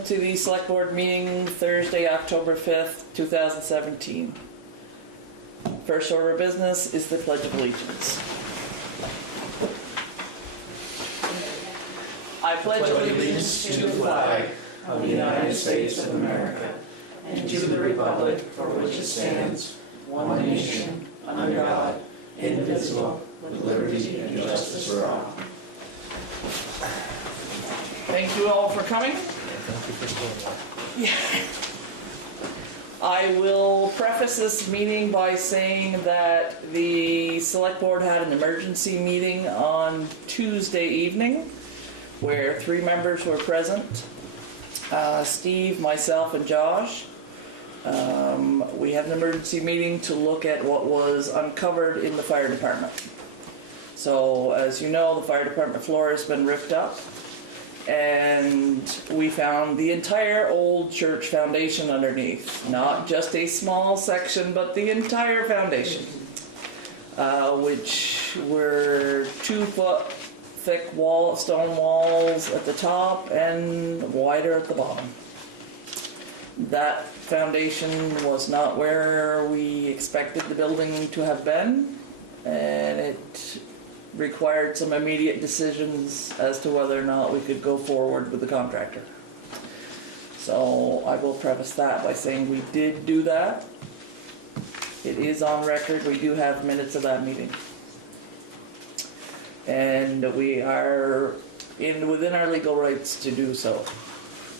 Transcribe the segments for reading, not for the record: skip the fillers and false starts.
welcome to the Select Board meeting Thursday, October 5th, 2017. First order of business is the Pledge of Allegiance. I pledge allegiance to the flag of the United States of America and to the republic for which it stands, one nation, under God, indivisible, with liberty and justice for all. Thank you all for coming. Yeah. I will preface this meeting by saying that the Select Board had an emergency meeting on Tuesday evening where 3 members were present, Steve, myself, and Josh. We had an emergency meeting to look at what was uncovered in the fire department. So, as you know, the fire department floor has been ripped up, and we found the entire old church foundation underneath. Not just a small section, but the entire foundation, which were 2-foot thick stone walls at the top and wider at the bottom. That foundation was not where we expected the building to have been, and it required some immediate decisions as to whether or not we could go forward with the contractor. So I will preface that by saying we did do that. It is on record. We do have minutes of that meeting. And we are within our legal rights to do so.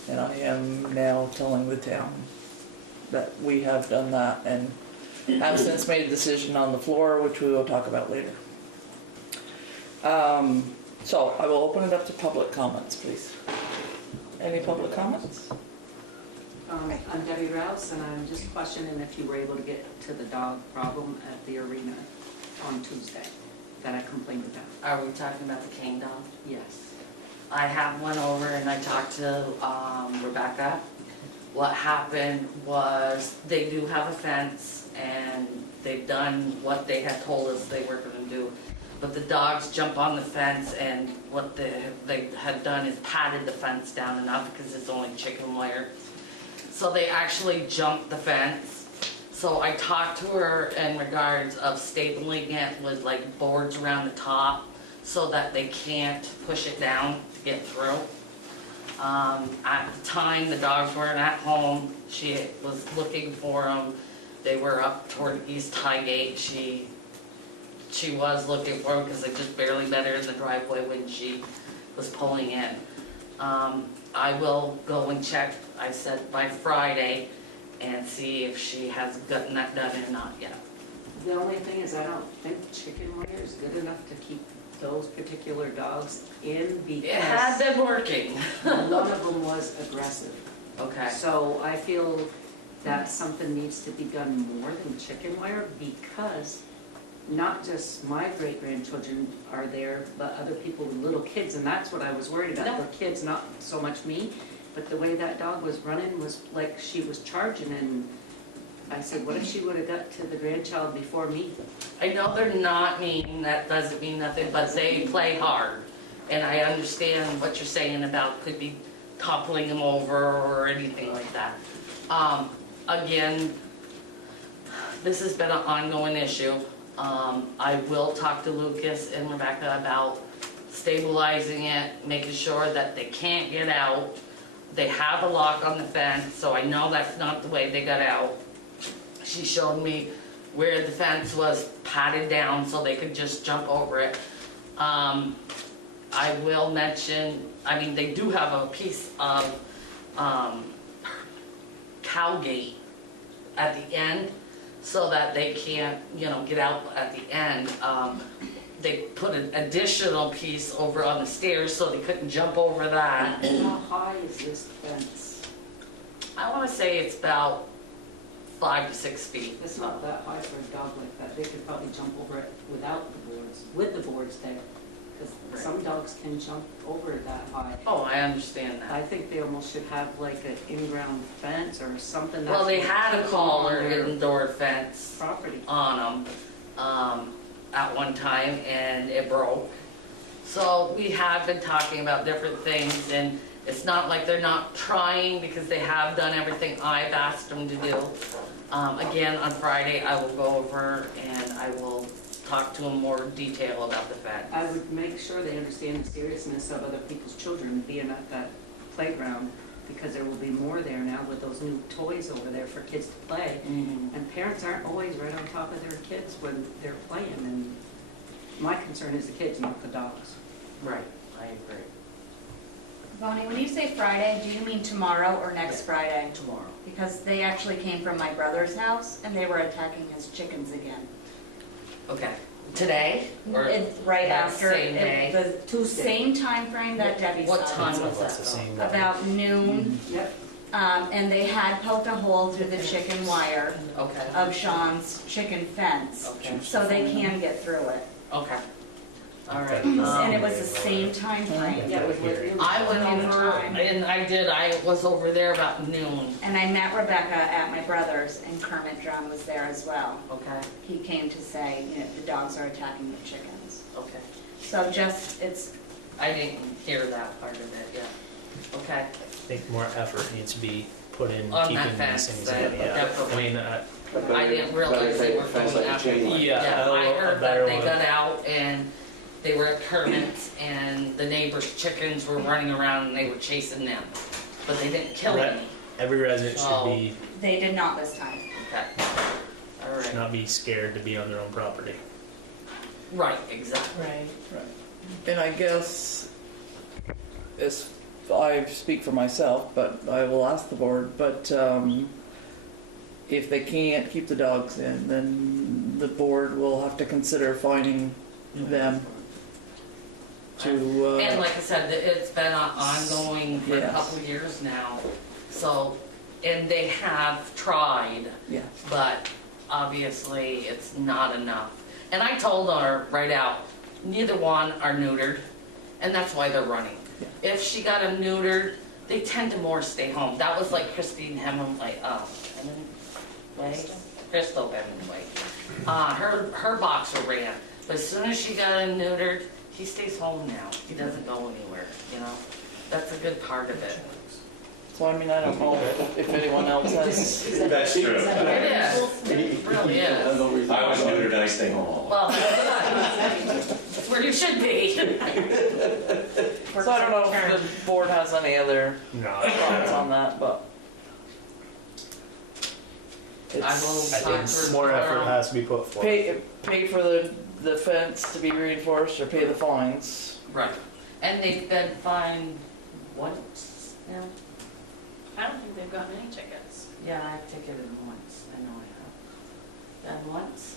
And I am now telling the town that we have done that and have since made a decision on the floor, which we will talk about later. So I will open it up to public comments, please. Any public comments? I'm Debbie Rouse, and I'm just questioning if you were able to get to the dog problem at the arena on Tuesday that I complained about. Are we talking about the cane dog? Yes. I have went over and I talked to Rebecca. What happened was they do have a fence and they've done what they had told us they were going to do. But the dogs jump on the fence, and what they had done is patted the fence down enough because it's only chicken wire. So they actually jumped the fence. So I talked to her in regards of stapling it with like boards around the top so that they can't push it down to get through. At the time, the dogs weren't at home. She was looking for them. They were up toward East Highgate. She was looking for them because I just barely met her in the driveway when she was pulling in. I will go and check, I said, by Friday and see if she has gotten that done or not yet. The only thing is I don't think chicken wire is good enough to keep those particular dogs in because It has been working. none of them was aggressive. Okay. So I feel that something needs to be done more than chicken wire because not just my great-grandchildren are there, but other people with little kids, and that's what I was worried about. No. The kids, not so much me, but the way that dog was running was like she was charging, and I said, what if she would have got to the grandchild before me? I know they're not mean, that doesn't mean nothing, but they play hard. And I understand what you're saying about could be toppling them over or anything like that. Again, this has been an ongoing issue. I will talk to Lucas and Rebecca about stabilizing it, making sure that they can't get out. They have a lock on the fence, so I know that's not the way they got out. She showed me where the fence was patted down so they could just jump over it. I will mention, I mean, they do have a piece of cowgate at the end so that they can't, get out at the end. They put an additional piece over on the stairs so they couldn't jump over that. How high is this fence? I want to say it's about 5 to 6 feet. It's not that high for a dog like that. They could probably jump over it without the boards, with the boards there. Because some dogs can jump over that high. Oh, I understand that. I think they almost should have like an in-ground fence or something. Well, they that's had a keep collar them on their indoor fence property. on them at one time, and it broke. So we have been talking about different things, and It's not like they're not trying, because they have done everything I've asked them to do. Again, on Friday, I will go over and I will talk to them more detail about the fence. I would make sure they understand the seriousness of other people's children being at that playground, because there will be more there now with those new toys over there for kids to play. Mhm. And parents aren't always right on top of their kids when they're playing, and my concern is the kids, not the dogs. Right, I agree. Bonnie, when you say Friday, do you mean tomorrow or next Friday? Tomorrow. Because they actually came from my brother's house and they were attacking his chickens again. Okay. Today? Or It's right that after, same day? the same time frame that Debbie saw. What time was That's the that? same though? guy. About noon, Yep. and they had poked a hole through the chicken wire Okay, of Sean's chicken fence, okay, so they can get through it. okay. All right. And it was the same time frame. Yeah, it was with you. I went over, Time. and I was over there about noon. And I met Rebecca at my brother's, and Kermit John was there as well. Okay, He came to say, you know, the dogs are attacking the chickens. okay. So just, it's, I didn't hear that part of it yet. Okay. I think more effort needs to be put in On keeping that these fence, things that- in. Yeah, definitely. I mean, I didn't realize they were Fence going like a after. chain link. Yeah, I a heard better that they one. got out and they were at Kermit's and the neighbor's chickens were running around and they were chasing them. But they didn't kill Right. any. every resident Oh. they did not this time. Okay. All should right. not be scared to be on their own property. Right, exactly. Right. And I guess, as I speak for myself, but I will ask the board, but if they can't keep the dogs in, then the board will have to consider finding them to, And like I said, it's been ongoing for a Yes. couple of years now. So, and they have tried, yeah, but obviously it's not enough. And I told her right out, neither one are neutered, and that's why they're running. If she got them neutered, they tend to more stay home. That was like Christine Hemingway, Crystal Hemingway. Her boxer ran, but as soon as she got him neutered, he stays home now. He doesn't go anywhere, you know? That's a good part of it. so I mean, I don't know if anyone else has, That's true. It is, it really is. I was neutered and I stay home. Well, that's where you should be. so I don't know if the board has any other No, thoughts on that, but. I will I It's, talk think to more her effort tomorrow. has to be put forth. pay for the fence to be reinforced or pay the fines. Right, and they've been fined once now? I don't think they've gotten any tickets. Yeah, I've ticketed them once, I know I have. Been once?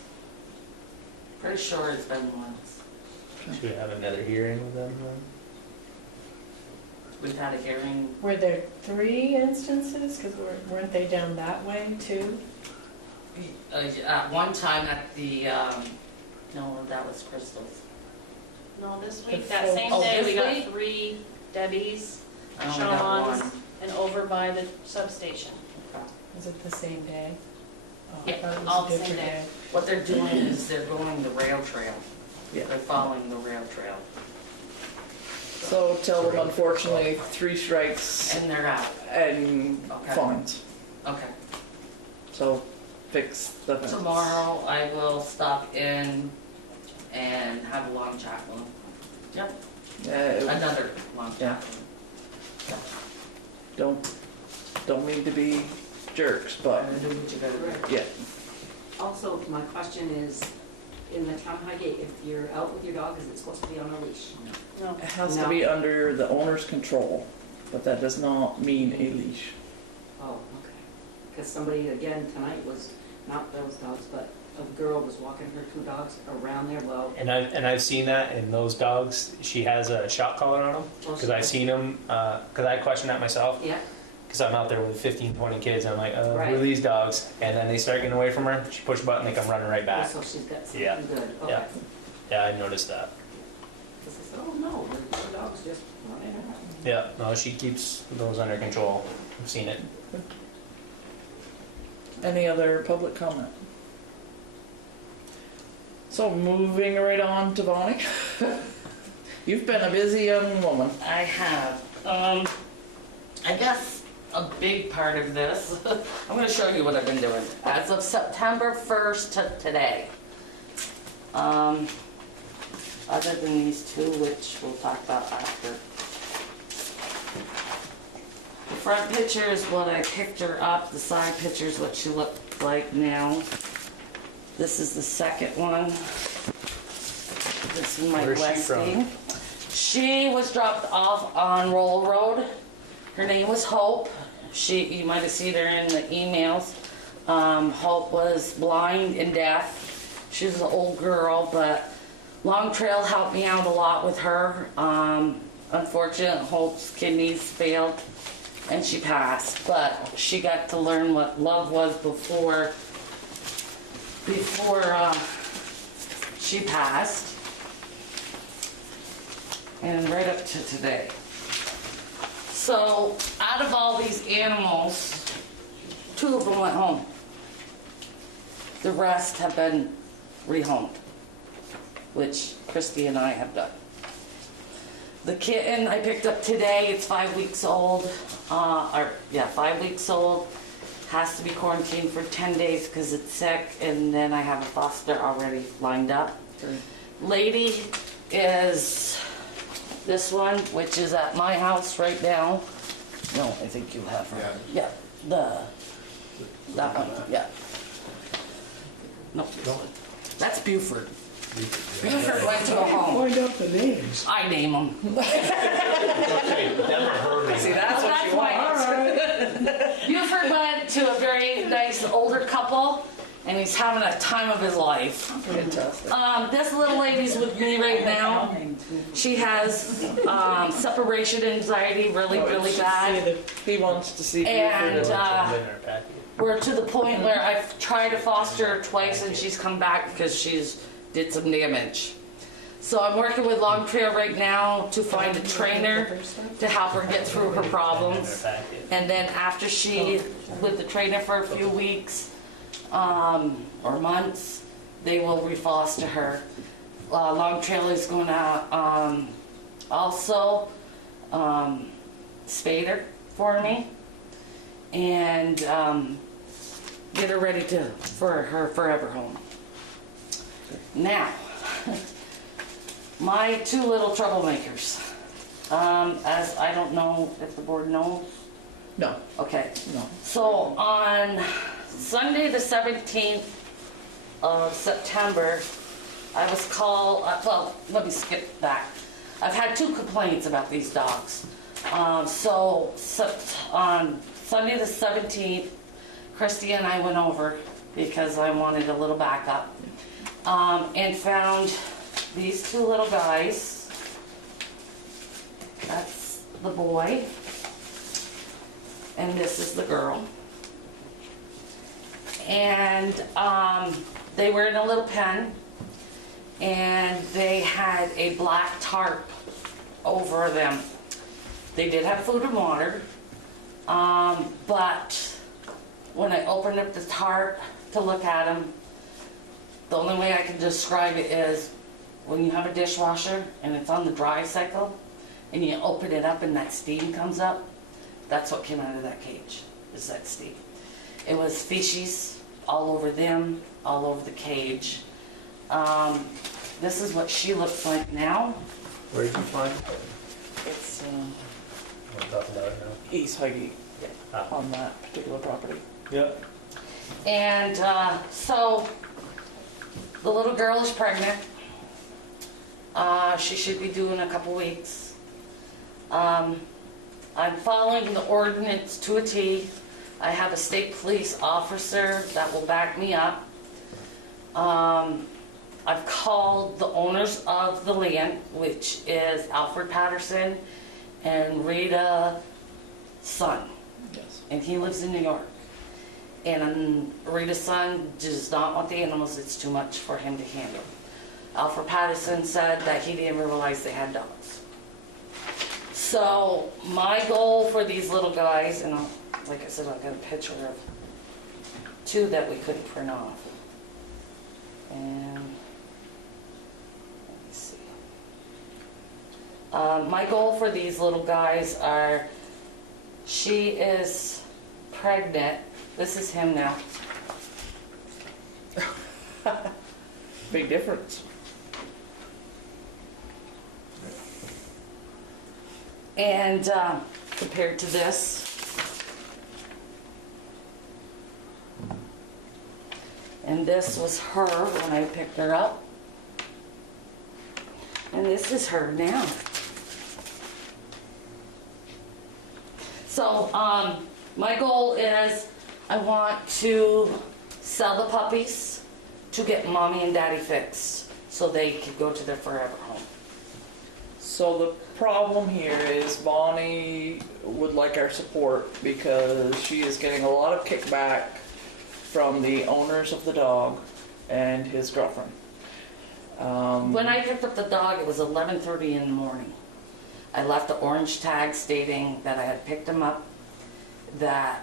Pretty sure it's been once. Should we have another hearing with them then? We've had a hearing, Were there 3 instances? Because weren't they down that way too? at one time at the, no, that was Crystal's. No, this The week, that full- same Oh, day, this we got week? 3 Debbie's, I only got Sean's, one. and over by the substation. Was it the same day? Oh, I Yeah, thought it was all a the same different day. What they're doing is they're going the rail trail. Yeah. They're following the rail trail. So tell them unfortunately 3 strikes And they're out. and Okay. fines. Okay. So fix the fence. Tomorrow I will stop in and have a long chat with them. Yep, Yeah, another long Yeah. chat with them. don't mean to be jerks, but Do what you gotta do. yeah. Also, my question is, in the town of Highgate, if you're out with your dog, is it supposed to be on a leash? No. It has to No. be under the owner's control, but that does not mean a leash. Oh, okay. Because somebody, again, tonight was, not those dogs, but a girl was walking her 2 dogs around there, well. And I've seen that, and those dogs, she has a shock collar on them, because I've seen them, because I questioned that myself, Yeah, because I'm out there with 15, 20 kids, I'm like, who are Right. these dogs? And then they start getting away from her, she push a button, they come running right back. so she's got Yeah. something good, okay. Yeah. Yeah, I noticed that. Because I said, oh no, the dog's just running around. Yeah, no, she keeps those under control, I've seen it. Any other public comment? So moving right on to Bonnie. You've been a busy young woman. I have, I guess a big part of this, I'm gonna show you what I've been doing. As of September 1st to today. Other than these two, which we'll talk about after. The front picture is what I picked her up. The side picture is what she looked like now. This is the second one. This is my Where's she from? Westie. She was dropped off on Roll Road. Her name was Hope. You might have seen her in the emails. Hope was blind and deaf. She was an old girl, but Long Trail helped me out a lot with her. Unfortunately, Hope's kidneys failed and she passed, but she got to learn what love was before she passed. And right up to today. So, out of all these animals, 2 of them went home. The rest have been rehomed, which Christy and I have done. The kitten I picked up today, it's 5 weeks old. 5 weeks old. Has to be quarantined for 10 days because it's sick, and then I have a foster already lined up. Lady is this one, which is at my house right now. No, I think you have her. Yeah, that one, yeah. No, that's Buford. Buford went to a home. Find out the names. I name them. Okay, never heard of See, it. that's what you want. Buford went to a very nice older couple, and he's having a time of his life. Fantastic. This little lady's with me right now. She has separation anxiety, really bad. He wants to see. And Winner package. we're to the point where I've tried to foster her twice, and she's come back because she's did some damage. So I'm working with Long Trail right now to find a trainer to help her get through her problems. And then after she with the trainer for a few weeks or months, they will refoster her. Long Trail is going to also spade her for me and get her ready for her forever home. Now, my 2 little troublemakers. As I don't know if the board knows. No, Okay. no. So on Sunday the 17th of September, I was called, well, let me skip back. I've had 2 complaints about these dogs. On Sunday the 17th, Christy and I went over because I wanted a little backup. And found these 2 little guys. That's the boy. And this is the girl. And they were in a little pen. And they had a black tarp over them. They did have food and water. But when I opened up the tarp to look at them, the only way I can describe it is when you have a dishwasher and it's on the dry cycle and you open it up and that steam comes up, that's what came out of that cage, is that steam. It was feces all over them, all over the cage. This is what she looks like now. Where did you find it? It's We're talking about it now. East Highgate Ah. on that particular property. Yep. And so the little girl is pregnant. She should be due in a couple weeks. I'm following the ordinance to a T. I have a state police officer that will back me up. I've called the owners of the land, which is Alfred Patterson and Rita's son, Yes. and he lives in New York. And Rita's son does not want the animals, it's too much for him to handle. Alfred Patterson said that he didn't realize they had dogs. So my goal for these little guys, and like I said, I've got a picture of 2 that we couldn't print off. And let me see. My goal for these little guys are She is pregnant. This is him now. Big difference. And compared to this, and this was her when I picked her up, and this is her now. So my goal is I want to sell the puppies to get mommy and daddy fixed so they can go to their forever home. So the problem here is Bonnie would like our support because she is getting a lot of kickback from the owners of the dog and his girlfriend. When I picked up the dog, it was 11:30 in the morning. I left the orange tag stating that I had picked him up, that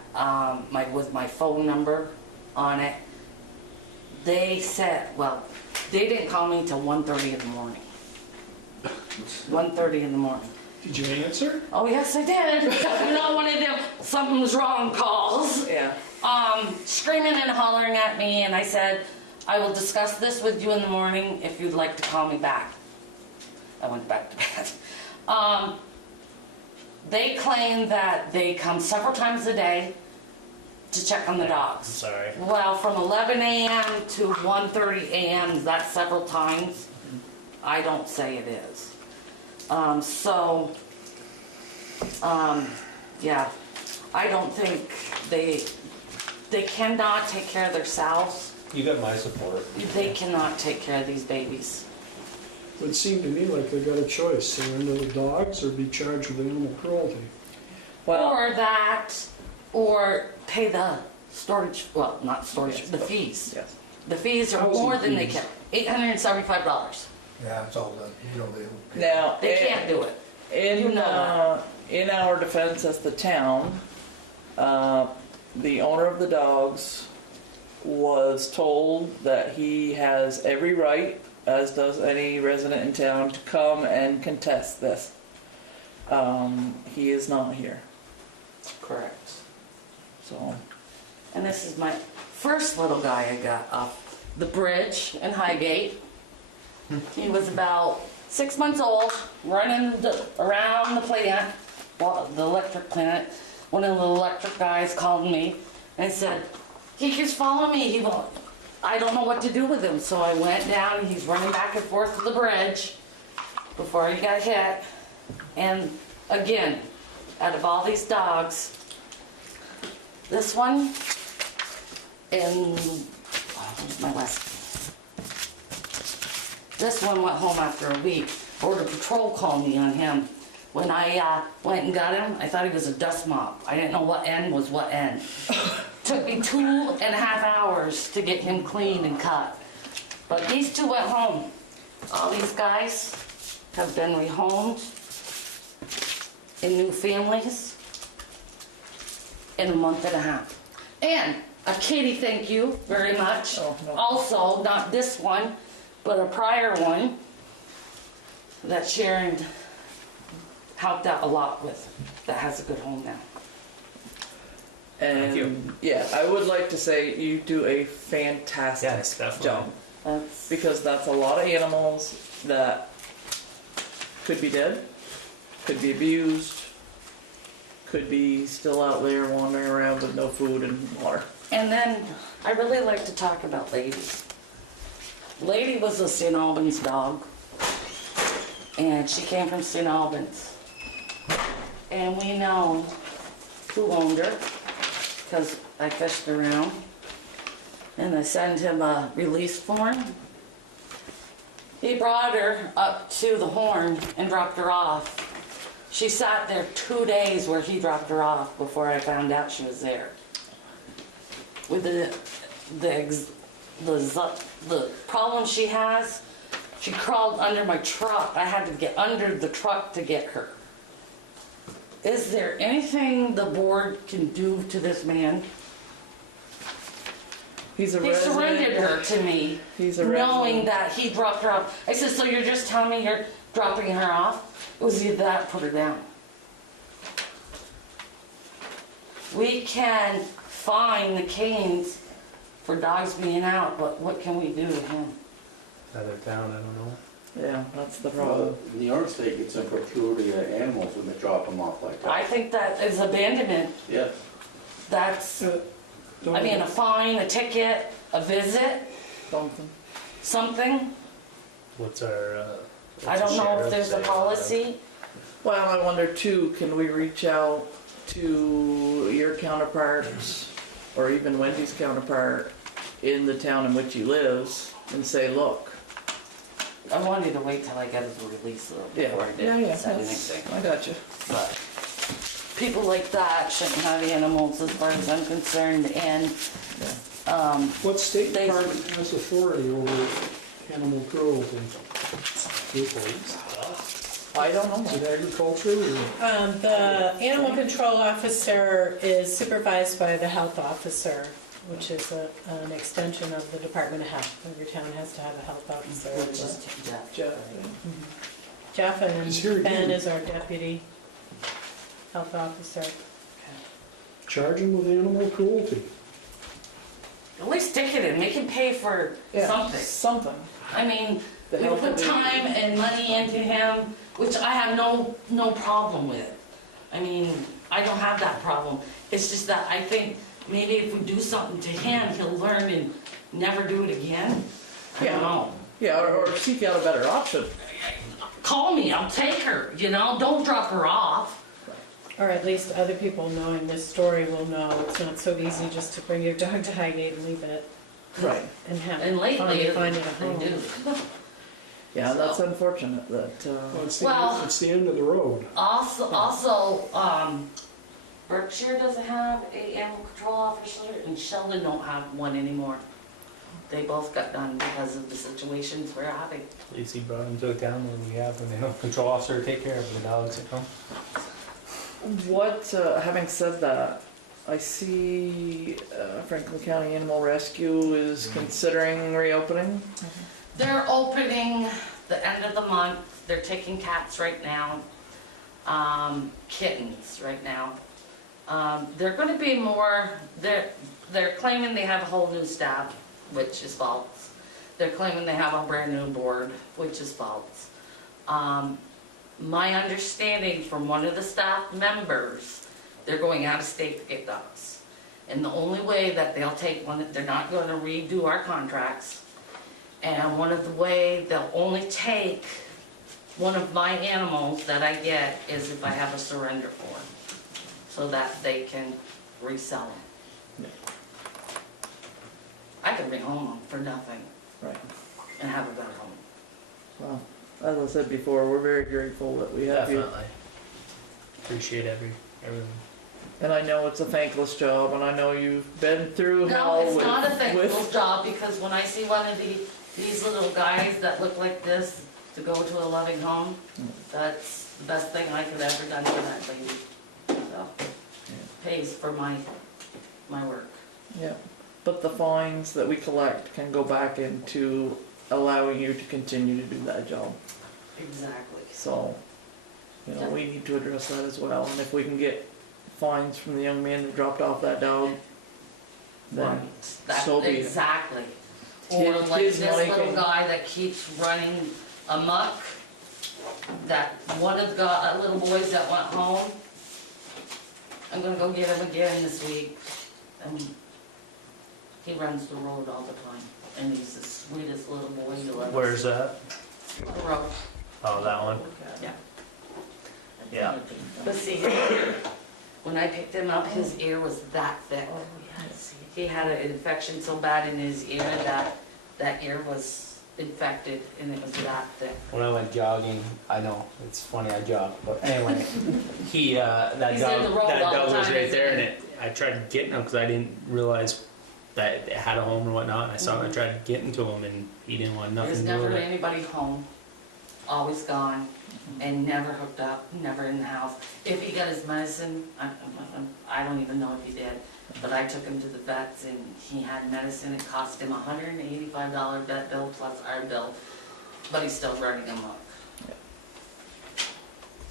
with my phone number on it. They said, well, they didn't call me till 1:30 in the morning. 1:30 in the morning. Did you answer? Oh, yes, I did. You know, one of them something was wrong calls. Yeah. Screaming and hollering at me, and I said, I will discuss this with you in the morning if you'd like to call me back. I went back to bed. They claim that they come several times a day to check on the dogs. Sorry. Well, from 11 a.m. to 1:30 a.m., that's several times. I don't say it is. Yeah, I don't think they cannot take care of themselves. You got my support. They cannot take care of these babies. It would seem to me like they got a choice, surrender the dogs or be charged with animal cruelty. Well, Or that, or pay the storage, well, not storage, Yes, the but- fees. yes. The fees are Housing more than they fees. can, $875. Yeah, it's all done, you know, they. Now, They can't do it. You in know in our defense as the town, the owner of the dogs was told that he has every right, as does any resident in town, to come and contest this. He is not here, Correct. so. And this is my first little guy I got off the bridge in Highgate. He was about 6 months old, running around the plant, well, the electric plant. One of the electric guys called me and said, he keeps following me. He won't. I don't know what to do with him. So I went down and he's running back and forth to the bridge before he got hit. And again, out of all these dogs, this one and where's my last? This one went home after a week. Border Patrol called me on him. When I went and got him, I thought he was a dust mop. I didn't know what end was what end. Took me 2.5 hours to get him clean and cut. But these two went home. All these guys have been rehomed in new families in a month and a half. And a kitty, thank you very much. Oh, no. Also, not this one, but a prior one that Sharon helped out a lot with, that has a good home now. And Thank you. yeah, I would like to say you do a fantastic Yes, definitely. job, That's, because that's a lot of animals that could be dead, could be abused, could be still out there wandering around with no food and water. and then I really like to talk about Lady. Lady was a St. Albans dog, and she came from St. Albans. And we know who owned her, because I fished around. And I sent him a release form. He brought her up to the Horn and dropped her off. She sat there 2 days where he dropped her off before I found out she was there. With the problem she has, she crawled under my truck. I had to get under the truck to get her. Is there anything the board can do to this man? He's a He resident. surrendered her to me, He's a knowing resident. that he dropped her off. I said, so you're just telling me you're dropping her off? It was either that or put her down. we can fine the Canes for dogs being out, but what can we do to him? Another town, I don't know. Yeah, that's the Well, problem. New York State gets a gratuity of animals when they drop them off like I that. think that is abandonment. Yes. That's, Don't- I mean, a fine, a ticket, a visit, Something. something. What's our, I don't know if there's a policy. Well, I wonder too, can we reach out to your counterparts, or even Wendy's counterpart in the town in which he lives, and say, look, I wanted to wait till I got his release though yeah, before I yeah, did yeah, said that's- anything. I got you. But people like that shouldn't have animals as far as I'm concerned, and, What state They- department has authority over animal cruelty? I don't know. Is it agriculture or? The animal control officer is supervised by the health officer, which is an extension of the Department of Health. Every town has to have a health officer. which is Jeff. Jeff, Jeff He's here and Ben again. is our deputy health officer. Charge him with animal cruelty. At least ticket him, make him pay for yeah, something. something. I mean, The we health put of the- time and money into him, which I have no problem with. I mean, I don't have that problem. It's just that I think maybe if we do something to him, he'll learn and never do it again. I Yeah. don't know. Yeah, or seek out a better option. Call me, I'll take her, you know, don't drop her off. Or at least other people knowing this story will know it's not so easy just to bring your dog to Highgate and leave it Right. and have And lately, find it a they home. do. Yeah, that's So- unfortunate that, Well, Well- it's the end of the road. Also, Berkshire doesn't have a animal control officer, and Sheldon don't have one anymore. They both got done because of the situations we're having. At least he brought him to a town where we have an animal control officer to take care of the dogs at home. what, having said that, I see Franklin County Animal Rescue is considering reopening. They're opening the end of the month. They're taking cats right now, kittens right now. They're going to be more. They're claiming they have a whole new staff, which is false. They're claiming they have a brand new board, which is false. My understanding from one of the staff members, they're going out of state to get dogs. And the only way that they'll take one, they're not going to redo our contracts. And one of the way they'll only take one of my animals that I get is if I have a surrender form, so that they can resell them. I can rehome them for nothing Right. and have a better home. Well, as I said before, we're very grateful that we have you. Definitely. Appreciate everything. And I know it's a thankless job, and I know you've been through No, hell it's with, not a thankless with, job, because when I see one of these little guys that look like this to go to a loving home, that's the best thing I could ever done for that lady. So, pays for my work. yeah. But the fines that we collect can go back into allowing you to continue to do that job. Exactly. So, you know, we need to address that as well, and if we can get fines from the young man that dropped off that dog, then Right. That- so be it. exactly. Or His- like his this money little can- guy that keeps running amok, that one of the little boys that went home, I'm gonna go get him again this week. And he runs the road all the time, and he's the sweetest little boy you'll ever see. Where's that? The road. Oh, that one. Yeah. Yeah. But see, when I picked him up, his ear was that thick. He had an infection so bad in his ear that ear was infected, and it was that thick. When I went jogging, I know, it's funny I jog, but anyway, he, that He's in the road all dog the was time, right isn't there, he? and I tried getting him because I didn't realize that it had a home or whatnot, and I saw him, I tried getting to him, and he didn't want nothing There's to do never with it. anybody home, always gone, and never hooked up, never in the house. If he got his medicine, I don't even know if he did, but I took him to the vets and he had medicine. It cost him $185 vet bill plus our bill, but he's still running amok.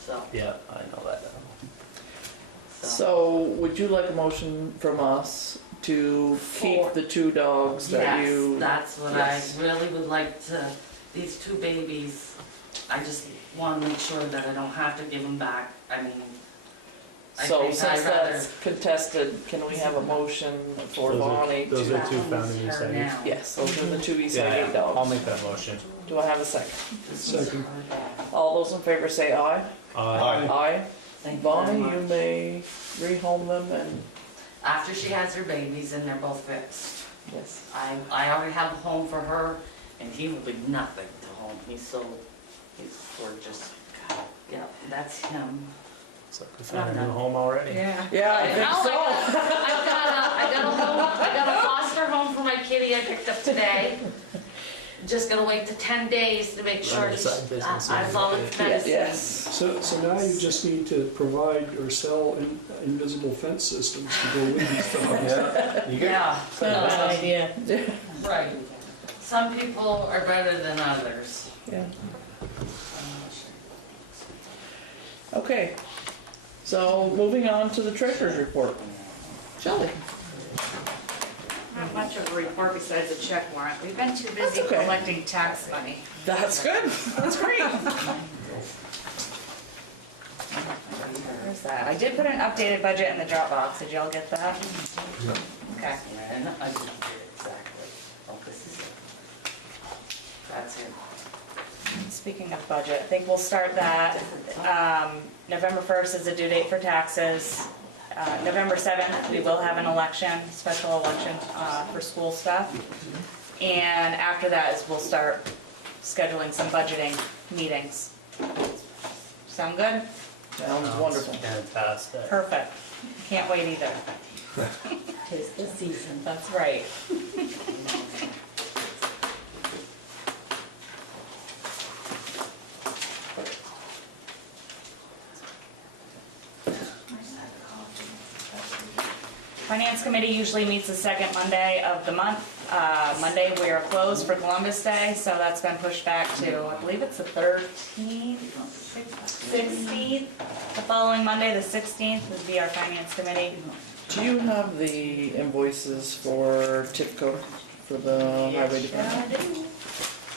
So, Yeah, I know that. So, would you like a motion from us to keep For- the 2 dogs that you? Yes, that's what Yes. I really would like to, these 2 babies, I just want to make sure that I don't have to give them back. I mean, I So think since I'd rather that's contested, can we have a motion for Those are- Bonnie those to? are 2 found in her East Highgate. now. Yes, those are the 2 East Yeah, Highgate dogs. I'll make that motion. Do I have a second? Second. All those in favor say aye. Aye. Aye. Thank you very Bonnie, you much. may rehome them and, After she has her babies and they're both fixed. yes. I already have a home for her, and he will be nothing to home. He's gorgeous. Yeah, that's him. So we found a new home already. Yeah. Yeah, I think Oh, so. I got a foster home for my kitty I picked up today. Just gonna wait to 10 days to make sure Run a side business I follow the fence. Yes. So now you just need to provide or sell invisible fence systems to go with these dogs. Yeah, you get Yeah, It's not a bad idea. right. Some people are better than others. Yeah. Okay, so moving on to the treasurer's report. Shelley? Not much of a report besides a check warrant. We've been too busy That's okay. collecting tax money. That's good, that's great. Where's that? I did put an updated budget in the Dropbox. Did y'all get that? Okay. And I didn't get it exactly. Oh, this is it. That's it. Speaking of budget, I think we'll start that. November 1st is the due date for taxes. November 7th, we will have an election, special election for school stuff. And after that is we'll start scheduling some budgeting meetings. Sound good? Sounds wonderful. Fantastic. Perfect. Can't wait either. Tis the season. That's right. Finance Committee usually meets the second Monday of the month. Monday, we are closed for Columbus Day, so that's been pushed back to, I believe it's the 13th, 16th. The following Monday, the 16th, would be our Finance Committee. Do you have the invoices for tip coat for the highway department? Yeah, I do.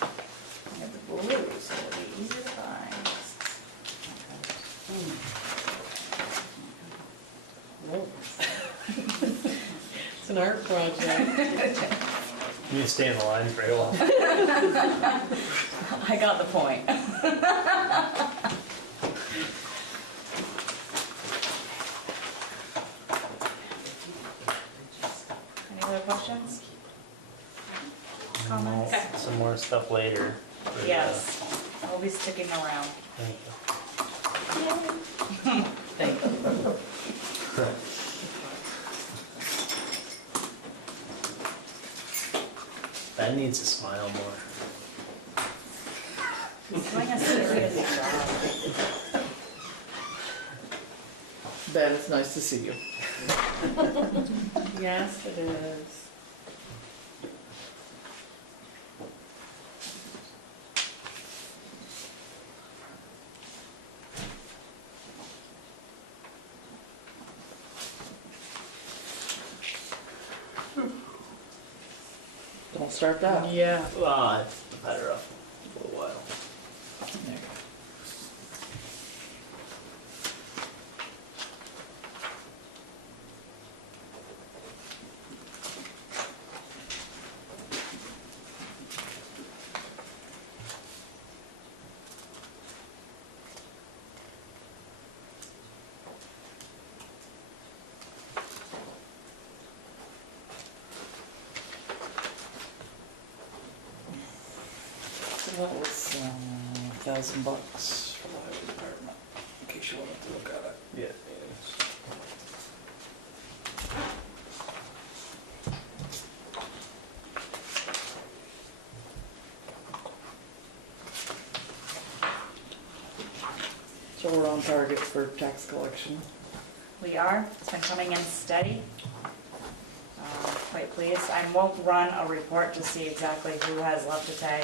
I have the blue, so it'll be easy to find. It's an art project. You need to stay in the lines very well. I got the point. Any other questions? Comments? Some more stuff later. for, Yes, I'll be sticking around. Thank you. Thank you. Ben needs to smile more. He's doing a serious job. Ben, it's nice to see you. Yes, it is. Don't start that. Yeah. I've had her up for a while. There you go. So that was $1,000 for the highway department, in case you wanted to look at it. Yeah. So we're on target for tax collection. We are, it's been coming in steady. Quite pleased. I won't run a report to see exactly who has left to pay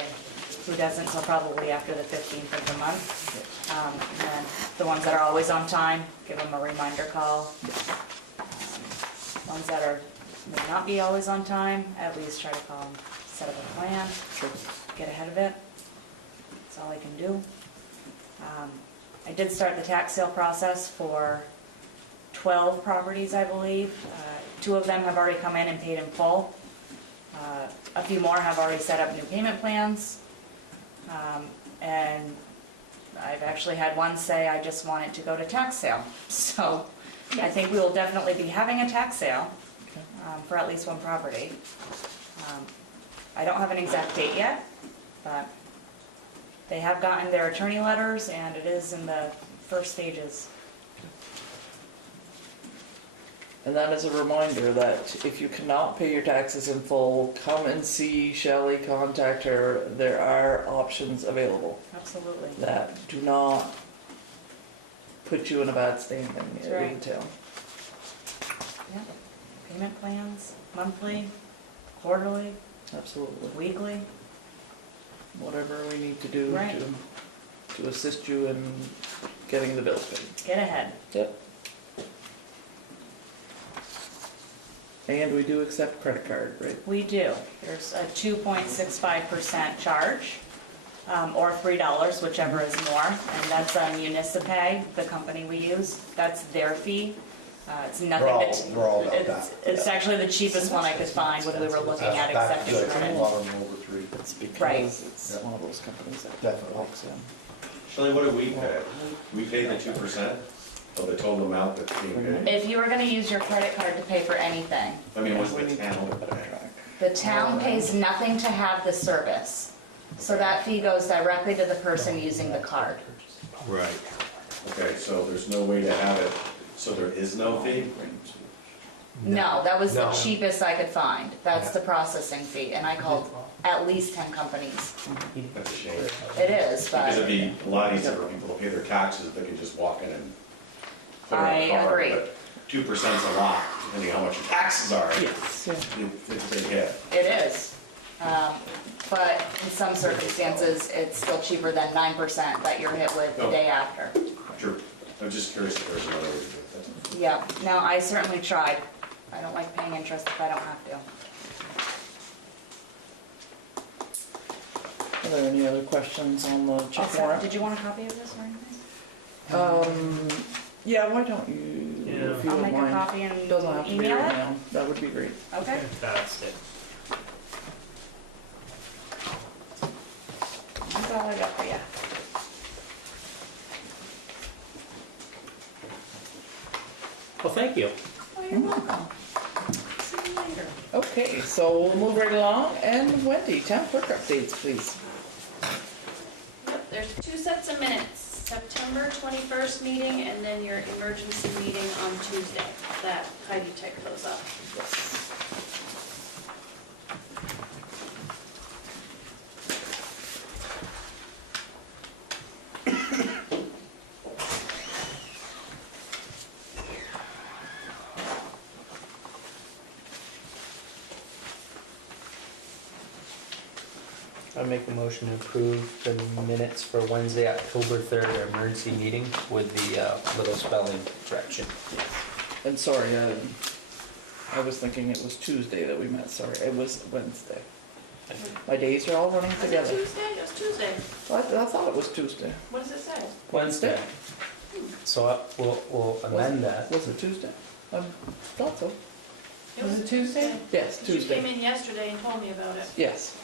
and who doesn't till probably after the 15th of the month. And then the ones that are always on time, give them a reminder call. Ones that are, may not be always on time, at least try to call them, set up a plan, get ahead of it. That's all I can do. I did start the tax sale process for 12 properties, I believe. 2 of them have already come in and paid in full. A few more have already set up new payment plans. And I've actually had one say, I just want it to go to tax sale. So I think we will definitely be having a tax sale for at least one property. I don't have an exact date yet, but they have gotten their attorney letters and it is in the first stages. And that is a reminder that if you cannot pay your taxes in full, come and see Shelley, contact her. There are options available Absolutely. that do not put you in a bad standing That's at right. retail. Yeah. Payment plans, monthly, quarterly, Absolutely. weekly. Whatever we need to do Right. to assist you in getting the bills paid. Get ahead. Yep. And we do accept credit card, right? We do. There's a 2.65% charge, or $3, whichever is more, and that's on Municipay, the company we use. That's their fee. It's nothing We're all about it's actually the cheapest one I could find when we were looking at That's accepting good. A credit. lot of them over 3. It's Right. because it's Yep. one of those companies that Definitely. walks in. Shelley, what do we pay? We pay the 2% of the total amount that's being paid? If you were gonna use your credit card to pay for anything, I mean, what's We the need to town pay? backtrack. the town pays nothing to have the service. So that fee goes directly to the person using the card. Right. Okay, so there's no way to have it, so there is no fee? No, that was the No. cheapest I could find. That's the processing fee, and I called at least 10 companies. That's a shame. It is, Because it'd but be a lot easier for people to pay their taxes if they could just walk in and put it on I a card. agree. But 2%'s a lot, depending on how much your taxes are. Yes, yeah. It's a big hit. it is. But in some circumstances, it's still cheaper than 9% that you're hit with the Oh. day after. Sure. I'm just curious if there's another way to do it. That's all. Yeah, no, I certainly tried. I don't like paying interest if I don't have to. Are there any other questions on the check Also, warrant? did you want a copy of this or anything? Yeah, why don't you, Yeah. if you I'll don't make a mind? copy and Doesn't have to be email right it? now. That would be great. Okay. Fantastic. That's all I got for you. Well, thank you. Oh, you're welcome. See you later. Okay, so we'll move right along. And Wendy, town clerk updates, please. Yep, there's 2 sets of minutes, September 21st meeting and then your emergency meeting on Tuesday. That Heidi typed those up. I make a motion to approve the minutes for Wednesday, October 3rd, our emergency meeting with the little spelling correction. And sorry, I was thinking it was Tuesday that we met. Sorry, it was Wednesday. My days are all running Was it together. Tuesday? It was Tuesday. I thought it was Tuesday. What does it say? Wednesday? So we'll amend that. Was it Tuesday? I thought so. Was it Tuesday? Yes, You came Tuesday. in yesterday and told me about it. Yes.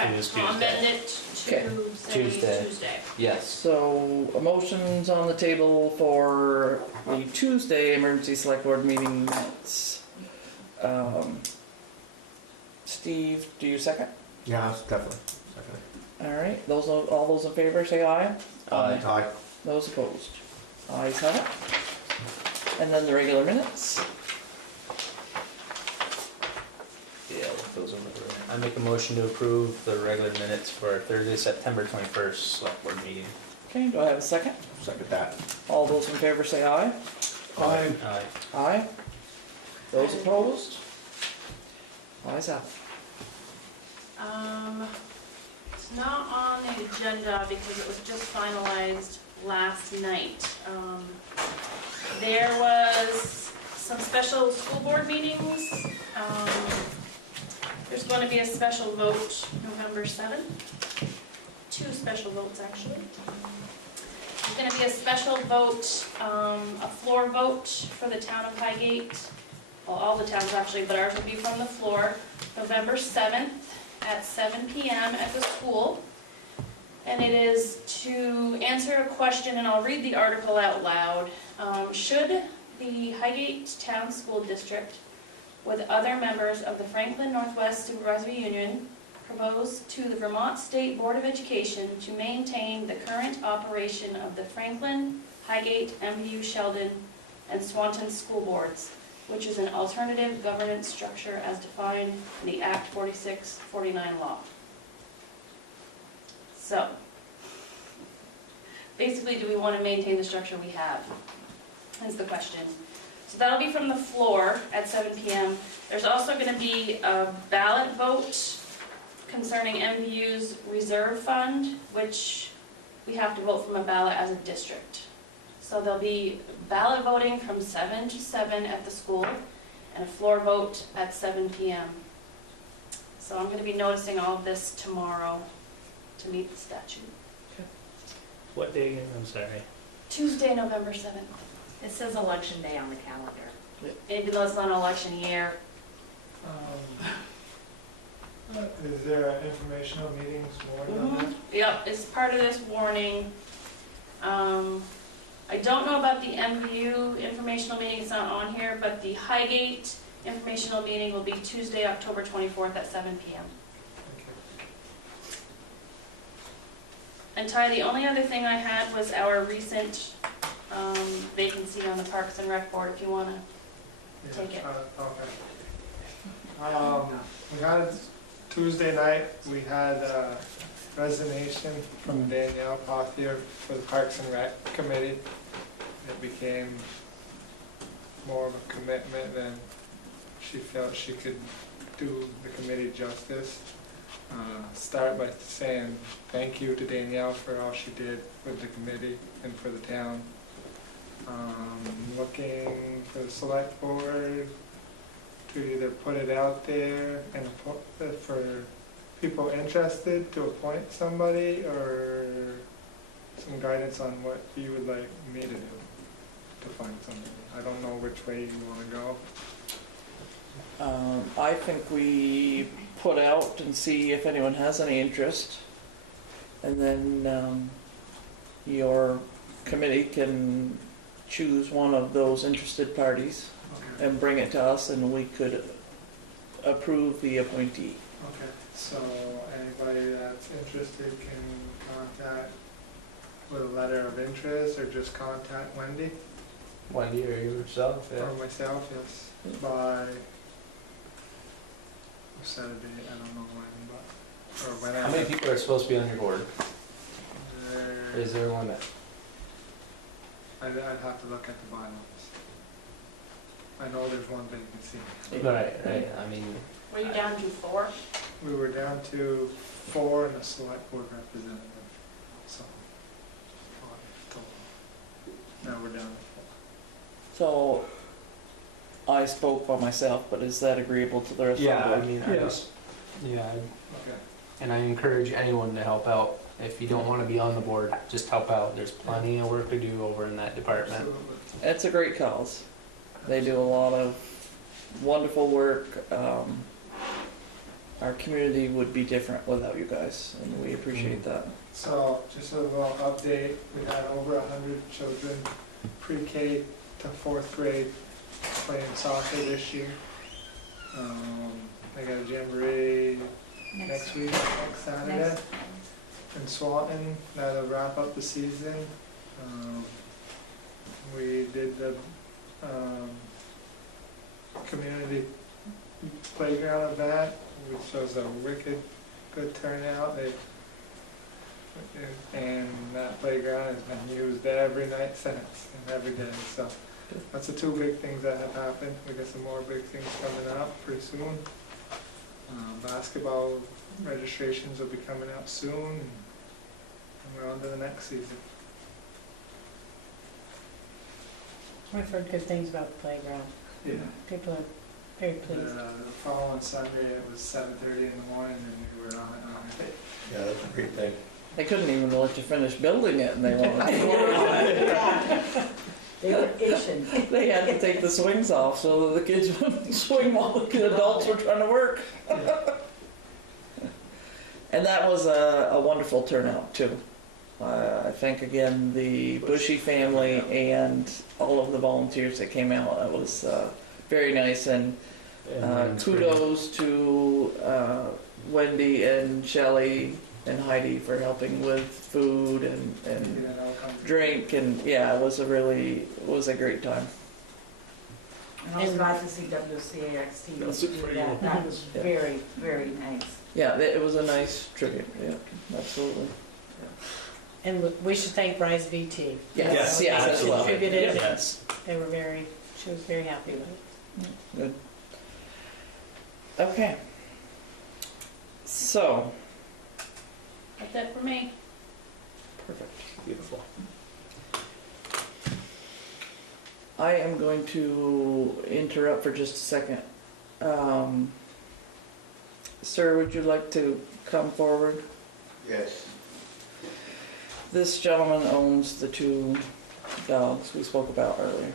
It was I'll Tuesday. amend it to Okay. say Tuesday. Tuesday. Yes. So, a motion's on the table for the Tuesday emergency select board meeting minutes. Steve, do you second? Yeah, it's definitely. Second. All right, all those in favor say aye. Aye. Those opposed? Ayes have it. And then the regular minutes. Yeah, those over there. I make a motion to approve the regular minutes for Thursday, September 21st select board meeting. Okay, do I have a second? Second that. All those in favor say aye. Aye. Aye. Aye. Those opposed? Ayes have it. It's not on the agenda because it was just finalized last night. There was some special school board meetings. There's going to be a special vote November 7th. 2 special votes, actually. There's going to be a special vote, a floor vote for the town of Highgate. Well, all the towns actually, but ours will be from the floor. November 7th at 7 p.m. at the school. And it is to answer a question, and I'll read the article out loud. Should the Highgate Town School District, with other members of the Franklin Northwest Supervisory Union, propose to the Vermont State Board of Education to maintain the current operation of the Franklin, Highgate, MVU, Sheldon, and Swanton school boards, which is an alternative governance structure as defined in the Act 4649 law. So, basically, do we want to maintain the structure we have? Is the question. So that'll be from the floor at 7 p.m. There's also going to be a ballot vote concerning MVU's reserve fund, which we have to vote from a ballot as a district. So there'll be ballot voting from 7 to 7 at the school and a floor vote at 7 p.m. So I'm going to be noticing all of this tomorrow to meet the statute. What day again? I'm sorry. Tuesday, November 7th. It says election day on the calendar. Even though it's not an election year. Is there informational meetings more on that? Yep, it's part of this warning. I don't know about the MVU informational meeting, it's not on here, but the Highgate informational meeting will be Tuesday, October 24th at 7 p.m. And Ty, the only other thing I had was our recent vacancy on the Parks and Rec Board, if you want to take it. Okay. We had Tuesday night, we had a resignation from Danielle Pothier for the Parks and Rec Committee. It became more of a commitment than she felt she could do the committee justice. Start by saying thank you to Danielle for all she did with the committee and for the town. Looking for the select board to either put it out there and for people interested to appoint somebody, or some guidance on what you would like me to do to find somebody. I don't know which way you want to go. I think we put out and see if anyone has any interest, and then your committee can choose one of those interested parties and bring it to us, and we could approve the appointee. Okay, so anybody that's interested can contact with a letter of interest, or just contact Wendy Wendy or yourself? Yeah. or myself, yes, by Saturday, I don't know when, but, or whenever. How many people are supposed to be on your board? There- Is there a limit? I'd have to look at the bylaws. I know there's one vacancy. Right. I mean, Were you down to 4? We were down to 4 and a select board representative, so. Now we're down to 4. So I spoke by myself, but is that agreeable to the rest of the board? I mean, Okay. and I encourage anyone to help out. If you don't want to be on the board, just help out. There's plenty of work to do over in that department. Absolutely. It's a great cause. They do a lot of wonderful work. Our community would be different without you guys, and we appreciate that. So, just a little update, we had over 100 children, pre-K to 4th grade, playing soccer this year. They got a jamboree next week, next Saturday, in Swanton. That'll wrap up the season. We did the community playground event, which was a wicked good turnout. And that playground has been used every night since, and every day. So that's the 2 big things that have happened. We got some more big things coming up pretty soon. Basketball registrations will be coming out soon, and we're on to the next season. I've heard good things about the playground. Yeah. People are very pleased. The following Sunday, it was 7:30 in the morning, and we were on it. Yeah, that's a great thing. They couldn't even let you finish building it and they wanted They were patient. They had to take the swings off so that the kids wouldn't swing while the adults were trying to work. And that was a wonderful turnout too. I thank again the Bushy family and all of the volunteers that came out. It was very nice, and kudos to Wendy and Shelley and Heidi for helping with food and drink, and yeah, it was a great time. And I was glad to see WCAXT That's it for do you. that. That was very, very nice. Yeah, it was a nice tribute. Yeah, absolutely. And we should thank Rise VT. Yes, They yes, as well. contributed. Yes. She was very happy with it. Good. Okay. So, That's it for me. perfect. Beautiful. I am going to interrupt for just a second. Sir, would you like to come forward? Yes. This gentleman owns the 2 dogs we spoke about earlier.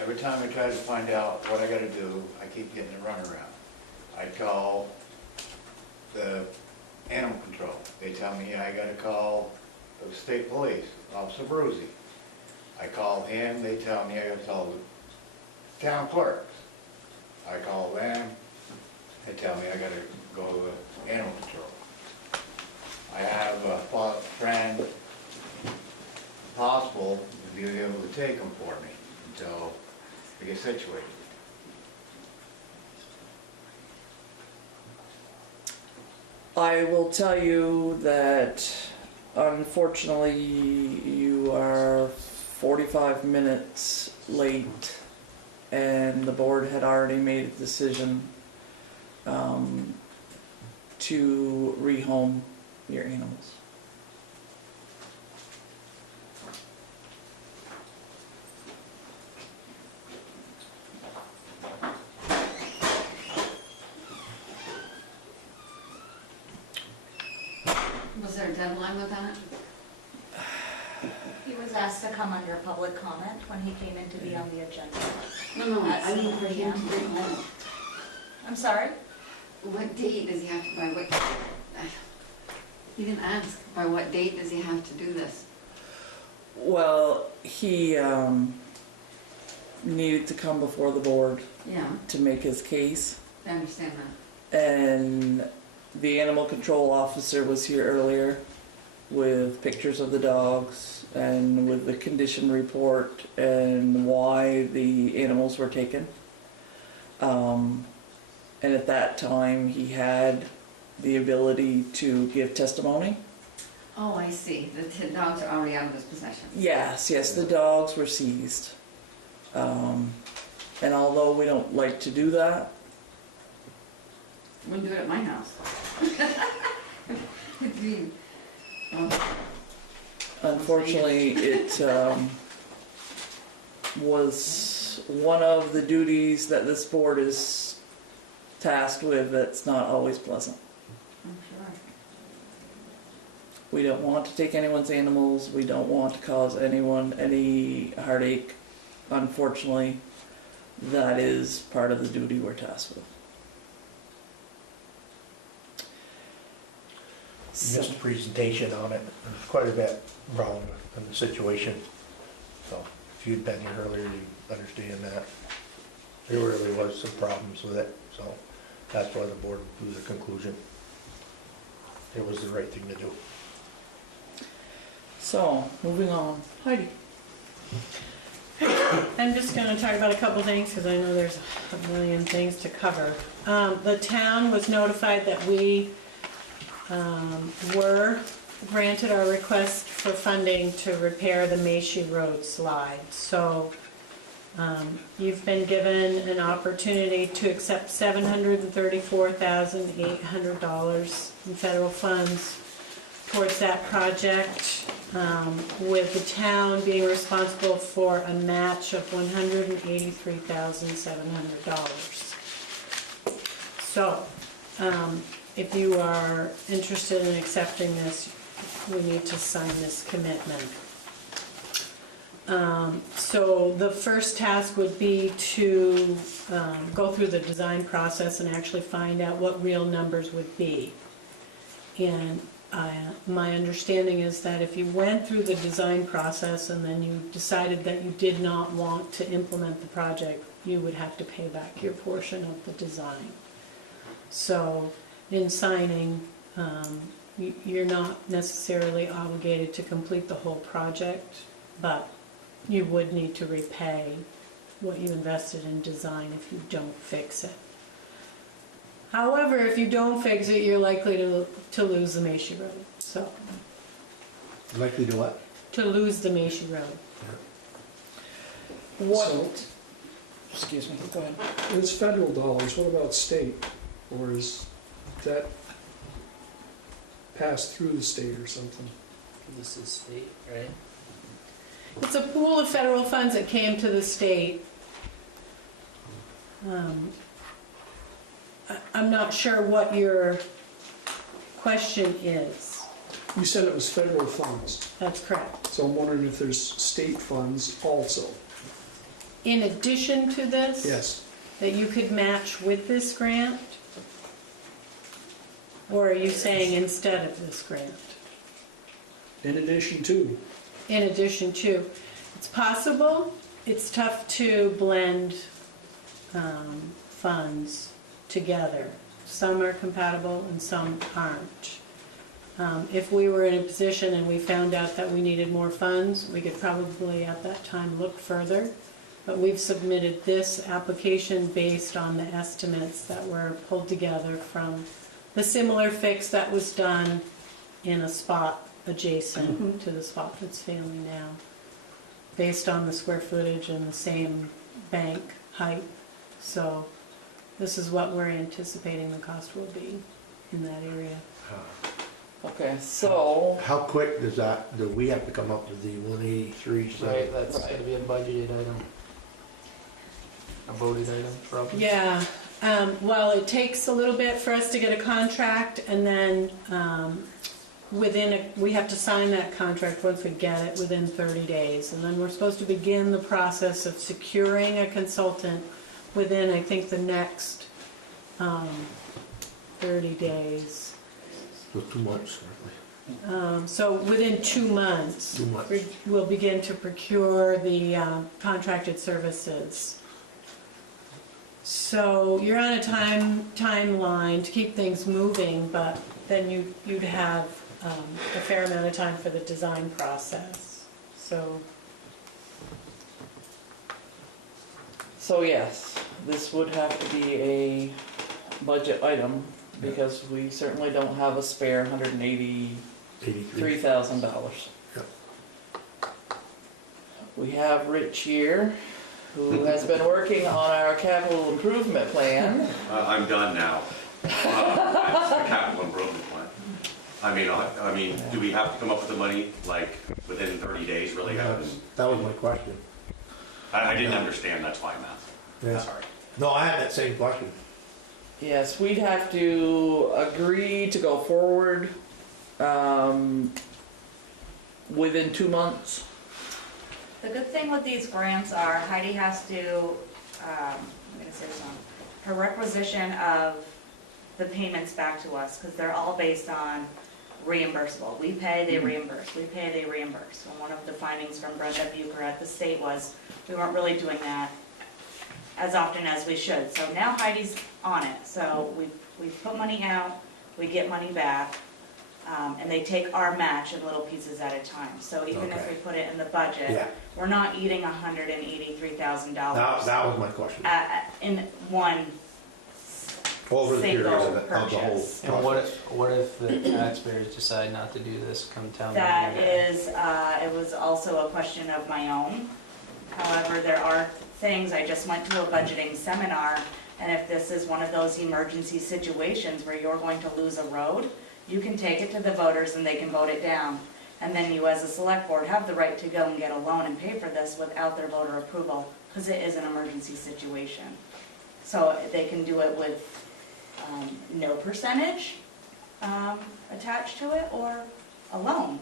Every time I try to find out what I gotta do, I keep getting a runaround. I call the animal control. They tell me I gotta call the state police, Officer Bruzy. I call him, they tell me I gotta call the town clerks. I call them, they tell me I gotta go to animal control. I have a friend, possible, to be able to take them for me until we get situated. I will tell you that unfortunately you are 45 minutes late and the board had already made a decision to rehome your animals. Was there a deadline with that? He was asked to come under public comment when he came in to be on the agenda. No, At I mean for 7 him to p.m. bring home. I'm sorry? What date does he have to, by what, he didn't ask, by what date does he have to do this? Well, he needed to come before the board Yeah, to make his case, I understand that. and the animal control officer was here earlier with pictures of the dogs and with the condition report and why the animals were taken. And at that time, he had the ability to give testimony. Oh, I see, the dogs are already out of his possession. Yes, the dogs were seized. And although we don't like to do that, Wouldn't do it at my house. unfortunately, it was one of the duties that this board is tasked with that's not always pleasant. I'm sure. We don't want to take anyone's animals. We don't want to cause anyone any heartache. Unfortunately, that is part of the duty we're tasked with. Missed a presentation on it. There's quite a bit wrong in the situation. So if you'd been here earlier, you'd understand that. There really was some problems with it, so that's why the board drew the conclusion it was the right thing to do. So, moving on. Heidi. I'm just going to talk about a couple things because I know there's a million things to cover. The town was notified that we were granted our request for funding to repair the Macy Road slide. So You've been given an opportunity to accept $734,800 in federal funds towards that project, with the town being responsible for a match of $183,700. So, if you are interested in accepting this, we need to sign this commitment. So the first task would be to go through the design process and actually find out what real numbers would be. And my understanding is that if you went through the design process and then you decided that you did not want to implement the project, you would have to pay back your portion of the design. So in signing, you're not necessarily obligated to complete the whole project, but you would need to repay what you invested in design if you don't fix it. However, if you don't fix it, you're likely to lose the Macy Road. So, Likely to what? to lose the Macy Road. What, excuse me, go ahead. It's federal dollars, what about state? Or is that passed through the state or something? This is state, right? It's a pool of federal funds that came to the state. I'm not sure what your question is. You said it was federal funds, That's correct. so I'm wondering if there's state funds also. In addition to this? Yes. That you could match with this grant? Or are you saying instead of this grant? In addition to. In addition to. It's possible. It's tough to blend funds together. Some are compatible and some aren't. If we were in a position and we found out that we needed more funds, we could probably at that time look further. But we've submitted this application based on the estimates that were pulled together from the similar fix that was done in a spot adjacent to the spot that's failing now, based on the square footage and the same bank height. So this is what we're anticipating the cost will be in that area. Okay, so, How quick does that, do we have to come up with the 183? Right, that's gonna be a budgeted item. A voted item, probably. Yeah, well, it takes a little bit for us to get a contract, and then we have to sign that contract once we get it within 30 days. And then we're supposed to begin the process of securing a consultant within, I think, the next 30 days. So 2 months, certainly. So within 2 months, 2 months. we'll begin to procure the contracted services. So you're on a timeline to keep things moving, but then you'd have a fair amount of time for the design process. So yes, this would have to be a budget item because we certainly don't have a spare $183,000. Yep. We have Rich here, who has been working on our capital improvement plan. I'm done now. That's the capital improvement plan. I mean, do we have to come up with the money, like, within 30 days, really? That was my question. I didn't understand, that's why I'm asking. Yeah. Sorry. No, I had that same question. Yes, we'd have to agree to go forward within 2 months. The good thing with these grants are Heidi has to, I'm gonna say this wrong, her requisition of the payments back to us, because they're all based on reimbursable. We pay, they reimburse, we pay, they reimburse. And one of the findings from Brenda Bucher at the state was we weren't really doing that as often as we should. So now Heidi's on it. So we put money out, we get money back, and they take our match in little pieces at a time. So even if we put it in the budget, Yeah. we're not eating $183,000 That was my question. in one Over the period single of the whole purchase. And what if the taxpayers decide not to do this come town meeting? That day? is, it was also a question of my own. However, there are things, I just went to a budgeting seminar, and if this is one of those emergency situations where you're going to lose a road, you can take it to the voters and they can vote it down. And then you as a select board have the right to go and get a loan and pay for this without their voter approval, because it is an emergency situation. So they can do it with no percentage attached to it, or a loan.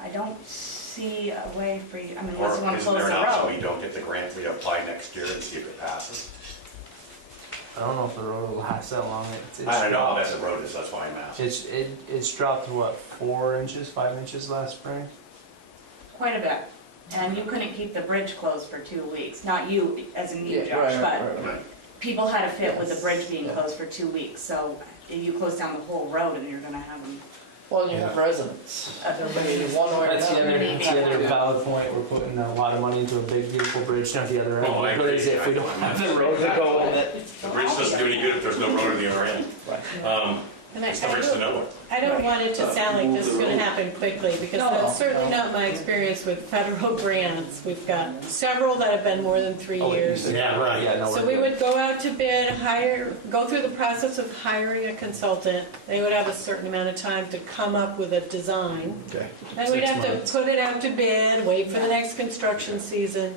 I don't see a way for you, I mean, unless you Or want to isn't close there the an option road. we don't get the grant, we apply next year and see if it passes? I don't know if the road will last that long. It's I don't know how dropped. bad the road is, that's why I'm asking. It's dropped to what, 4 inches, 5 inches last spring? Quite a bit. And you couldn't keep the bridge closed for 2 weeks. Not you, as in you, Yeah, Josh, right, but right, Right. people had to fit with the bridge being Yeah. closed for 2 weeks. So you close down the whole road and you're gonna have them. Well, you have residents, everybody, one way or That's the another. other valid point. We're putting a lot of money into a big beautiful bridge down the other end. Oh, I What is agree. it if we don't have the road to go with it? The bridge doesn't do any good if there's no road at the other end. Right. And It's the bridge to nowhere. I don't want it to sound like this is gonna happen quickly, because No, that's certainly no. not my experience with federal grants. We've got several that have been more than 3 years. Yeah, right. Yeah, no, So we're we good. would go out to bid, go through the process of hiring a consultant. They would have a certain amount of time to come up with a design. Okay. Then we'd 6 have months. to put it out to bid, wait for the next construction season.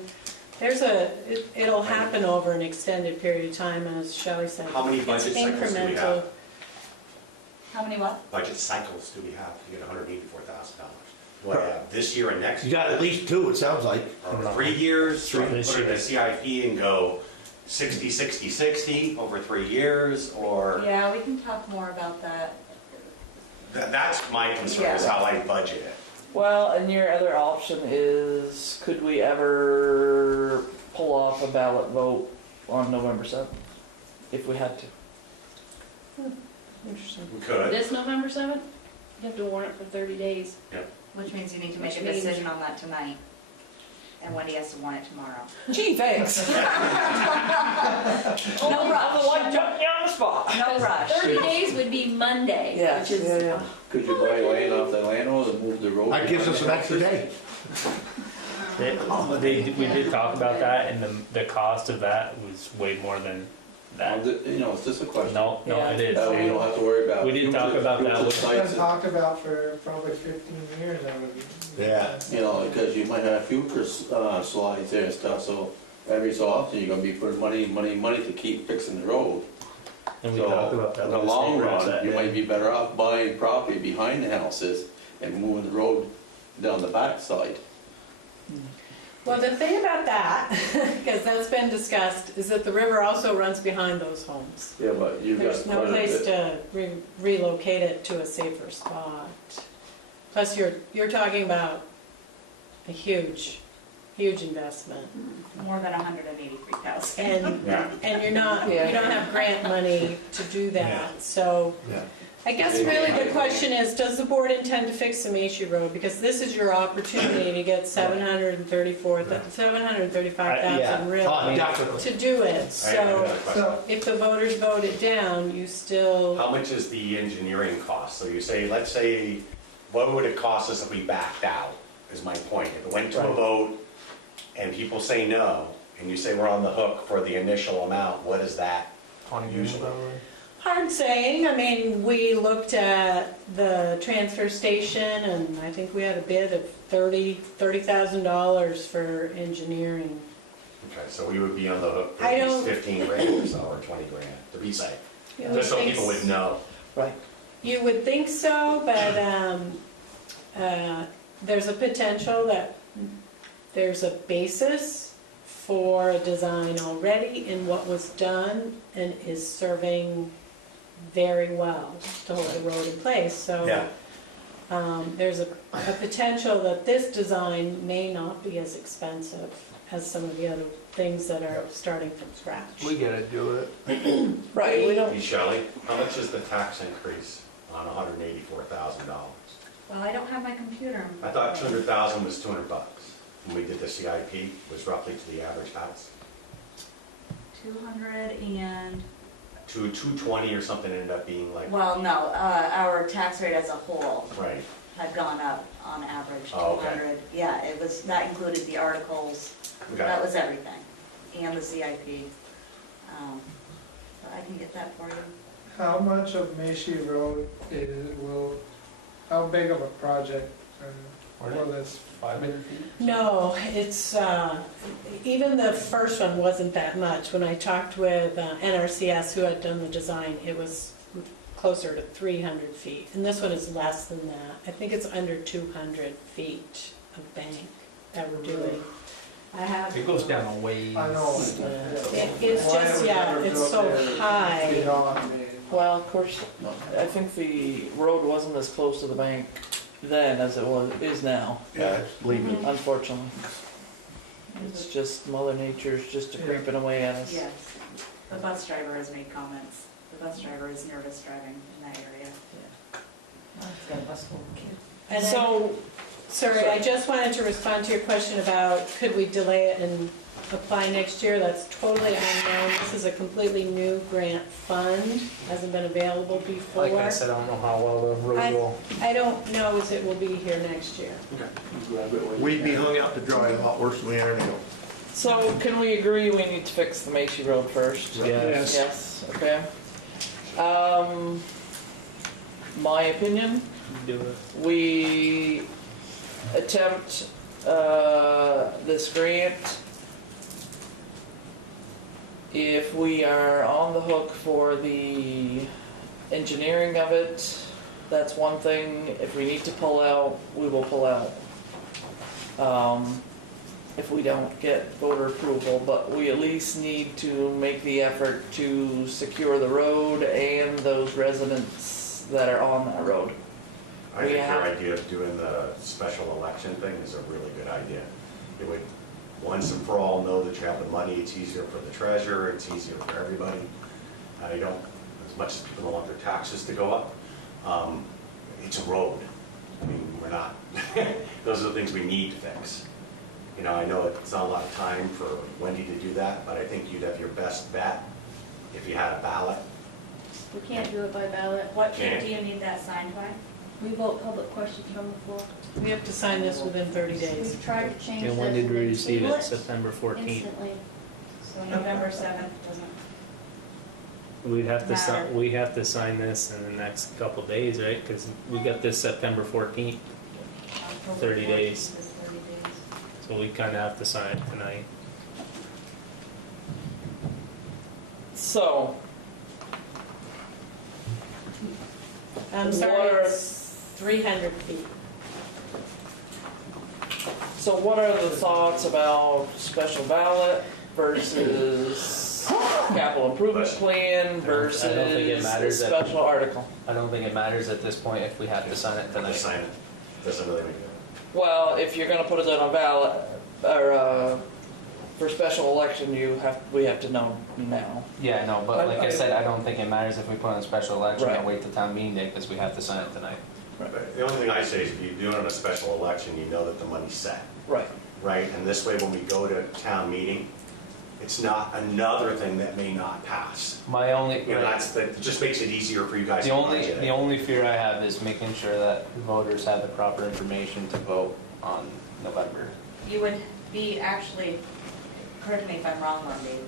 It'll happen over an extended period of time, as Shelley said. How many It's budget cycles do we incremental. have? How many what? Budget cycles do we have to get $184,000? Do I have this year and next You year? got at least 2, it sounds like. Or 3 years? Three So I can this put it in year. a CIP and go 60, 60, 60 over 3 years, or? Yeah, we can talk more about that. That's my concern, is Yeah. how I budget it. Well, and your other option is, could we ever pull off a ballot vote on November 7th? If we had to. Interesting. We could. This November 7th, you have to warn it for 30 days. Which means you need to make a Which means- decision on that tonight. And Wendy has to warn it tomorrow. Gee, thanks. No rush. Like jumping you on the spot. No rush. 30 days would be Monday, Yeah, which is, yeah, yeah. Could you buy land off the landlord and move the road? That gives us an extra day. We did talk about that, and the cost of that was way more than that. You know, it's just a question. No, it is. We don't have to worry about. We did talk about that future with- It's sites. been talked about for probably 15 years, I would. Yeah. You know, because you might have future slides there and stuff, so every so often you're gonna be putting money to keep fixing the road. And we So, talked about that. in the with long neighbors run, that you day. might be better off buying property behind the houses and moving the road down the backside. Well, the thing about that, because that's been discussed, is that the river also runs behind those homes. Yeah, but you've got There's no quite a place bit. to relocate it to a safer spot. Plus, you're talking about a huge investment. More than 183,000. And, Yeah. and you don't have grant money to do Yeah. that, so. Yeah. I guess really the question is, does the board intend to fix the Macy Road? Because this is your opportunity to get 735,000 really Oh, definitely. to do it. I have So another question. So, if the voters vote it down, you still, How much is the engineering cost? So you say, let's say, what would it cost us if we backed out, is my point. If it went to a Right. vote and people say no, and you say we're on the hook for the initial amount, what is that? 20 Usually. probably. hard saying. I mean, we looked at the transfer station and I think we had a bid of $30,000 for engineering. Okay, so we would be on the hook for I at least don't- 15 grand or so, or 20 grand, to be safe. You would Just so think people would know. Right. You would think so, but there's a potential that there's a basis for a design already in what was done and is serving very well to hold the road in place. So Yeah. there's a potential that this design may not be as expensive as some of the other things that are starting from scratch. We gotta do it. Right, we don't, Hey Shelley, how much is the tax increase on $184,000? Well, I don't have my computer. I thought 200,000 was $200. When we did the CIP, was roughly to the average house. 200 and, 220 or something ended up being like, well, no, our tax rate as a whole. right. had gone up on average, Oh, okay. 200. Yeah, it was, that included the articles, Okay. that was everything, and the CIP. But I can get that for you. How much of Macy Road how big of a project will this? 500 feet? No, it's, even the first one wasn't that much. When I talked with NRCS, who had done the design, it was closer to 300 feet. And this one is less than that. I think it's under 200 feet of bank that we're doing. I have. It goes down a ways. I know. It's just, yeah, it's so high. Beyond me. Well, of course, I think the road wasn't as close to the bank then as is now, Yeah, it's leaving. unfortunately. It's just Mother Nature's just creeping away at us. Yes, the bus driver has made comments. The bus driver is nervous driving in that area. It's got a bus full of kids. And So, sorry, I just wanted to respond to your question about could we delay it and apply next year? That's totally unknown. This is a completely new grant fund, hasn't been available before. Like I said, I don't know how well the road will. I don't know if it will be here next year. We'd be hung out to dry a lot worse than we are now. so can we agree we need to fix the Macy Road first? Yes. Yes, okay. My opinion, Do it. we attempt this grant. If we are on the hook for the engineering of it, that's one thing. If we need to pull out, we will pull out. If we don't get voter approval, but we at least need to make the effort to secure the road and those residents that are on that road. I think your idea of doing the special election thing is a really good idea. It would, once and for all, know that you have the money. It's easier for the treasurer, it's easier for everybody. I don't, as much as people don't want their taxes to go up, it's a road. I mean, we're not, those are the things we need to fix. You know, I know it's not a lot of time for Wendy to do that, but I think you'd have your best bet if you had a ballot. We can't do it by ballot. What date do you need that signed by? We vote public questions from the floor. We have to sign this within 30 days. We've tried to change this. And when did we and they receive table it? September 14th. Instantly. So November 7th doesn't We have to Matter. we have to sign this in the next couple days, right? Because we got this September 14th, October 30 days. 14th is 30 days. So we kind of have to sign it tonight. So, I'm What sorry, are- it's 300 feet. so what are the thoughts about special ballot versus capital improvement plan I don't think it versus matters that- special article? I don't think it matters at this point if we have to sign it Just tonight. sign it. Doesn't really make a difference. Well, if you're gonna put it on a ballot, or, for special election, we have to know now. Yeah, no, but like I said, I don't think it matters if we put on a special election or Right. wait till town meeting day because we have to sign it tonight. But the only thing I say is if you do it on a special election, you know that the money's set, Right. right? And this way, when we go to town meeting, it's not another thing that may not pass. My only, You know, that just makes it easier for you guys the to only, budget the it. only fear I have is making sure that voters have the proper information to vote on November. You would be actually, correct me if I'm wrong, Wendy,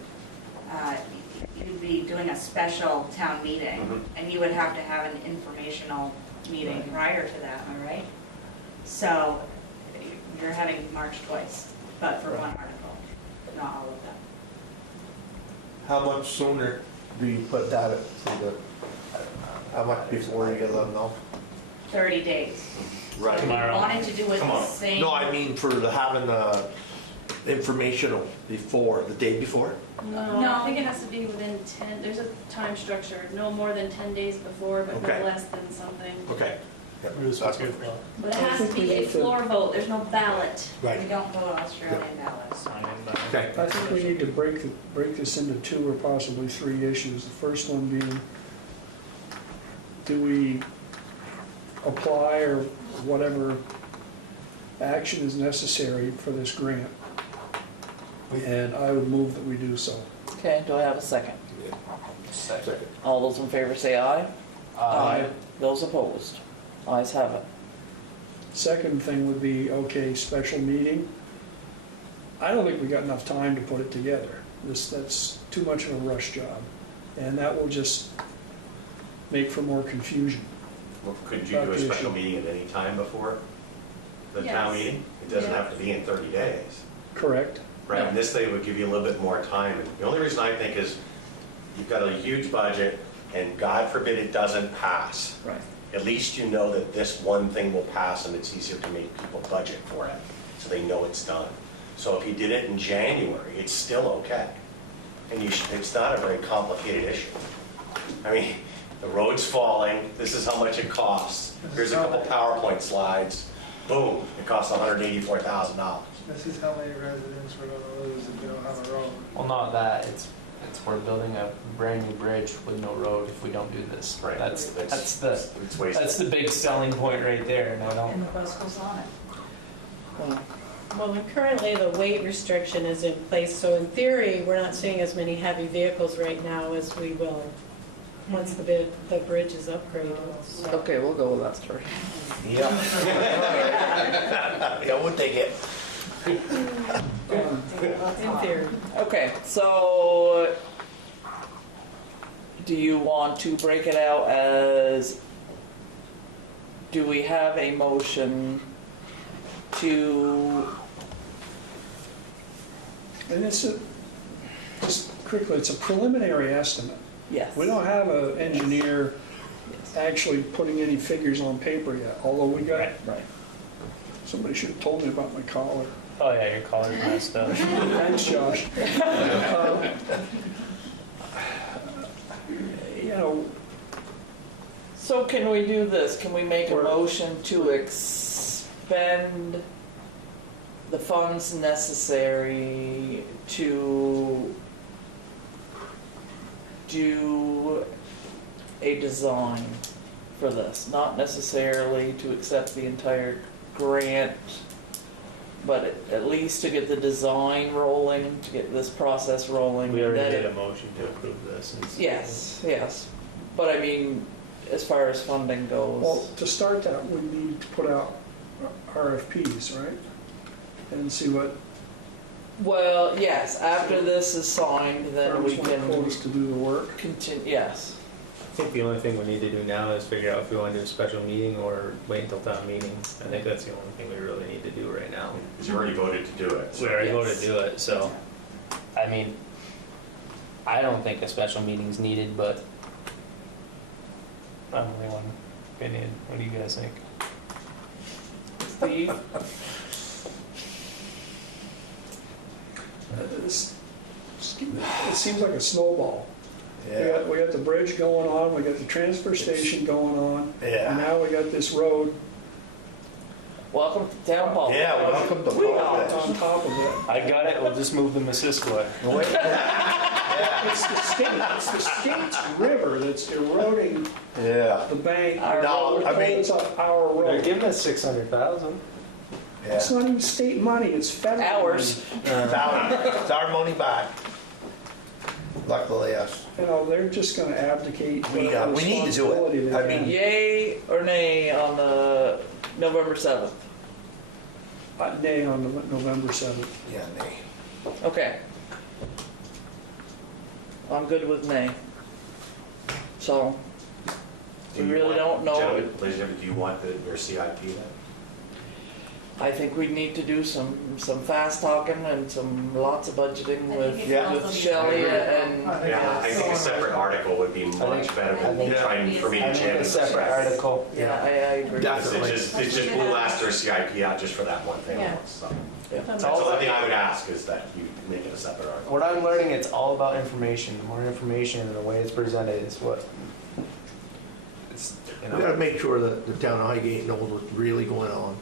you'd be doing a special town meeting, Mhm. and you would have to have an informational meeting prior to that, am I right? So you're having March twice, but for one article, not all of them. How much sooner do you put that at, how much before you let them know? 30 days. Right. So if you Tomorrow. wanted to do it Come the on. same. No, I mean for having the informational before, the day before? No, No. I think it has to be within 10, there's a time structure, no more than 10 days before, but Okay. no less than something. Okay. Where's the That's good good. one? But it I has to think we be a need to- floor vote, there's no ballot. We Right, don't go to Australian ballots. Sign it, but- okay. I think we need to break this into 2 or possibly 3 issues. The first one being, do we apply or whatever action is necessary for this grant? And I would move that we do so. Okay, do I have a second? Second. All those in favor say aye. Aye. Those opposed? Ayes have it. Second thing would be, okay, special meeting. I don't think we got enough time to put it together. That's too much of a rush job. And that will just make for more confusion. Well, could you do a special meeting at any time before the town Yes. meeting? It doesn't have to be in 30 days. Correct? Right, and this thing would give you a little bit more time. And the only reason I think is you've got a huge budget and God forbid it doesn't pass. Right. At least you know that this one thing will pass and it's easier to make people budget for it, so they know it's done. So if you did it in January, it's still okay. And it's not a very complicated issue. I mean, the road's falling, this is how much it costs. Here's a couple PowerPoint slides, boom, it costs $184,000. This is how many residents we're gonna lose if we don't have a road. Well, not that, it's we're building a brand new bridge with no road if we don't do this. Right. That's It's the wasted. big selling point right there, and I And don't. the bus goes on it. Well, and currently the weight restriction is in place, so in theory, we're not seeing as many heavy vehicles right now as we will once the bridge is upgraded. So- Okay, we'll go with that story. Yeah. Yeah, we'll take it. In theory. Okay, so do you want to break it out as, do we have a motion to, And just quickly, it's a preliminary estimate. yes. We don't have an engineer actually putting any figures on paper yet, although we got, Right. somebody should have told me about my collar. Oh yeah, your collar's messed up. Thanks, Josh. You know, So can we do this? Can we make a Or- motion to expend the funds necessary to do a design for this? Not necessarily to accept the entire grant, but at least to get the design rolling, to get this process rolling. We already and then did a motion to approve this. Yes, yes. But I mean, as far as funding goes. well, to start that, we need to put out RFPs, right? And see what Well, yes, after this is signed, then we firms want can quotes to do the work. continue, yes. I think the only thing we need to do now is figure out if we want to do a special meeting or wait until town meeting. I think that's the only thing we really need to do right now. Because you already voted to do it. We already Yes. voted to do it, so, I mean, I don't think a special meeting's needed, but I'm only one opinion. What do you guys think? Steve? It seems like a snowball. We got the bridge going on, we got the transfer station going on, and Yeah. now we got this road Welcome to town hall. Yeah, welcome to politics. on top of it. I got it, we'll just move the Missisquoi. It's the state's river that's eroding Yeah. the bank. No, I mean- It's up our They're road. giving us 600,000. Yeah. It's not even state money, it's federal money. Ours. It's our money back. Luckily, yes. You know, they're just gonna abdicate We the need to do it. responsibility they I have. mean- Yay or nay on the November 7th? Nay on November 7th. Yeah, nay. Okay. I'm good with nay. So, we really don't know. Gentlemen, ladies and gentlemen, do you want your CIP then? I think we need to do some fast talking and lots of budgeting I with think it's also- Shelley and, Yeah, I think a separate article would be much better than trying for me I to think jam a in. separate article. yeah, I agree. Definitely. It just blew asked their CIP out just for that one thing. Yeah. So Yeah. that's the only thing I would ask is that you make it a separate article. What I'm learning, it's all about information. The more information and the way it's presented is what, it's, you We gotta know. make sure that the town of Highgate knows what's really going on.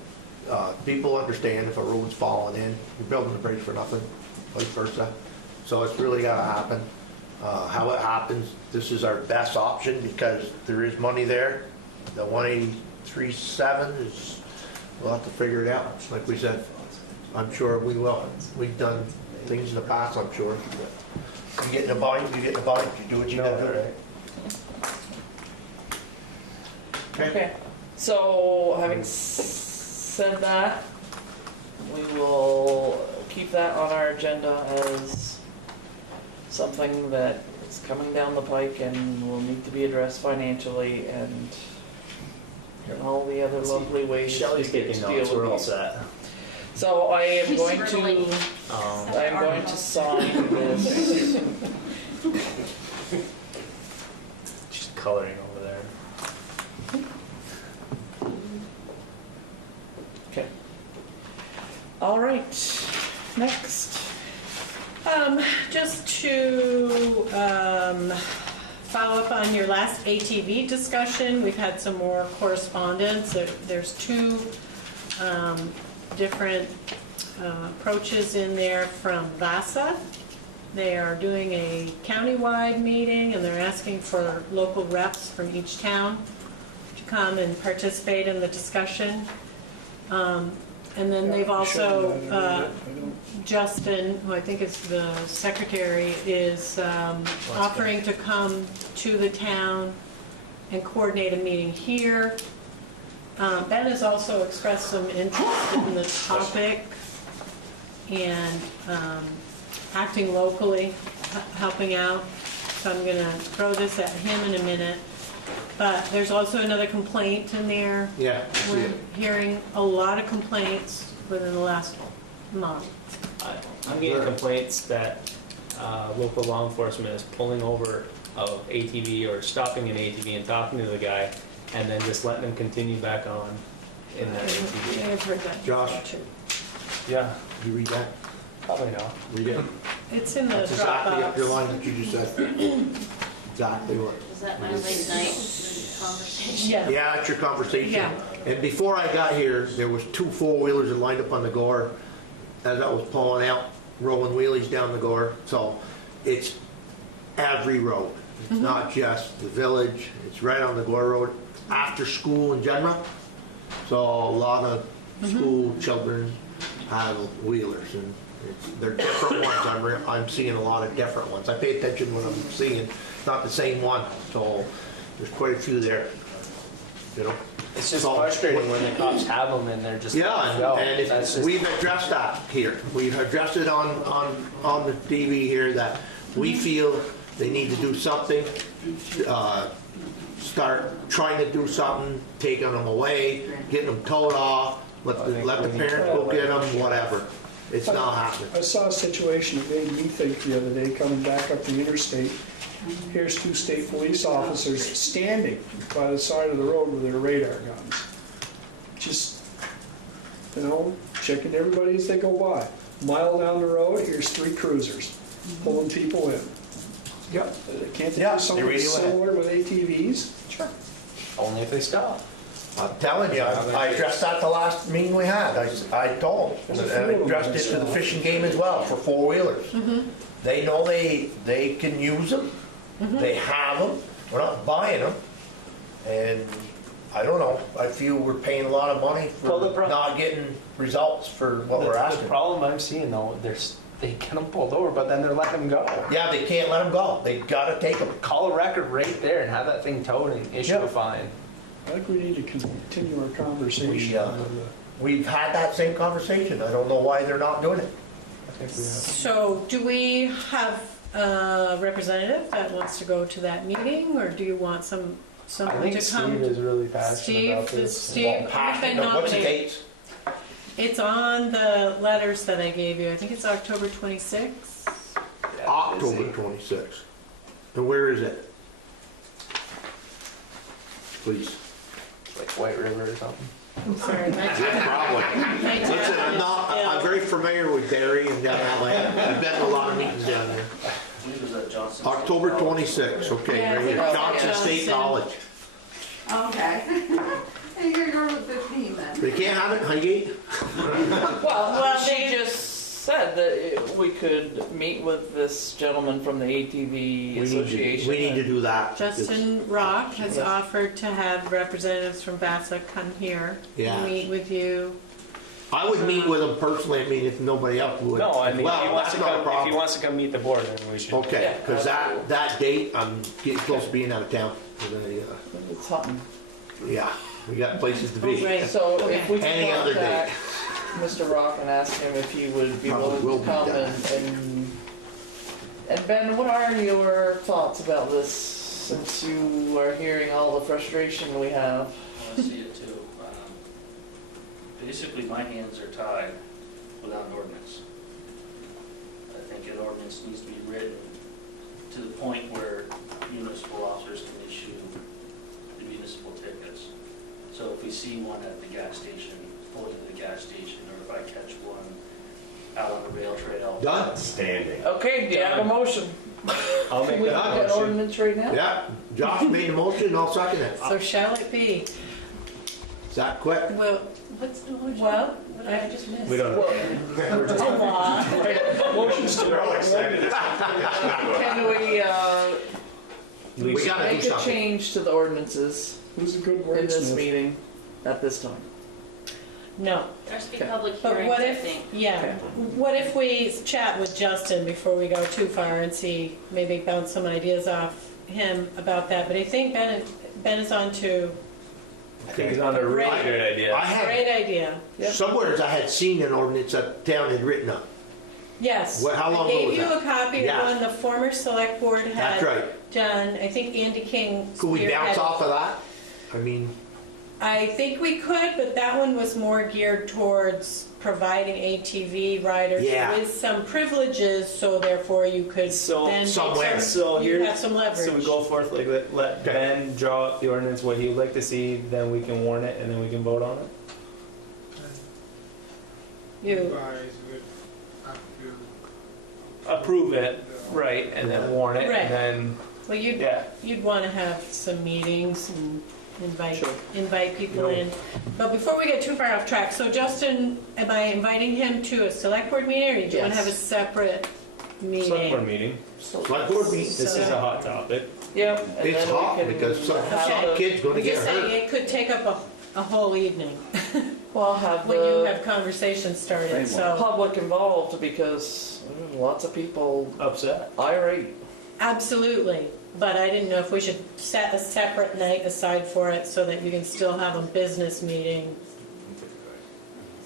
People understand if a road's falling in, you're building a bridge for nothing, vice versa. So it's really gotta happen. How it happens, this is our best option because there is money there. The 183.7 is, we'll have to figure it out, like we said. I'm sure we will. We've done things in the past, I'm sure. You get in a bind, you get in a bind, you do what you No, gotta do. right. Okay, so having said said that, we will keep that on our agenda as something that is coming down the pike and will need to be addressed financially and all the other lovely ways to Shelley's get taking to deal notes, we're all with set. these. So I am She's going scribbling. to, Um, I am going to sign this. She's coloring over there. Okay. All right, next. Just to follow up on your last ATV discussion, we've had some more correspondence. There's two different approaches in there from VASA. They are doing a countywide meeting and they're asking for local reps from each town to come and participate in the discussion. And then they've also, Justin, who I think is the secretary, is offering to come to the town and coordinate a meeting here. Ben has also expressed some interest in the topic and acting locally, helping out. So I'm going to throw this at him in a minute. But there's also another complaint in there. Yeah. We're hearing a lot of complaints within the last month. I'm getting complaints that local law enforcement is pulling over a ATV or stopping an ATV and talking to the guy and then just letting them continue back on in their ATV. I've heard that Josh? too. Yeah, You read that? probably not. Read it. It's in the That's exactly up your Dropbox. line that you just said. Exactly what. Was that my late night conversation? Yeah. Yeah, that's your conversation. Yeah. And before I got here, there was 2 4-wheelers that lined up on the gore as I was pulling out, rolling wheelies down the gore. So it's every road. It's not just the village. It's right on the gore road. After school in general. So a lot of school children have wheelers and they're different ones. I'm seeing a lot of different ones. I pay attention when I'm seeing, not the same one. So there's quite a few there, you know. It's just So, frustrating when the cops have them and they're just Yeah, letting them go. and That's just- we've addressed that here. We've addressed it on the TV here that we feel they need to do something, start trying to do something, taking them away, getting them towed off, let the parents go get them, whatever. It's not happening. I saw a situation that made me think the other day, coming back up the interstate. Here's 2 state police officers standing by the side of the road with their radar guns. Just, you know, checking everybody as they go by. Mile down the road, here's 3 cruisers pulling people in. Yep. Can't they Yeah, do they something really will. similar with ATVs? Sure. Only if they stop. I'm telling you, I addressed that the last meeting we had. I told them, and I addressed it to the fishing game as well for 4-wheelers. They know they can use them, they have them, we're not buying them, and I don't know, I feel we're paying a lot of money Well, the for not getting results for what we're The asking. problem I'm seeing though, they get them pulled over, but then they're letting them go. Yeah, they can't let them go, they gotta take them. Call a record right there and have that thing towed and issue Yeah. a fine. I think we need to continue our conversation. We've had that same conversation, I don't know why they're not doing it. I think we have. So do we have a representative that wants to go to that meeting, or do you want I someone think to Steve come? is really passionate about Steve, this. Steve, Well, you've passionate, been what's the nominated. dates? It's on the letters that I gave you. I think it's October 26th. Yeah, October busy. 26th. And where is it? Please. Like White River or something. I'm sorry. Probably. Listen, I'm very familiar with Barry and down that way. I've been to a lot of meetings down there. October 26th, okay, Yeah, I right think here, it's Johnson State Johnson. College. Okay. And you're going with 15 then. They can't have it, Highgate? Well, she they- just said that we could meet with this gentleman from the ATV Association. We need to do that. Justin Rock has offered to have representatives from VASA come here Yeah. and meet with you. I would meet with them personally, I mean, if nobody else would. No, I mean, if he Well, wants that's to not a come, if he problem. wants to come meet the board, then we should. Okay, Yeah, because that date, I'm getting close to being out of town. It's something. Yeah, We got places to Oh, be. great. So if Okay. we can Any other day. contact Mr. Rock and ask him if he would be Probably willing will to be come done. and Ben, what are your thoughts about this, since you are hearing all the frustration we have? I see it too. Basically, my hands are tied without an ordinance. I think an ordinance needs to be written to the point where municipal officers can issue the municipal tickets. So if we see one at the gas station, pull into the gas station, or if I catch one out on the rail trail. Done? Standing. Okay, do you have a motion? I'll make Can we that look at motion. ordinance right now? Yeah, Josh made the motion, I'll second it. So shall it be? Is that quick? Well, What's the motion? well, What did I just miss? We don't know. a lot. Motion's They're all excited. Can we We gotta do make a something. change to the ordinances Who's a good in this wordsmith? meeting at this time? No, There has to be Okay. public but hearings, what I if, think. yeah, what if we chat with Justin before we go too far and see, maybe bounce some ideas off him about that, but I think Ben is on to I think he's on a really Great. good idea. I had, great idea. somewhere I had seen an ordinance that town had written up. Yes. How long I ago gave was you that? a copy of Yeah. one the former select board That's had right. done. I think Andy King. Could we bounce spearheaded- off of that? I mean, I think we could, but that one was more geared towards providing ATV riders Yeah. with some privileges, so therefore you could So- then Somewhere. So you here, have some leverage. so we go forth like let Okay. Ben draw up the ordinance, what he would like to see, then we can warn it, and then we can vote on it. You You, guys would have to. Approve it, right, and then warn it, Right. and then, well, you'd yeah. want to have some meetings and Sure. invite people No. in. But before we get too far off track, so Justin, am I inviting him to a select board meeting, or do you want to Yes. have a separate Select board meeting? meeting. select board meeting. This is a hot topic. Yep. and It's then we hot can because some have the- kid's gonna I'm get just saying, hurt. it could take up a whole evening Well, have when you the have conversations started, so. public involved, because lots of people Upset. irate. Absolutely, but I didn't know if we should set a separate night aside for it so that you can still have a business meeting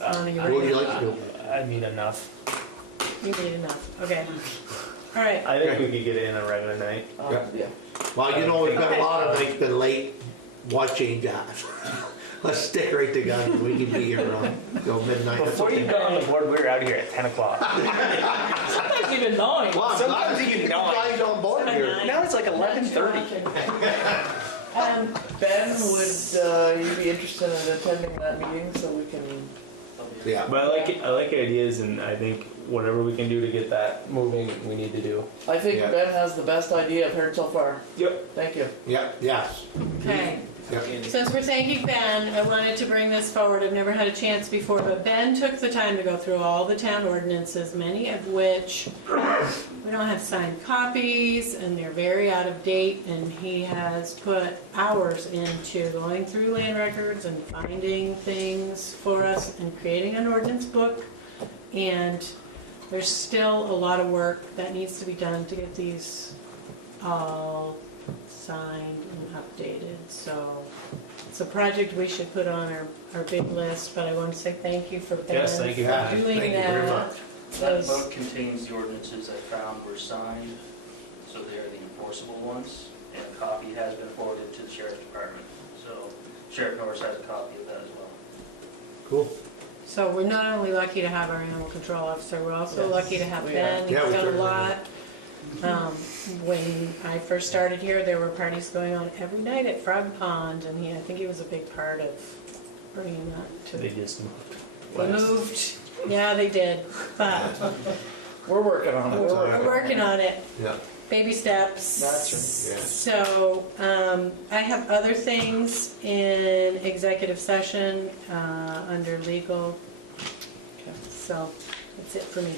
on your. What do you like to do? I need enough. You need enough, okay. All right, I think we could get it in a regular night. Yeah. Yeah. Well, you know, we've got a lot of nights been late. Why change that? Let's stick right together. We can be here around, midnight. That's Before you okay. got on the board, we were out here at 10 o'clock. Sometimes even 9. Well, I'm glad Sometimes to even keep you nine. guys on board here. Now it's like 11:30. Ben, would you be interested in attending that meeting so we can? Yeah. But I like ideas, and I think whatever we can do to get that moving, we need to do. I think Yeah. Ben has the best idea I've heard so far. Yep. Thank you. Yeah, yes. okay. Yeah. Since we're thanking Ben, I wanted to bring this forward. I've never had a chance before, but Ben took the time to go through all the town ordinances, many of which we don't have signed copies, and they're very out of date, and he has put hours into going through land records and finding things for us and creating an ordinance book. And there's still a lot of work that needs to be done to get these all signed and updated, so it's a project we should put on our big list, but I want to say thank you for Ben Yes, thank you. for Yeah, doing thank you very that. much. That Those- book contains the ordinances I found were signed, so they're the enforceable ones, and a copy has been forwarded to the sheriff's department. So Sheriff Norris has a copy of that as well. Cool. So we're not only lucky to have our animal control officer, we're also Yes, lucky to have we Ben. are. He's Yeah, we done a certainly lot. When I first started here, there were parties going on every night at Frog Pond, and I think he was a big part of bringing that to. They just moved. They moved, yeah, they did, but We're working on it. we're working on it. Yeah. Baby steps. That's right. Yeah. So, I have other things in executive session, under legal. So, that's it for me.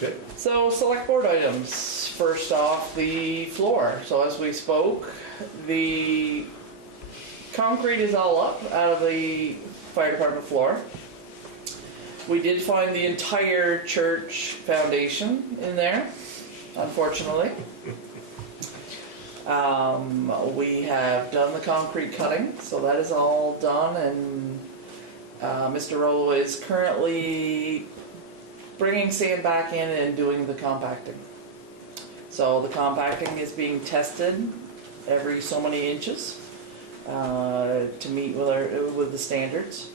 Good. So, select board items. First off, the floor. So as we spoke, the concrete is all up out of the fire department floor. We did find the entire church foundation in there, unfortunately. We have done the concrete cutting, so that is all done, and Mr. Rollo is currently bringing sand back in and doing the compacting. So the compacting is being tested every so many inches to meet with the standards.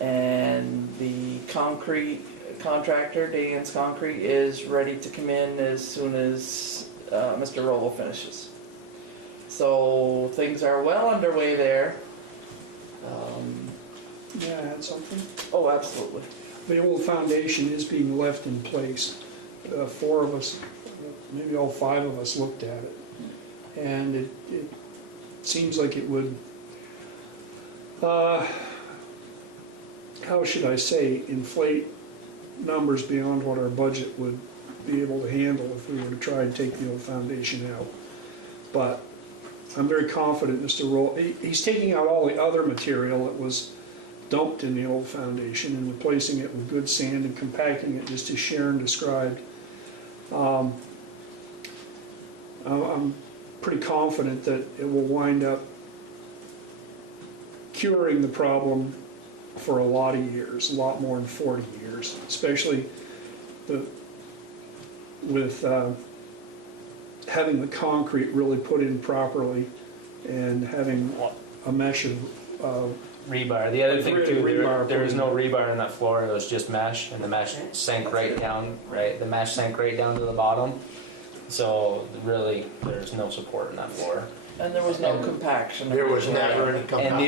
And the concrete contractor, Dan's Concrete, is ready to come in as soon as Mr. Rollo finishes. So things are well underway there. Yeah, I had something. Oh, absolutely. The old foundation is being left in place. 4 of us, maybe all 5 of us looked at it. And it seems like it would, how should I say, inflate numbers beyond what our budget would be able to handle if we were to try and take the old foundation out. But I'm very confident Mr. Roll, he's taking out all the other material that was dumped in the old foundation and replacing it with good sand and compacting it just as Sharon described. I'm pretty confident that it will wind up curing the problem for a lot of years, a lot more than 40 years, especially with having the concrete really put in properly and having a mesh of Rebar. The other thing too, rebar there was no rebar in that floor, it was just mesh, and the mesh sank right down, right? The mesh sank right down to the bottom. So really, there's no support in that floor. And there was no compaction. There was never any And compact.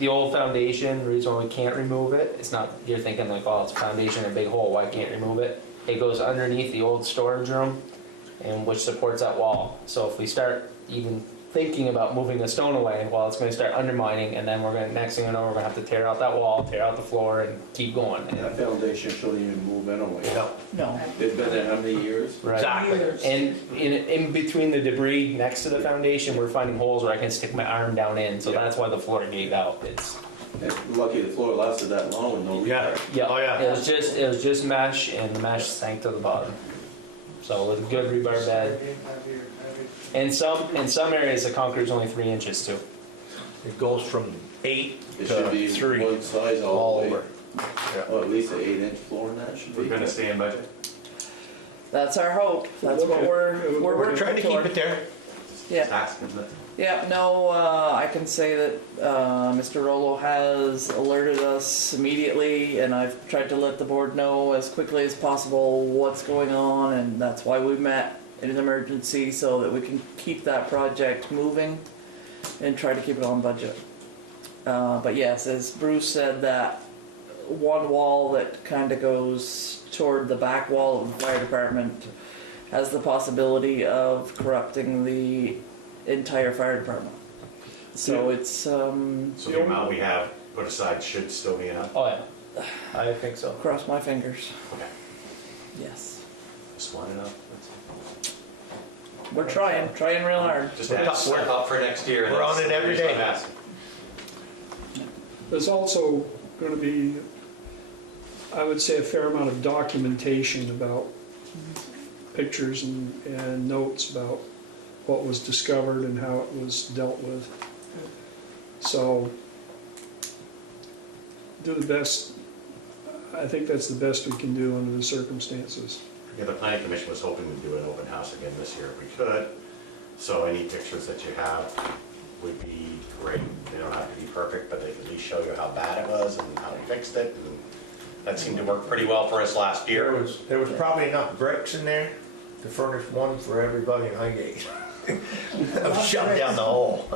the old foundation, the reason why we can't remove it, it's not, you're thinking like, oh, it's a foundation, a big hole, why can't you remove it? It goes underneath the old storage room, and which supports that wall. So if we start even thinking about moving the stone away, well, it's gonna start undermining, and then next thing you know, we're gonna have to tear out that wall, tear out the floor, and keep going. And that foundation shouldn't even move anyway. No, No. It's been there how many years? Right. exactly. And in between the debris next to the foundation, we're finding holes where I can stick my arm down in, so that's why the floor gave out. It's And lucky the floor lasted that long with no Yeah. rebar. yeah, Oh, yeah. it was just mesh, and the mesh sank to the bottom. So with a good rebar bed. In some areas, the concrete's only 3 inches too. It goes from 8 It should to be 3, one size all all the way. over. Or at least an 8-inch floor in that should be. We're gonna stay in budget? That's our hope. That's what we're We're working trying to keep toward. it there. Yeah. Task, isn't it? Yeah, no, I can say that Mr. Rollo has alerted us immediately, and I've tried to let the board know as quickly as possible what's going on, and that's why we met in an emergency, so that we can keep that project moving and try to keep it on budget. But yes, as Bruce said, that one wall that kind of goes toward the back wall of the fire department has the possibility of corrupting the entire fire department. So it's So the amount we have put aside should still be enough? Oh yeah, I think so. cross my fingers. Okay. Yes. Just want to know. We're trying real hard. Just We're add tough. step up for next year. We're on it every That's what day. I'm asking. There's also going to be, I would say, a fair amount of documentation about pictures and notes about what was discovered and how it was dealt with. So do the best, I think that's the best we can do under the circumstances. Yeah, the planning commission was hoping to do an open house again this year if we could. So any pictures that you have would be great. They don't have to be perfect, but they can at least show you how bad it was and how we fixed it. And that seemed to work pretty well for us last year. There was probably enough bricks in there to furnish one for everybody in Highgate. Shut down the hole.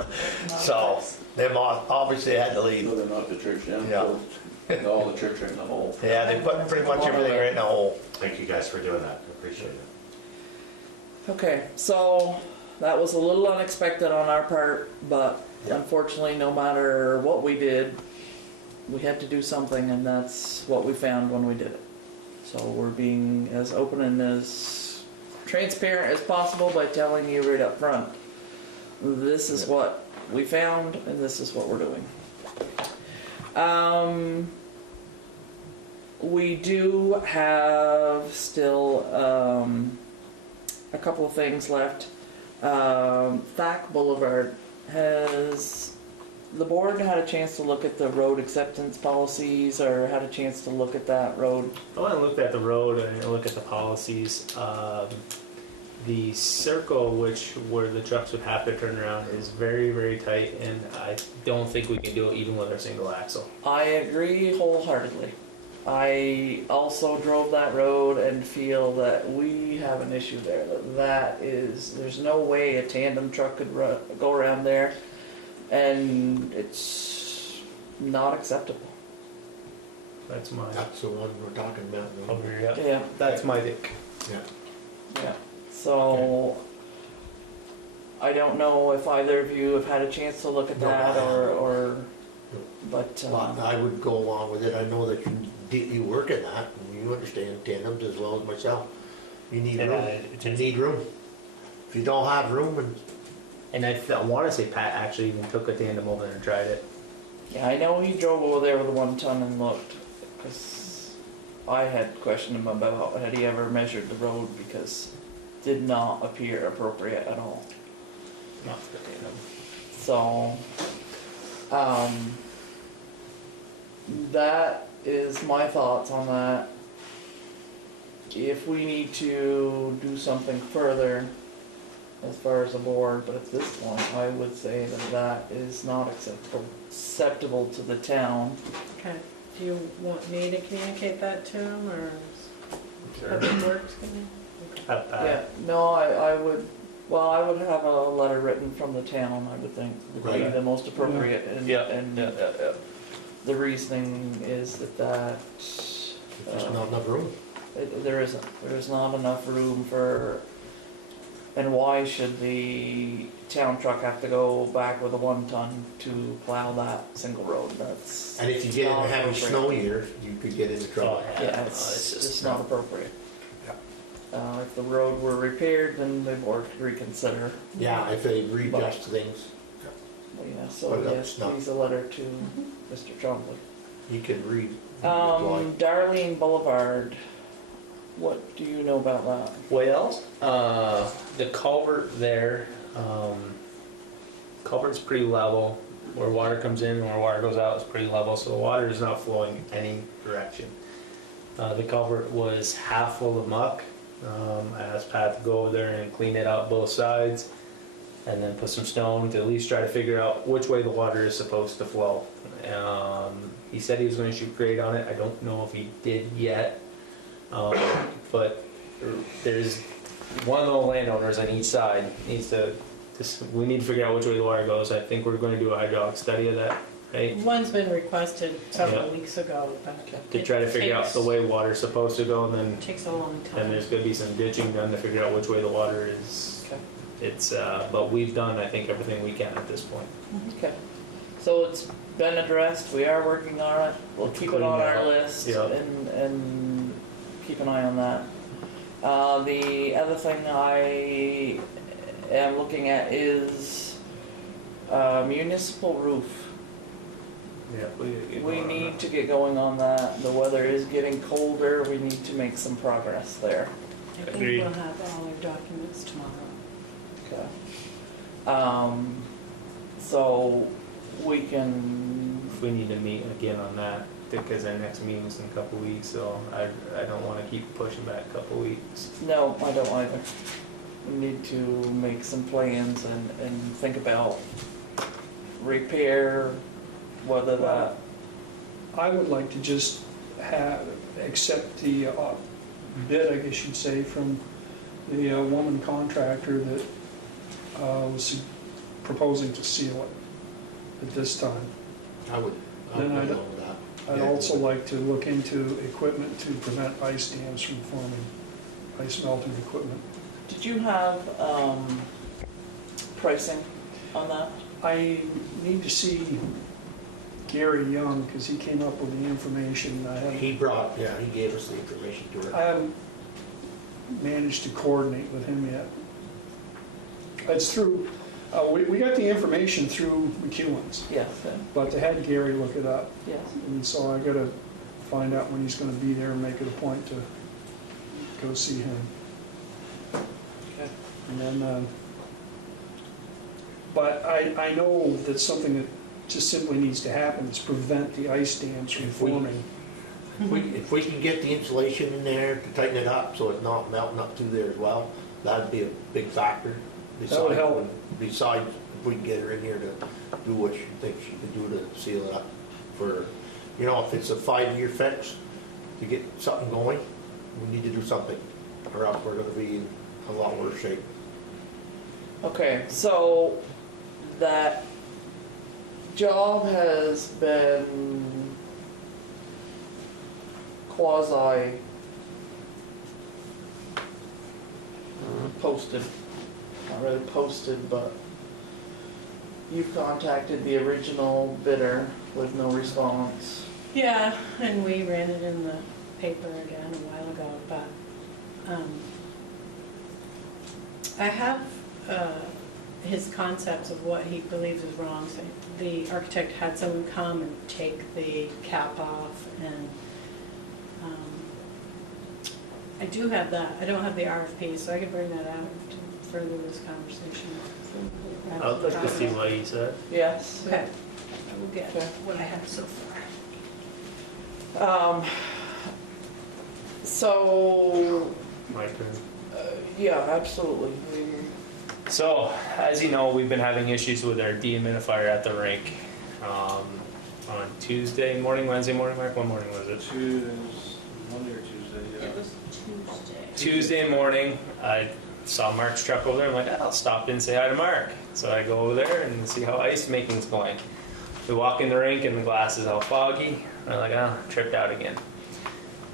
So them obviously had to No, leave. they're not the church, yeah. Yeah. All the church are in the hole. Yeah, they put pretty much everything right in the hole. Thank you guys for doing that. Appreciate it. Okay, so that was a little unexpected on our part, but unfortunately, no matter what we did, we had to do something, and that's what we found when we did it. So we're being as open and as transparent as possible by telling you right up front, this is what we found, and this is what we're doing. We do have still a couple of things left Thack Boulevard, has the board had a chance to look at the road acceptance policies or had a chance to look at that road? I went and looked at the road and looked at the policies. The circle where the trucks would have to turn around is very, very tight, and I don't think we can do it even with our single axle. I agree wholeheartedly. I also drove that road and feel that we have an issue there. There's no way a tandem truck could go around there, and it's not acceptable. That's my. That's the one we're talking about. Over here, yeah. Yeah, That's my dick. Yeah. yeah. So, I don't know if either of you have had a chance to look at No, that I haven't. or, but, Well, I would go along with it. I know that you work in that, and you understand tandems as well as myself. You need room. You need room. If you don't have room, And I want to say Pat actually even took a tandem over there and tried it. yeah, I know he drove over there with a 1 ton and looked, because I had questioned him about had he ever measured the road, because it did not appear appropriate at all. Not for the tandem. So, that is my thoughts on that. If we need to do something further as far as the board, but at this point, I would say that is not acceptable to the town. Okay, do you want me to communicate that to him, or Sure. Public Works gonna? Okay. Yeah, no, I would, well, I would have a letter written from the town, I would think, would be Right. the most appropriate, and, Yeah. and the reasoning is that there's not enough room. there is not enough room for, and why should the town truck have to go back with a 1 ton to plow that single road? That's. And if you get in not a heavy appropriate. snow year, you could get into trouble. Oh, Yeah, no, it's just just not appropriate. If the road were repaired, then the board could reconsider. Yeah, if they readjust things, Well, yeah, so But yes, that's not- please a letter to Mr. Trombley. you could reply. Darlene Boulevard, what do you know about that? Well, the culvert there, culvert's pretty level. Where water comes in and where water goes out is pretty level, so the water is not flowing in any direction. The culvert was half full of muck. I asked Pat to go over there and clean it out both sides, and then put some stone to at least try to figure out which way the water is supposed to flow. He said he was going to shoot grade on it. I don't know if he did yet. But there's one of the landowners on each side needs to, we need to figure out which way the water goes. I think we're going to do a hydraulic study of that, right? One's been requested several Yeah. weeks ago, but To try to figure out the way water's supposed to go, and then it takes a long and time. there's going to be some ditching done to figure out which way the water is. Okay. It's, but we've done, I think, everything we can at this point. Okay, so it's been addressed, we are working on it, we'll keep it on our list Yeah. and keep an eye on that. The other thing I am looking at is municipal roof. Yeah, We need to get going on that, the weather is getting colder, we need to make some progress there. I think Agreed. we'll have all our documents tomorrow. Okay. So we can, If we need to meet again on that, because our next meeting's in a couple weeks, so I don't want to keep pushing back a couple weeks. no, I don't either. We need to make some plans and think about repair, whether that, I would like to just accept the bid, I guess you'd say, from the woman contractor that was proposing to seal it at this time. I would Then go I'd- along with that. I'd Yeah. also like to look into equipment to prevent ice dams from forming, ice melting equipment. did you have pricing on that? I need to see Gary Young, because he came up with the information. He gave us the information to her. I haven't managed to coordinate with him yet. It's through, we got the information through McEwen's, Yes, but they had Gary look it up. yes. And so I gotta find out when he's gonna be there and make it a point to go see him. Okay. And then, But I know that something that just simply needs to happen is prevent the ice dams from forming. If we can get the insulation in there to tighten it up so it's not melting up through there as well, that'd be a big factor. That would help. Besides, if we can get her in here to do what she thinks she can do to seal it up for, you know, if it's a 5-year fix, to get something going, we need to do something, or else we're gonna be in a lot worse shape. Okay, so that job has been quasi posted. Not really posted, but you've contacted the original bidder with no response. Yeah, and we ran it in the paper again a while ago, but I have his concepts of what he believes is wrong. So the architect had someone come and take the cap off, and I do have that. I don't have the RFP, so I can bring that out to further this conversation. I'd like to see what he said. Yes. Okay, I will get Okay. what I have so far. So, My turn. yeah, absolutely. So, as you know, we've been having issues with our dehumidifier at the rink. On Tuesday morning, Wednesday morning, Mark, what morning was it? Monday or Tuesday, yeah. It was Tuesday. Tuesday morning, I saw Mark's truck over there. I'm like, I'll stop in and say hi to Mark. So I go over there and see how ice making's going. We walk in the rink and the glass is all foggy. I'm like, oh, tripped out again.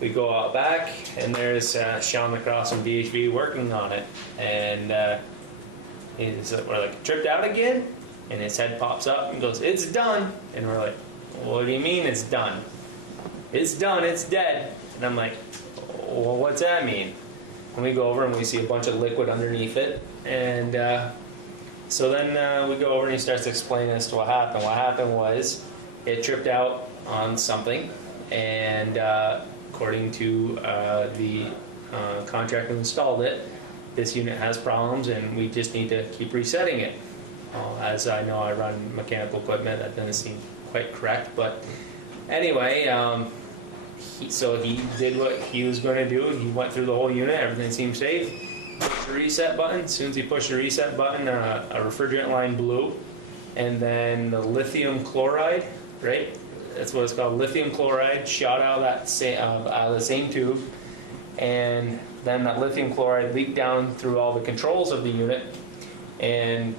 We go out back and there's Sean LaCrosse from VHB working on it. And we're like, tripped out again? And his head pops up and goes, it's done. And we're like, what do you mean it's done? It's done, it's dead. And I'm like, well, what's that mean? And we go over and we see a bunch of liquid underneath it. And so then we go over and he starts explaining as to what happened. What happened was it tripped out on something. And according to the contractor who installed it, this unit has problems and we just need to keep resetting it. As I know, I run mechanical equipment. That doesn't seem quite correct. But anyway, so he did what he was going to do. He went through the whole unit. Everything seemed safe. Pushed the reset button. As soon as he pushed the reset button, a refrigerant line blew. And then the lithium chloride, right? That's what it's called. Lithium chloride shot out of the same tube. And then that lithium chloride leaked down through all the controls of the unit. And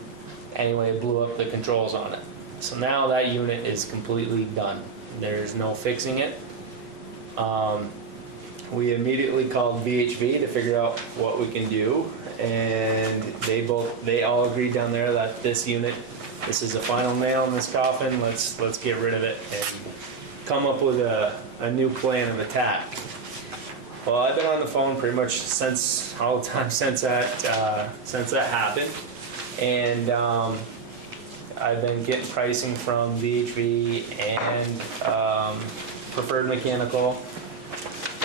anyway, it blew up the controls on it. So now that unit is completely done. There's no fixing it. We immediately called VHB to figure out what we can do, and they all agreed down there that this unit, this is the final nail in this coffin. Let's get rid of it and come up with a new plan of attack. Well, I've been on the phone pretty much since that happened, and I've been getting pricing from VHB and Preferred Mechanical.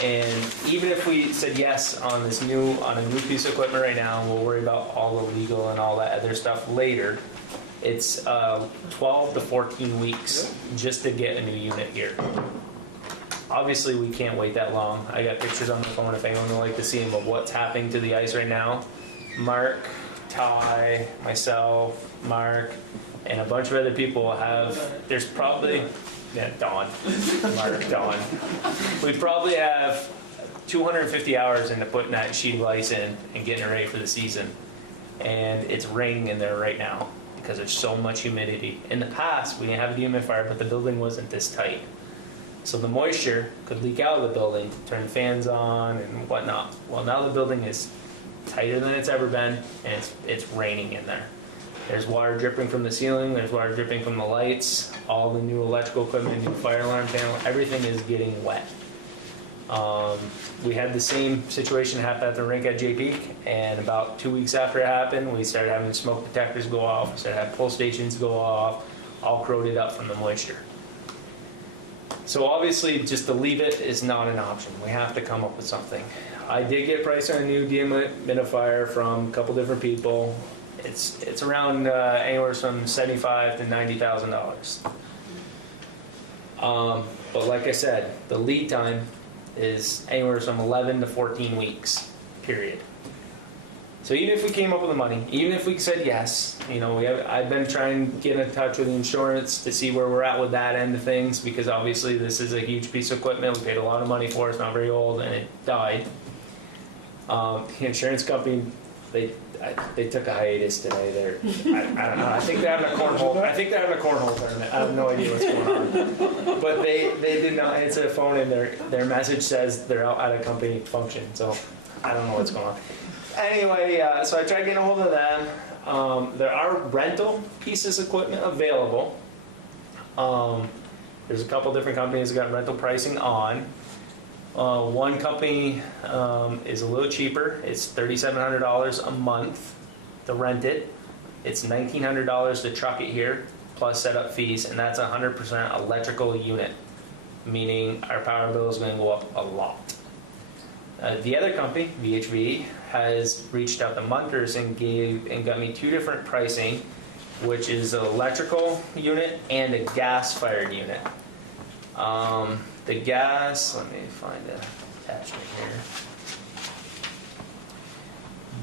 And even if we said yes on a new piece of equipment right now, and we'll worry about all the legal and all that other stuff later, it's 12 to 14 weeks just to get a new unit here. Obviously, we can't wait that long. I got pictures on the phone if anyone would like to see them of what's happening to the ice right now. Mark, Ty, myself, Mark, and a bunch of other people there's probably, Dawn, Mark, Dawn. We probably have 250 hours into putting that sheet of ice in and getting it ready for the season. And it's raining in there right now because there's so much humidity. In the past, we didn't have a dehumidifier, but the building wasn't this tight. So the moisture could leak out of the building, turn fans on and whatnot. Well, now the building is tighter than it's ever been, and it's raining in there. There's water dripping from the ceiling, there's water dripping from the lights, all the new electrical equipment, new fire alarm panel, everything is getting wet. We had the same situation happen at the rink at J Peak, and about 2 weeks after it happened, we started having smoke detectors go off, we started having pull stations go off, all corroded up from the moisture. So obviously, just to leave it is not an option. We have to come up with something. I did get a price on a new dehumidifier from a couple different people. It's around anywhere from $75,000 to $90,000. But like I said, the lead time is anywhere from 11 to 14 weeks, period. So even if we came up with the money, even if we said yes, I've been trying to get in touch with the insurance to see where we're at with that end of things, because obviously this is a huge piece of equipment. We paid a lot of money for it. It's not very old, and it died. The insurance company, they took a hiatus today. I don't know. I think they're having a cornhole. I think they're having a cornhole tournament. I have no idea what's going on. But they did not answer the phone, and their message says they're out at a company function. So I don't know what's going on. Anyway, so I tried getting a hold of them. There are rental pieces of equipment available. There's a couple different companies that got rental pricing on. One company is a little cheaper. It's $3,700 a month to rent it. It's $1,900 to truck it here, plus setup fees, and that's 100% electrical unit, meaning our power bill is going to go up a lot. The other company, VHV, has reached out to Munters and got me two different pricing, which is an electrical unit and a gas-fired unit. The gas, let me find the attachment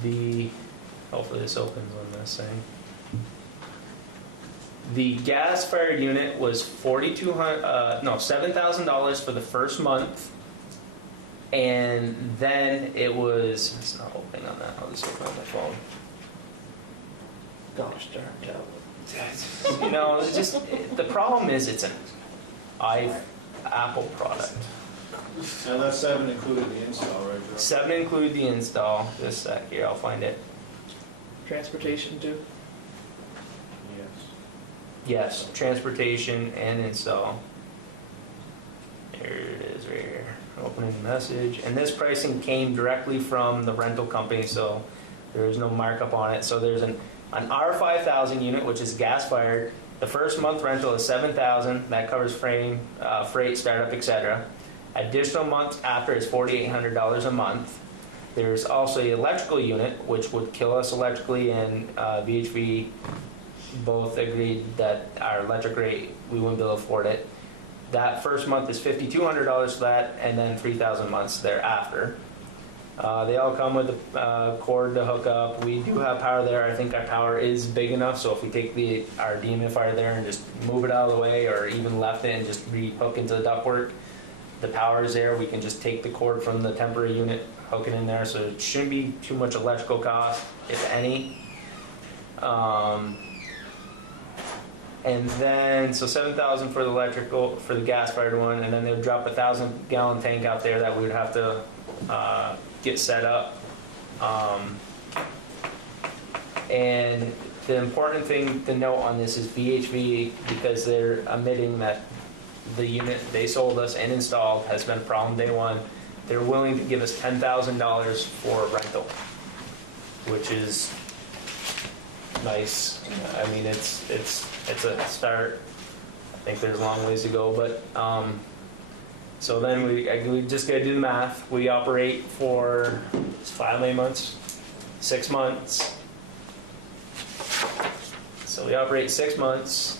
here. Hopefully this opens on this thing. The gas-fired unit was $7,000 for the first month. And then it's not opening on that, I'll just open on my phone. Gosh darn it. The problem is it's an Apple product. And that 7 included the install, right, Joe? 7 included the install. Just a sec here, I'll find it. Transportation too? Yes. Yes, transportation and install. There it is right here. Opening the message. And this pricing came directly from the rental company, so there is no markup on it. So there's an R5000 unit, which is gas fired. The first month rental is $7,000. That covers frame, freight, startup, etc. Additional months after is $4,800 a month. There's also the electrical unit, which would kill us electrically, and VHV both agreed that our electric rate, we wouldn't be able to afford it. That first month is $5,200 for that, and then 3,000 months thereafter. They all come with a cord to hook up. We do have power there. I think our power is big enough, so if we take our dehumidifier there and just move it out of the way, or even left it and just re-hook into the ductwork, the power is there. We can just take the cord from the temporary unit, hook it in there, so it shouldn't be too much electrical cost, if any. And then, so $7,000 for the electrical, for the gas-fired one, and then they would drop a 1,000-gallon tank out there that we would have to get set up. And the important thing to note on this is VHV, because they're admitting that the unit they sold us and installed has been a problem day one. They're willing to give us $10,000 for rental, which is nice. I mean, it's a start. I think there's a long ways to go, but so then we just gotta do the math. We operate for 5 months, 6 months. So we operate 6 months,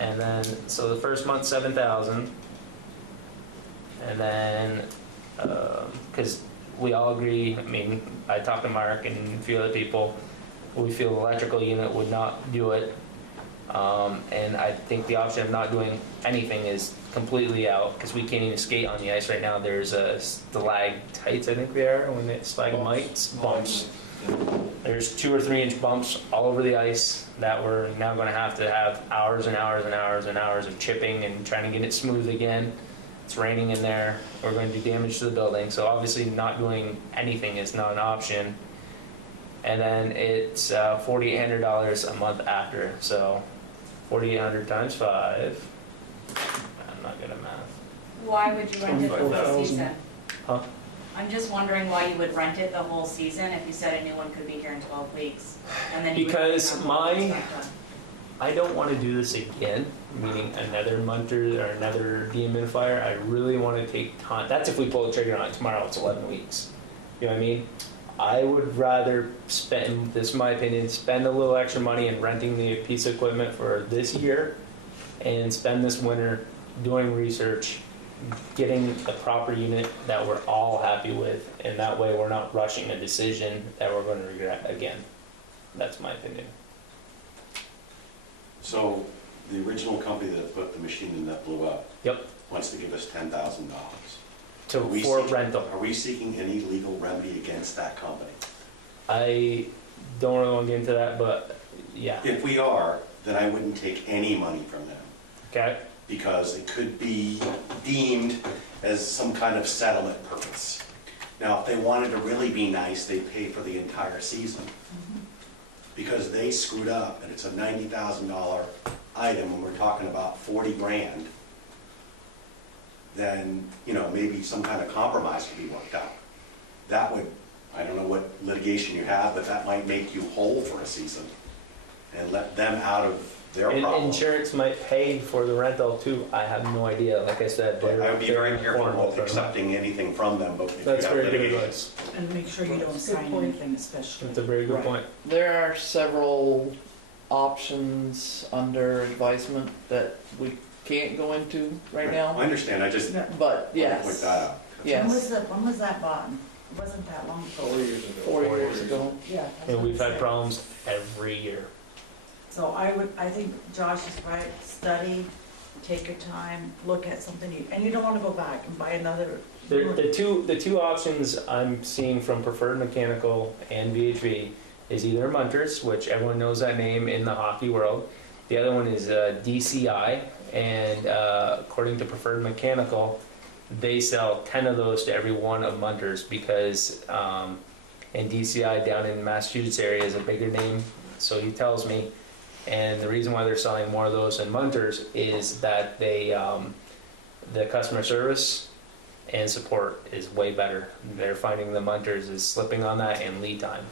and then so the first month 7,000, and then because we all agree. I mean, I talked to Mark and a few other people. We feel the electrical unit would not do it. And I think the option of not doing anything is completely out, because we can't even skate on the ice right now. There's stalactites, I think they are, when it's stalagmites, bumps. There's 2 or 3 inch bumps all over the ice that we're now going to have hours and hours and hours and hours of chipping and trying to get it smooth again. It's raining in there. We're going to do damage to the building. So obviously not doing anything is not an option. And then it's $4,800 a month after. So 4,800 times 5. I'm not good at math. Why would you rent it the whole 25,000. season? Huh? I'm just wondering why you would rent it the whole season if you said a new one could be here in 12 weeks. And then you would Because have all that stuff done. I don't want to do this again, meaning another munter or another dehumidifier. I really want to take time. That's if we pull the trigger on it tomorrow. It's 11 weeks. You know what I mean? I would rather spend, this is my opinion, spend a little extra money in renting the piece of equipment for this year and spend this winter doing research, getting a proper unit that we're all happy with, and that way we're not rushing a decision that we're going to regret again. That's my opinion. So the original company that put the machine in that blew up. Yep. Wants to give us $10,000. For rental. Are we seeking any legal remedy against that company? I don't really want to get into that, but yeah. If we are, then I wouldn't take any money from them. Okay. Because it could be deemed as some kind of settlement purpose. Now, if they wanted to really be nice, they'd pay for the entire season. Because they screwed up and it's a $90,000 item and we're talking about 40 grand, then, you know, maybe some kind of compromise could be worked out. That would, I don't know what litigation you have, but that might make you whole for a season and let them out of their problem. Insurance might pay for the rental too. I have no idea. Like I said, But I would be very careful about accepting anything from them, but if you That's have very good litigation. advice. And make sure you don't sign anything especially. That's a very good Right. point. There are several options under advisement that we can't go into right now. I understand, I just But want to yes, point that out. yes, When was that bought? It wasn't that long ago. 4 years ago. 4 years ago. Yeah. And we've had problems every year. So I think Josh is right, study, take your time, look at something, and you don't want to go back and buy another. The two options I'm seeing from Preferred Mechanical and VHV is either Munters, which everyone knows that name in the hockey world. The other one is DCI, and according to Preferred Mechanical, they sell 10 of those to every one of Munters because and DCI down in Massachusetts area is a bigger name, so he tells me. And the reason why they're selling more of those than Munters is that they the customer service and support is way better. They're finding the Munters is slipping on that and lead time.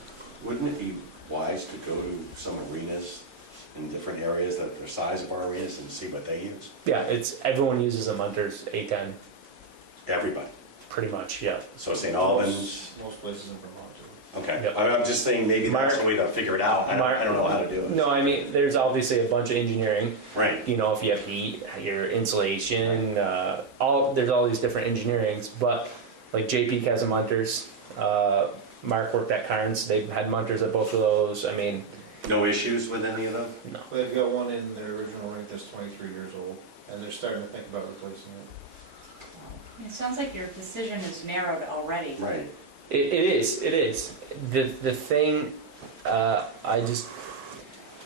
Wouldn't it be wise to go to some arenas in different areas that are the size of our arenas and see what they use? Yeah, everyone uses a Munters A10, Everybody. pretty much. Yeah. So St. Albans, Most places in Vermont do. okay. Yep. I'm just saying maybe that's a way to figure it out. I don't know how to do it. No, I mean there's obviously a bunch of engineering. Right. You know, if you have heat, your insulation, there's all these different engineerings. But like JP has a Munters. Mark worked at Carnes. They've had Munters at both of those. I mean, No issues with any of them? no. They've got one in their original rink that's 23 years old, and they're starting to think about replacing it. It sounds like your decision is narrowed already. Right. It is. The thing, I just,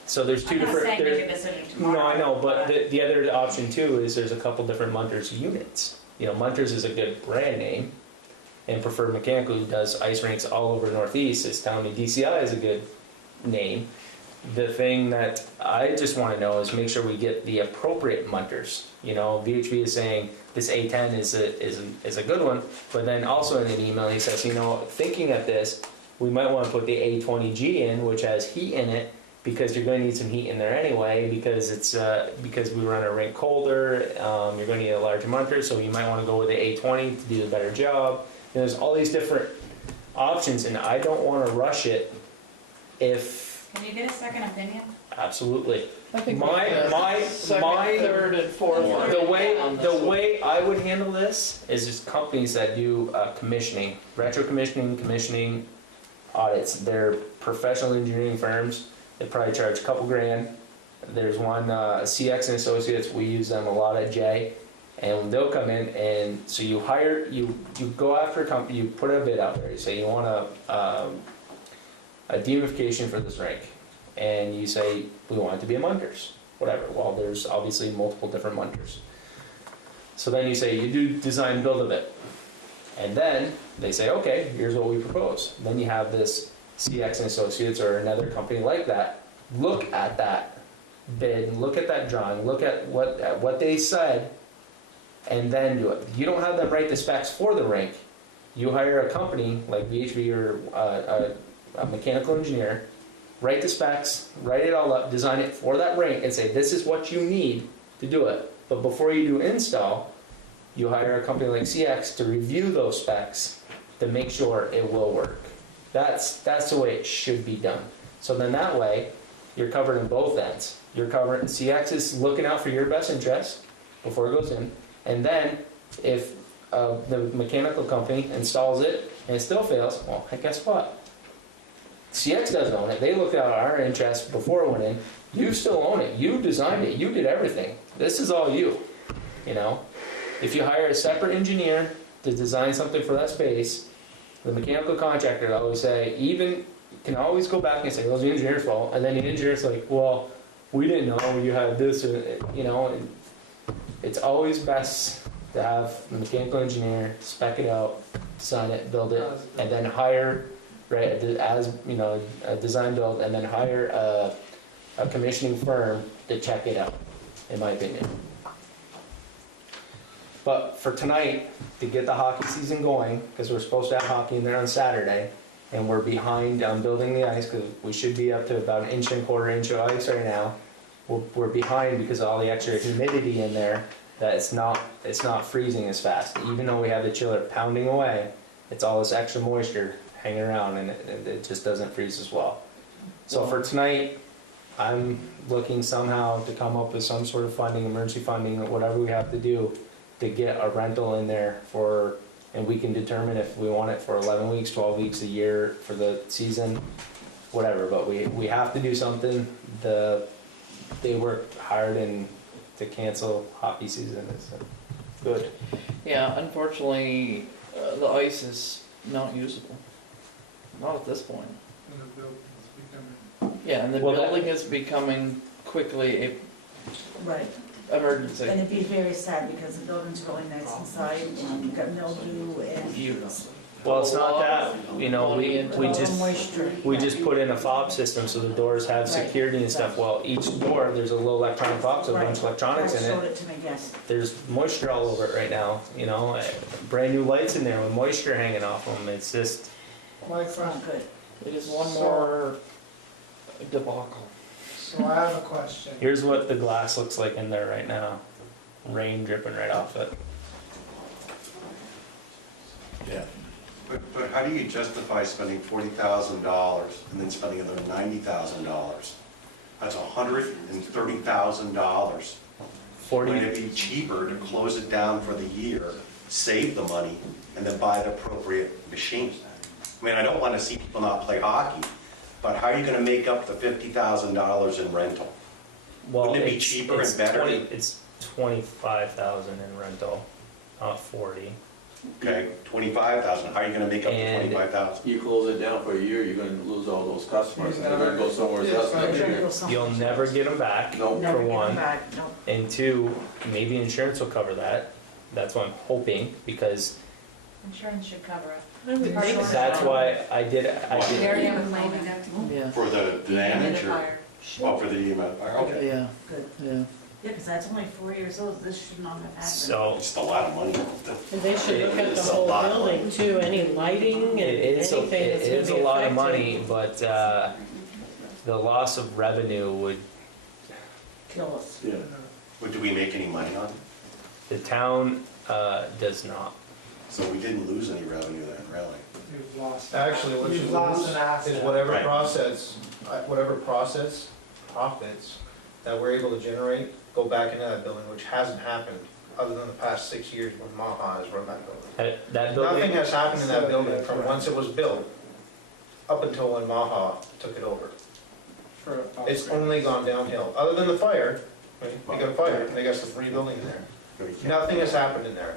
so there's two I'm not different. saying there's- make a decision tomorrow. No, I know, but the other option too is there's a couple different Munters units. You know, Munters is a good brand name, and Preferred Mechanical, who does ice rinks all over Northeast, is telling me DCI is a good name. The thing that I just want to know is make sure we get the appropriate Munters. You know, VHB is saying this A10 is a good one, but then also in an email he says, you know, thinking of this, we might want to put the A20G in, which has heat in it, because you're going to need some heat in there anyway, because it's because we run our rink colder. You're going to need a larger Munter, so you might want to go with the A20 to do a better job. And there's all these different options, and I don't want to rush it. Can you get a second opinion? Absolutely. I think My- second, my- third, and fourth. The way on this one. I would handle this is just companies that do commissioning, retro commissioning audits. They're professional engineering firms. They probably charge a couple grand. There's one CX and Associates. We use them a lot at J, and they'll come in and so you go after a company. You put a bid out there. You say you want a dehumidification for this rink, and you say we want it to be a Munters, whatever. Well, there's obviously multiple different Munters. So then you say you do design build of it, and then they say, okay, here's what we propose. Then you have this CX and Associates or another company like that look at that bid, look at that drawing, look at what they said, and then do it. You don't have them write the specs for the rink. You hire a company like VHV or a mechanical engineer, write the specs, write it all up, design it for that rink, and say this is what you need to do it. But before you do install, you hire a company like CX to review those specs to make sure it will work. That's the way it should be done. So then that way, you're covered in both ends. You're covered, CX is looking out for your best interest before it goes in, and then if the mechanical company installs it and it still fails, well, guess what? CX doesn't own it. They looked out our interest before it went in. You still own it. You designed it. You did everything. This is all you. You know, if you hire a separate engineer to design something for that space, the mechanical contractor will always say, even can always go back and say, well, it was the engineer's fault. And then the engineer's like, well, we didn't know you had this, or, you know. And it's always best to have the mechanical engineer spec it out, design it, build it, and then hire, right, as you know, a design build, and then hire a commissioning firm to check it out, in my opinion. But for tonight, to get the hockey season going, because we're supposed to have hockey in there on Saturday, and we're behind on building the ice, because we should be up to about 1.25 inches of ice right now. We're behind because of all the extra humidity in there, that it's not freezing as fast. Even though we have the chiller pounding away, it's all this extra moisture hanging around, and it just doesn't freeze as well. So for tonight, I'm looking somehow to come up with some sort of funding, emergency funding, whatever we have to do to get a rental in there for, and we can determine if we want it for 11 weeks, 12 weeks, a year for the season, whatever, but we have to do something. They worked hard and to cancel hockey season is good. Yeah, unfortunately, the ice is not usable. Not at this point. Yeah, and the building is becoming quickly a Right. emergency. And it'd be very sad because the building's really nice inside and you've got mildew and. Well, it's not that, you know, we Moisture. just put in a fob system so the doors have security and stuff. Well, each door, there's a little electronic fob, so a bunch of electronics in Showed it. it to me, yes. There's moisture all over it right now, you know, brand new lights in there with moisture hanging off them. It's just, Well, it's not good. It is one more debacle. So I have a question. here's what the glass looks like in there right now. Rain dripping right off it. Yeah. But how do you justify spending $40,000 and then spending another $90,000? That's $130,000. Wouldn't it be cheaper to close it down for the year, save the money, and then buy the appropriate machine? I mean, I don't want to see people not play hockey, but how are you going to make up the $50,000 in rental? Well, Wouldn't it be cheaper and better? It's 25,000 in rental, not 40. Okay, 25,000. How are you going to make up the And- 25,000? You close it down for a year, you're gonna lose all those customers, and they're gonna go somewhere else next year. You'll never get them back, No. Never for get them one. back, no. And two, maybe insurance will cover that. That's what I'm hoping, because Insurance should cover it. I would think so. that's why I did. They already have a claim deductible? Yeah. For the damage or? Oh, for the fire, okay. Yeah, Good. yeah. Yeah, because that's only 4 years old, this should not have happened. So It's a lot of money. And they should look at the It's a whole lot of building too, any lighting and it is anything it that's gonna is be a lot of affected. money, but the loss of revenue would, Kill us. Yeah. But do we make any money on it? the town does not. So we didn't lose any revenue then, really? You've lost. Actually, what you You've lost lose an is asset. whatever Right. profits that we're able to generate, go back into that building, which hasn't happened other than the past 6 years when Maha has run that building. That Nothing building, has happened in that building from once it was built up until when Maha took it over. For a It's only gone downhill, other than the fire. I mean, they got a fire, and they got some three buildings there. Nothing has happened in there.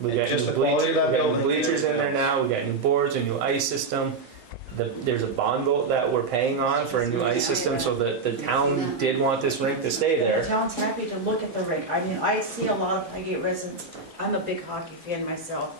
we And got just new the quality of that building bleachers in there is- now. We got new boards, a new ice system. There's a bond vote that we're paying on for a new ice system, so that the town did want this rink to stay The there. town's happy to look at the rink. I mean, I see a lot of Highgate residents, I'm a big hockey fan myself,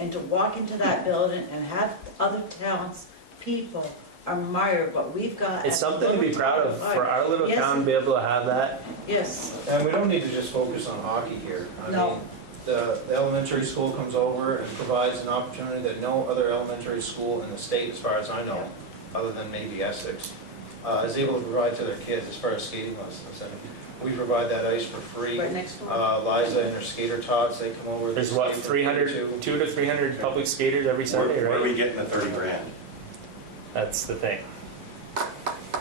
and to walk into that building and have other towns, people admire what we've got. It's as a something to be little proud town of for our little Yes. town to be able to have that. Yes, And we don't need to just focus on hockey here. I No. mean, the elementary school comes over and provides an opportunity that no other elementary school in the state, as far as I know, other than maybe Essex, is able to provide to their kids as far as skating lessons. And We provide that ice for free. Right next door. Liza and her skater tots, they come over. they There's what, skate for 300, free, too. 200 to 300 public skaters every Sunday, Where are we right? getting the 30 grand? That's the thing.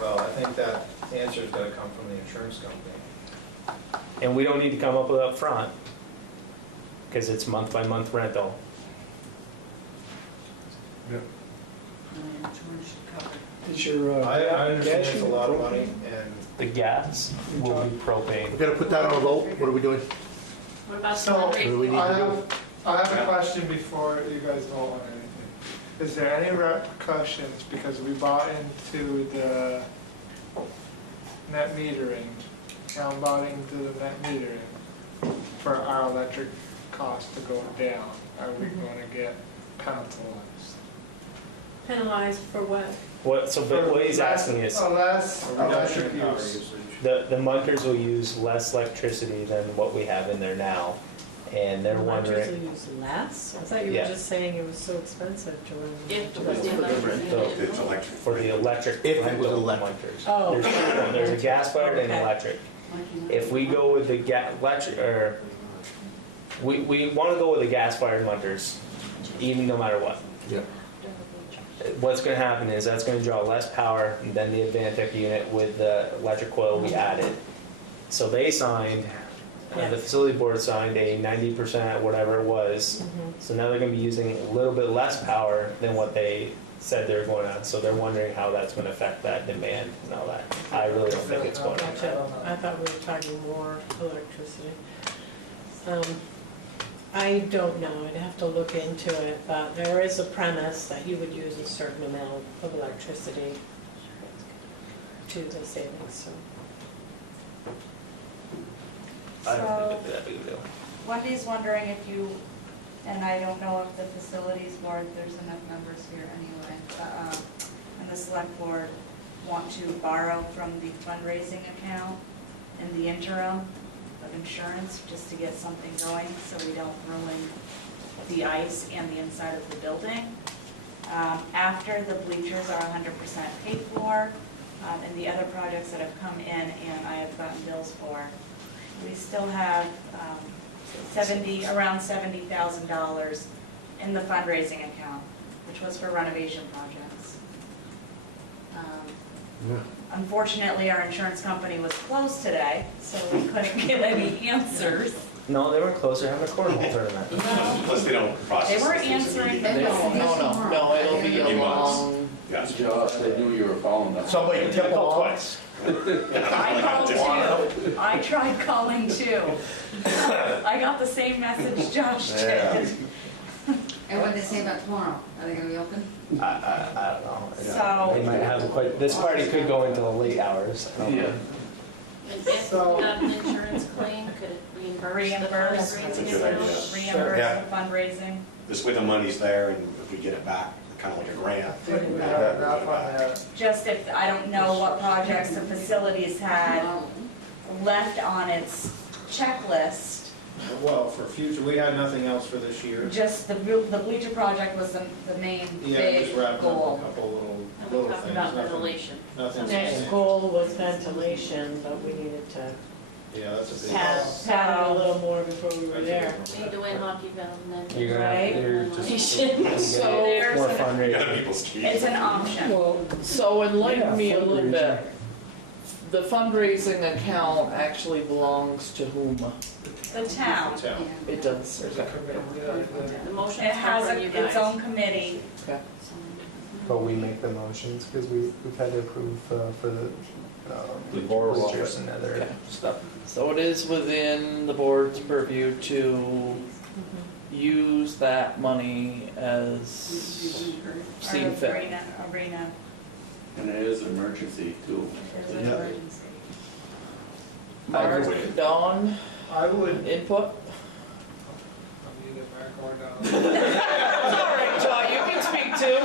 Well, I think that answer's gotta come from the insurance company. And we don't need to come up with up front, because it's month by month rental. Insurance should cover. Is your, I understand gas it's a unit lot of broken? money, and The gas will be propane. We gotta put that on a vote, what are we doing? What about So, What do we need to do? I have a question before you guys vote on anything. Is there any repercussions, because we bought into the net metering, town bought into the net metering for our electric cost to go down? Are we gonna get penalized? Penalized for what? What, so but what he's asking is, Less a reduction electric in power use. usage. the Munters will use less electricity than what we have in there now. And they're wondering, Electricity use less? I thought you were Yeah. just saying it was so expensive to run. If it was the electric. It's electric. for the electric If it was rental electric. Munters. Oh. There's two of them. There's a gas fired and Okay. electric. If we go with the electric, or we want to go with the gas fired Munters, even no matter what. Yeah. What's going to happen is that's going to draw less power than the Advantech unit with the electric coil we added. So they signed, the facility board signed a 90% whatever it was. So now they're going to be using a little bit less power than what they said they were going on. So they're wondering how that's going to affect that demand and all that. I really don't think it's going to. Gotcha. I thought we were talking more electricity. I don't know, I'd have to look into it, but there is a premise that you would use a certain amount of electricity to the savings, so. I don't think it'd be that big of a deal. Wendy's wondering if you, and I don't know if the facilities board, there's enough members here anyway, but, and the select board want to borrow from the fundraising account in the interim of insurance, just to get something going, so we don't ruin the ice and the inside of the building. After the bleachers are 100% paid for, and the other projects that have come in and I have gotten bills for, we still have around $70,000 in the fundraising account, which was for renovation projects. Unfortunately, our insurance company was closed today, so we couldn't get any answers. No, they weren't close. They're having a cornhole tournament. Plus they don't process. They weren't these things answering. immediately. No, it'll be a Few months. long Yeah. job. They knew you were calling them. Somebody tip them off. Twice. I called too. I tried calling too. I got the same message Josh did. And what did they say about tomorrow? Are they gonna be open? I don't know. So- They might have quite, this party could go into the late hours. I don't know. And if we got an insurance claim, could it reimburse the Reimburse, fundraising Good idea. amount? Yeah. the fundraising. This way the money's there, and if we get it back, kind of like a grant. Didn't we have a graph on that? Just if, I don't know what projects the facilities had left on its checklist. Well, for future, we had nothing else for this year. Just the bleacher project was the main Yeah, just big wrapping up a goal. couple little And we talked things. about nothing- ventilation. Nothing Next substantial. goal was ventilation, but we needed to Yeah, that's a big. pad it a little more before we were there. We need to win hockey bell and then. You're gonna have, Right. you're just. Ventilation. So there's More an- fundraising. Got people's keys. It's an option. Well, so enlighten me a little bit. The fundraising account actually belongs to whom? The town, Town. It does. There's a committee, The motion it has from you its guys. own committee. But we make the motions because we've had to approve for the boardwalk. bleachers and other Okay. stuff. So it is within the board's purview to use that money as seen Our fit. arena. And it is an emergency too. There's an Yeah. emergency. Mark, Dawn, I would, input? I need it back or down. All right, John, you can speak too.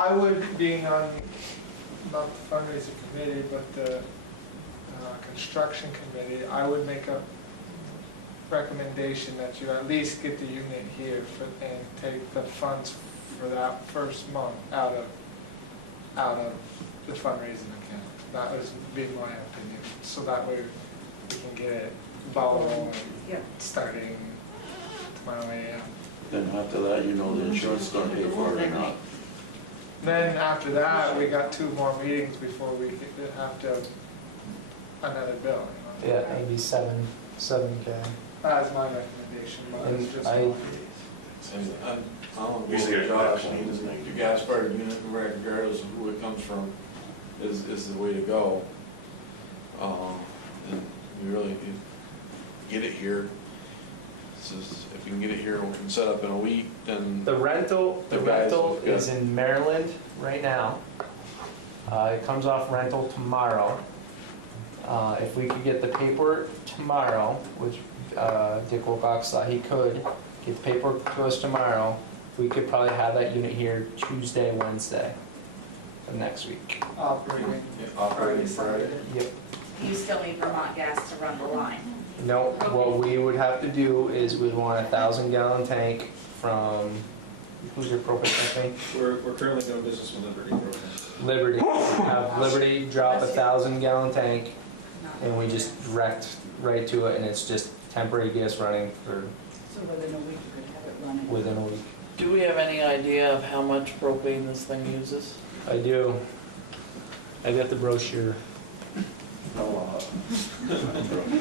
I would, being on, not the fundraising committee, but the construction committee, I would make a recommendation that you at least get the unit here and take the funds for that first month out of the fundraising account. That would be my opinion, so that way we can get it ball Yeah. starting tomorrow AM. Then after that, you know the insurance is gonna pay for it or not. Then after that, we got 2 more meetings before we have to, another bill, you know? Yeah, maybe 7K. That's my recommendation, but it's just. And I don't know, Usually Josh, there's the gas-fired unit, regardless of who it comes from, is the way to go. And you really, you get it here. It's just, if you can get it here and set up in a week, then. The rental is in Maryland right now. It comes off rental tomorrow. If we could get the paperwork tomorrow, which Dick Wilcox thought he could, get the paperwork to us tomorrow, we could probably have that unit here Tuesday, Wednesday of next week. Operating. Operating Friday. Yep. You still need Vermont gas to run the line. No, what we would have to do is we'd want a 1,000-gallon tank from, who's your propane company? We're currently doing business with Liberty Propane. Liberty. Have Liberty drop a 1,000-gallon tank, and we just direct right to it, and it's just temporary gas running for So within a week, you could have it running. within a week. Do we have any idea of how much propane this thing uses? I do. I got the brochure.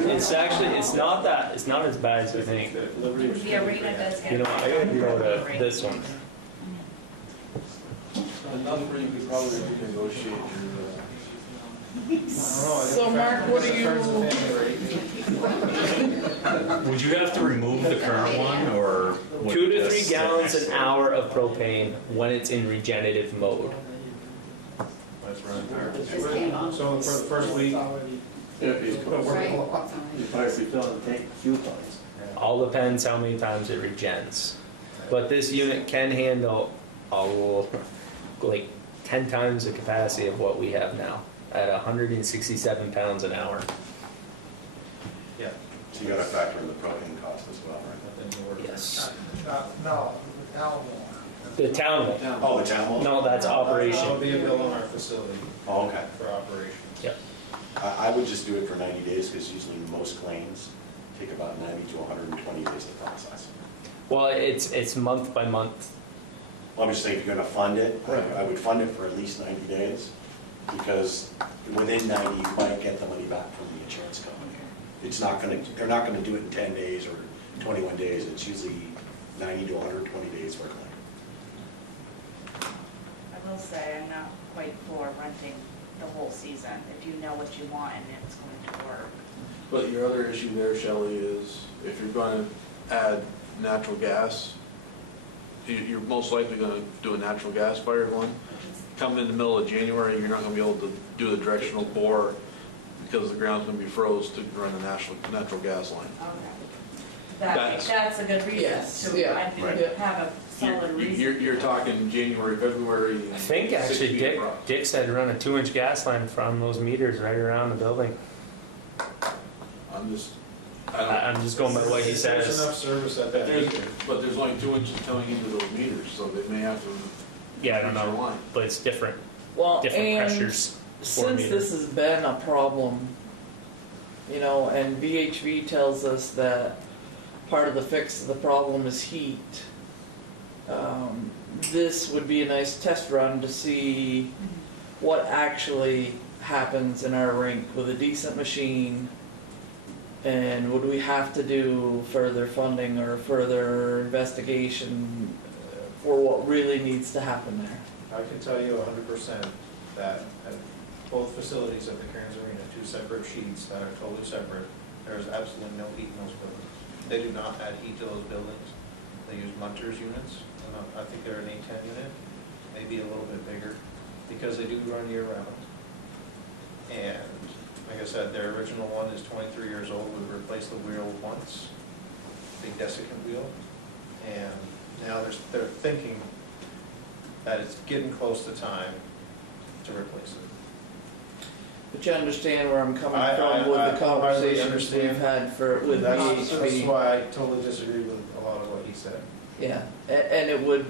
It's not as bad as you think. The arena does get. You know, I gotta go to this one. Enough for you could probably negotiate your, So Mark, what do you, Would you have to remove the current one, or? would 2 to this 3 sit gallons next an to it? hour of propane when it's in regenerative mode. That's right. This came off. So for the first week, If you but we're- Right. You probably fill the tank a few times. All depends how many times it regens. But this unit can handle like 10 times the capacity of what we have now at 167 pounds an hour. yeah. So you gotta factor in the propane cost as well, right? Then you were- Yes. No, Alamo. The town one. Oh, the town hall? No, that's That'll operation. be a bill on our facility Oh, okay. for operations. Yep. I would just do it for 90 days, because usually most claims take about 90 to 120 days to process. Well, it's month by month. Well, I'm just saying, if you're gonna fund it, I would fund it for at least 90 days, because within 90, you might get the money back from the insurance company. They're not gonna do it in 10 days or 21 days, it's usually 90 to 120 days for a claim. I will say, I'm not quite for renting the whole season, if you know what you want and it's going to work. but your other issue there, Shelley, is if you're gonna add natural gas, you're most likely gonna do a natural gas fired one. Come in the middle of January, you're not gonna be able to do the directional bore because the ground's gonna be froze to run a natural gas line. That's a good reason Yes, to, yeah. I Right. have a solid reason. You're talking January, February. I think actually Dick said run a 2-inch gas line from those meters right around the building. I'm just, I'm just going by what he There's says. enough service at that meter. but there's only 2 inches coming into those meters, so they may have to. Yeah, I don't reach their know, line. but it's different well, different and pressures. since meter. this has been a problem, you know, and VHV tells us that part of the fix of the problem is heat, this would be a nice test run to see what actually happens in our rink with a decent machine, and would we have to do further funding or further investigation for what really needs to happen there. I can tell you 100% that at both facilities at the Cairns Arena, 2 separate sheets that are totally separate, there is absolutely no heat in those buildings. They do not add heat to those buildings. They use Munters units, and I think they're an 810 unit, maybe a little bit bigger, because they do run year round. And like I said, their original one is 23 years old. We replaced the wheel once, big desiccant wheel, and now they're thinking that it's getting close to time to replace it. But you understand where I'm coming I from with the wholeheartedly conversations we've understand. had with That's VHP. why I totally disagree with a lot of what he said. Yeah, and it would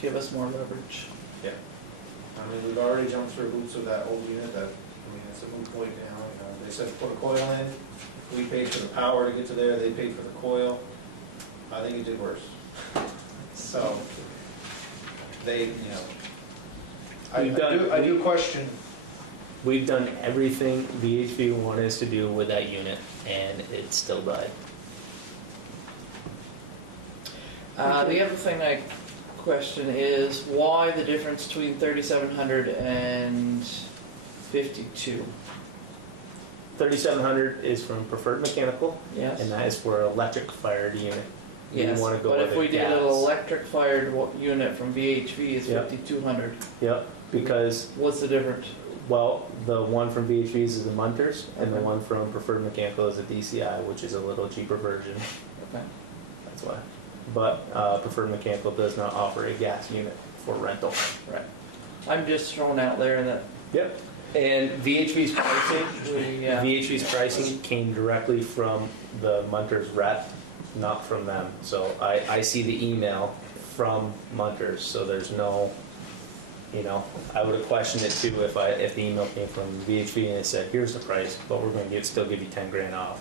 give us more leverage. Yeah. I mean, we've already jumped through hoops of that old unit that, I mean, it's a moot point now, you know, they said put a coil in, we paid for the power to get to there, they paid for the coil. I think it did worse. So, they, you know, I do question. We've done everything VHB wanted us to do with that unit, and it still died. The other thing I question is why the difference between 3,700 and 52? 3,700 is from Preferred Mechanical, Yes. and that is for electric fired unit. You Yes, wanna go but with if a we did an gas. electric fired unit from VHV is Yep. 5,200. Yep, because, What's the difference? well, the one from VHB's is the Munters, and the one from Preferred Mechanical is a DCI, which is a little cheaper version. Okay. That's why. But Preferred Mechanical does not offer a gas unit for rental. Right. I'm just throwing out there that. Yep. And VHB's pricing, Yeah. VHB's pricing came directly from the Munters rep, not from them. So I see the email from Munters, so there's no, you know, I would have questioned it too if the email came from VHB and it said, here's the price, but we're going to still give you 10 grand off.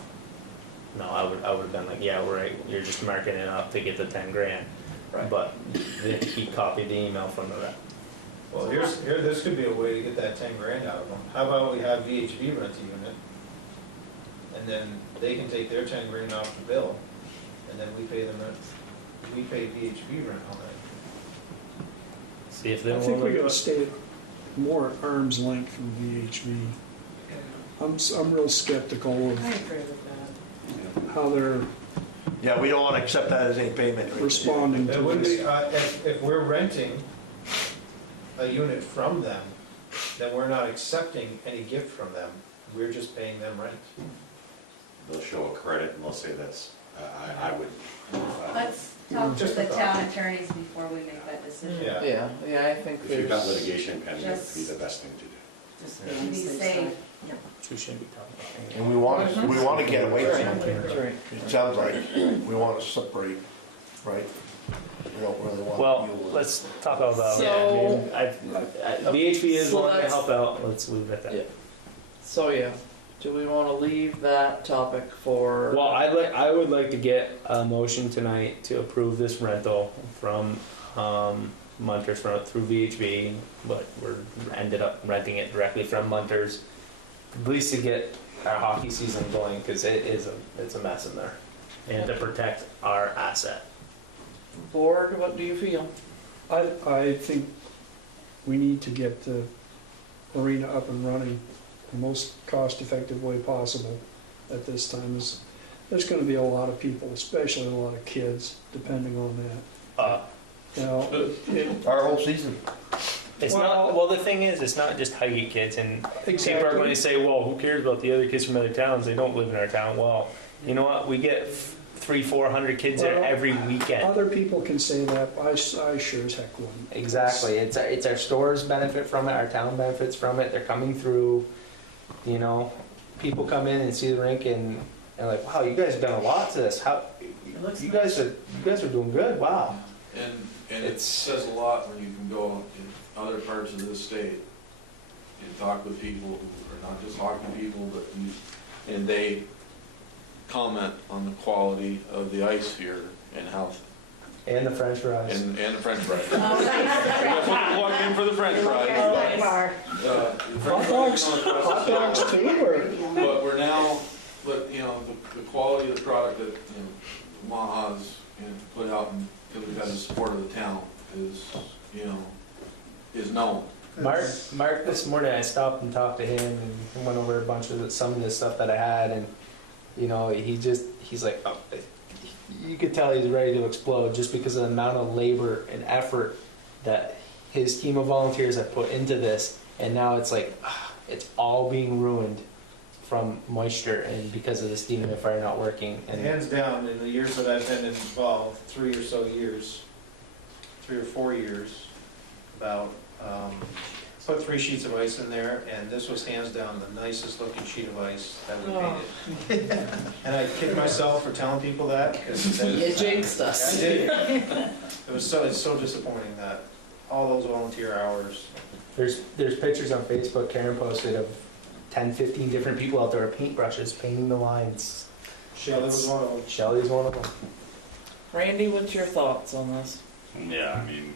No, I would have been like, yeah, right, you're just marking it up to get the 10 grand. Right. But he copied the email from the rep. Well, this could be a way to get that 10 grand out of them. How about we have VHB rent a unit, and then they can take their 10 grand off the bill, and then we pay them, we pay VHB rent on it. See if they I want think we to. gotta stay more at arm's length from VHB. I'm real skeptical I of agree with that. how they're Yeah, we don't want to accept that as any payment. responding It to wouldn't be, this. if we're renting a unit from them, then we're not accepting any gift from them. We're just paying them rent. They'll show a credit and they'll say that's, I would. Let's talk to Just a the thought. town attorneys before we make that decision. Yeah. Yeah, I think If you've got there's. litigation pending, it would be the best thing to do. Just To be safe. We shouldn't be talking about it. And we want to get away from it. That's right. It sounds like we want to separate, right? We don't really want to Well, deal with it. let's talk about So- VHB is So willing to that's- help out. Let's leave it at that. Yeah. So yeah, do we want to leave that topic for? Well, I would like to get a motion tonight to approve this rental from Munters through VHB, but we're ended up renting it directly from Munters, at least to get our hockey season going, because it's a mess in there, and to protect our asset. Board, what do you feel? I think we need to get the arena up and running the most cost-effective way possible at this time. There's gonna be a lot of people, especially a lot of kids, depending on that. You know, Our whole season. It's not, well, the thing is, it's not just Highgate kids, and people are Exactly. going to say, well, who cares about the other kids from other towns? They don't live in our town. Well, you know what? We get 300-400 kids there Well, every weekend. Other people can say that, I sure as heck wouldn't. Exactly. It's our stores benefit from it. Our town benefits from it. They're coming through. You know, people come in and see the rink and they're like, wow, you guys have done a lot to this. How you guys are doing good. Wow. And it says a lot when you can go in other parts of the state and talk with people who are not just hockey people, but and they comment on the quality of the ice here and how. And the French fries. And the French fries. We got to plug in for the French fries. Hot dogs too, or? But we're now, you know, the quality of the product that, you know, Maha's, you know, put out, and because we've got the support of the town, is, you know, is known. Mark this morning I stopped and talked to him and went over a bunch of some of the stuff that I had, and you know, he's like, oh, you could tell he's ready to explode just because of the amount of labor and effort that his team of volunteers have put into this, and now it's like it's all being ruined from moisture and because of this dehumidifier not working. And Hands down, in the years that I've been involved, 3 or 4 years, about, put 3 sheets of ice in there, and this was hands down the nicest looking sheet of ice that we painted. And I kid myself for telling people that, because You jinxed us. I did. It's so disappointing that all those volunteer hours, There's pictures on Facebook Karen posted of 10, 15 different people out there with paintbrushes painting the lines. Shelley was one of them. Shelley's one of them. Randy, what's your thoughts on this? Yeah, I mean,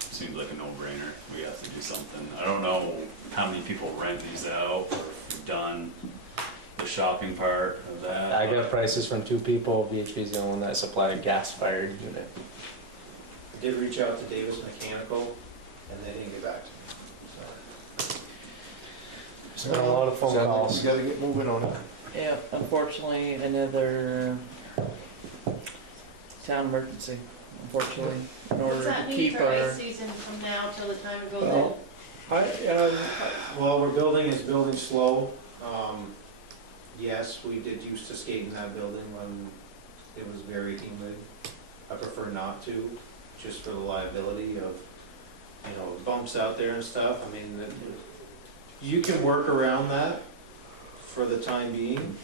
seems like a no-brainer. We have to do something. I don't know how many people rent these out or if we've done the shopping part of that. I got prices from 2 people. VHB's the only one that supplied a gas-fired unit. I did reach out to Davis Mechanical, and they didn't get back to me. There's been a lot of phone calls. We gotta get moving on it. Yeah, unfortunately, another town emergency, unfortunately, in order What's to that mean keep for our. ice season from now till the time it goes in? Well, well, we're building, it's building slow. Yes, we did used to skate in that building when it was very humid. I prefer not to, just for the liability of, bumps out there and stuff. I mean, you can work around that for the time being.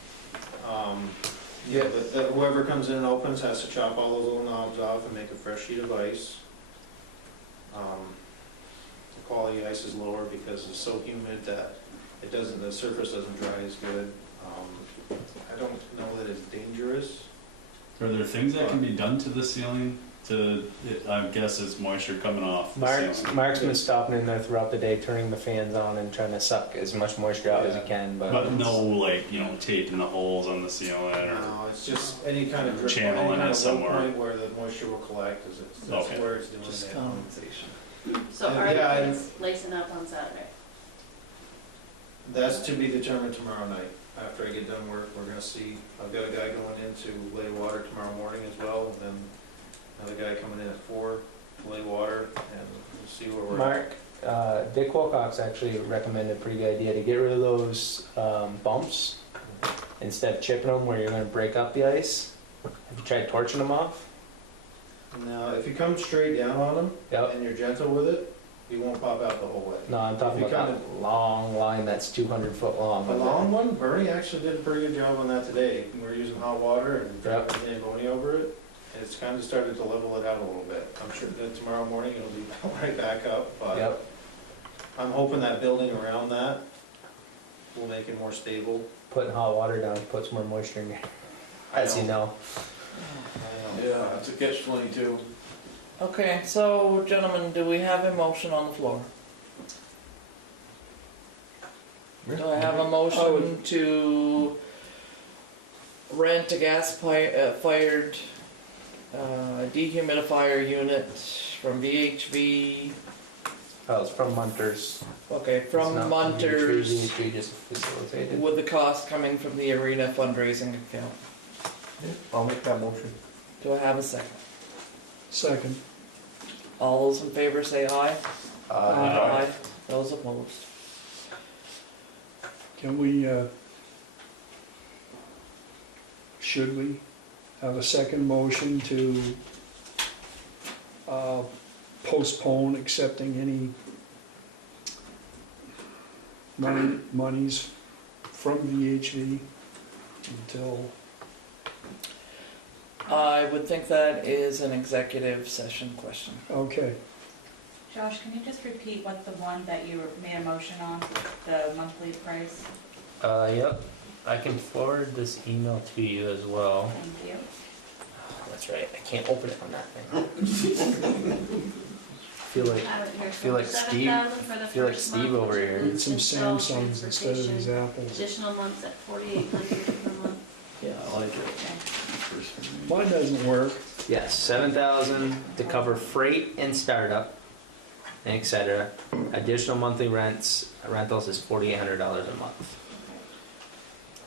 Whoever comes in and opens has to chop all those little knobs off and make a fresh sheet of ice. The quality of ice is lower because it's so humid that the surface doesn't dry as good. I don't know that it's dangerous. Are there things that can be done to the ceiling I guess it's moisture coming off the ceiling? Mark's been stopping in there throughout the day, turning the fans on and trying to suck as much moisture out as he can. But no, taping the holes on the ceiling or No, it's just any kind of drip, channeling any kind it of low somewhere. point where the moisture will collect. That's Okay. where it's doing Just that. condensation. So And, are yeah, the and- kids lacing up on Saturday? That's to be determined tomorrow night. After I get done work, we're gonna see. I've got a guy going in to lay water tomorrow morning as well, and then another guy coming in at 4 to lay water, and we'll see where we're at. Mark, Dick Wilcox actually recommended a pretty good idea to get rid of those bumps instead of chipping them where you're going to break up the ice. Have you tried torching them off? Now, if you come straight down on them Yep. and you're gentle with it, you won't pop out the whole way. No, I'm talking If you about come that long line that's 200 foot long. The long one, Bernie actually did a pretty good job on that today. We're using hot water and Yep. dropping ammonia over it. And it's kind of started to level it out a little bit. I'm sure that tomorrow morning it'll be right back up, but Yep. I'm hoping that building around that will make it more stable. Putting hot water down puts more moisture in there, as you know. Yeah, it's a catch-22. Okay, so gentlemen, do we have a motion on the floor? Do I have a motion to rent a gas-fired dehumidifier unit from VHV? Oh, it's from Munters. Okay, from It's not Munters, VHB just facilitated. with the cost coming from the arena fundraising account. I'll make that motion. Do I have a second? Second. All those in favor say aye. Aye. Those opposed. Can we, should we have a second motion to postpone accepting any monies from VHV until, I would think that is an executive session question. okay. Josh, can you just repeat what the one that you made a motion on, the monthly price? Yep. I can forward this email to you as well. Thank you. That's right. I can't open it on that thing. Feel like Steve. Feel like Steve over here. Need some Samsungs instead of these Apples. Additional months at $4,800 per month. Yeah, I like it. Mine doesn't work. Yes, 7,000 to cover freight and startup, etc. Additional monthly rentals is $4,800 a month.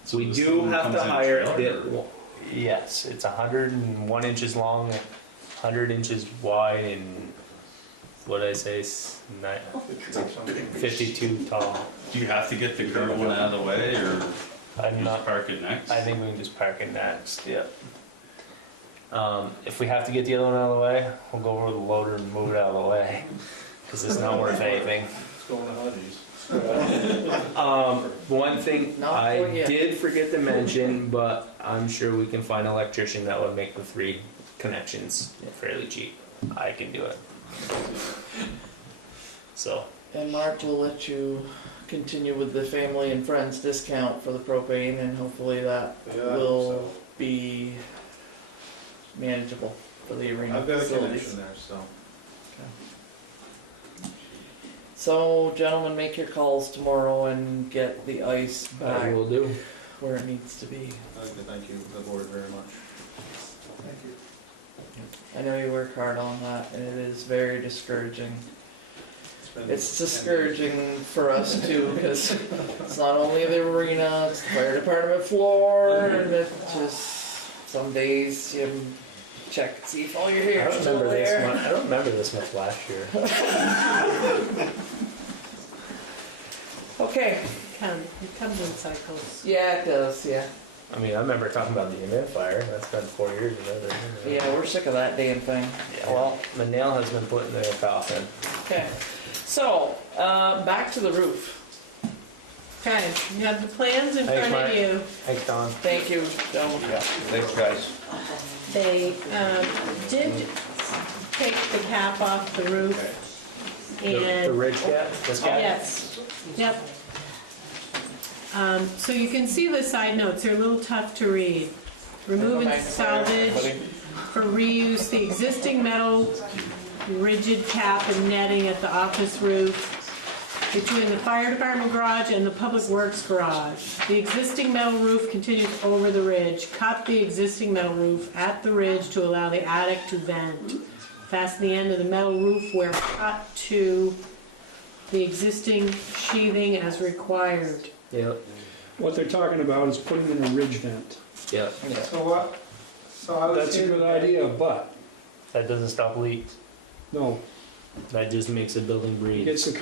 So We this do thing have comes to in hire trailer? Yes, it's 101 inches long, 100 inches wide, and what did I say? 52 tall. Do you have to get the current one out of the way, or I'm you not. just park it next? I think we can just park it next. Yep. If we have to get the other one out of the way, we'll go over the loader and move it out of the way because it's not worth anything. It's going to Huddy's. One thing Not I for you. did forget to mention, but I'm sure we can find an electrician that would make the 3 connections fairly cheap. I can do it. So And Mark will let you continue with the family and friends discount for the propane, and hopefully that will be manageable for the arena I've got a facilities. connection there, so. So, gentlemen, make your calls tomorrow and get the ice I back will do. where it needs to be. I'd like to thank you, the board, very much. Thank you. I know you work hard on that, and it is very discouraging. been It's discouraging for us too, because it's not only the arena, it's the fire department floor, and it just, some days you check, see if all your I hair don't is still remember this there. much. I don't remember this much last year. Okay, It comes in cycles. yeah, it does, yeah. I mean, I remember talking about the event fire. That's been 4 years ago. Yeah, we're sick of that damn thing. Yeah, well, Manel has been put in their coffin. Okay, so, back to the roof. Okay, you have the plans in Thanks, front of Mark. you. Thanks, Don. Thank you, gentlemen. Yeah, thanks, guys. They did take the cap off the roof. The And, ridge cap? This cap? yes, yep. So you can see the side notes, they're a little tough to read. Remove and salvage for reuse the existing metal rigid cap and netting at the office roof between the fire department garage and the public works garage. The existing metal roof continues over the ridge. Cut the existing metal roof at the ridge to allow the attic to vent. Fasten the end of the metal roof where cut to the existing sheathing as required. Yep. What they're talking about is putting in a ridge vent. Yep. So what, so I was That's a here good today. idea, but, That doesn't stop leaks. no, That just makes the building it breathe. gets the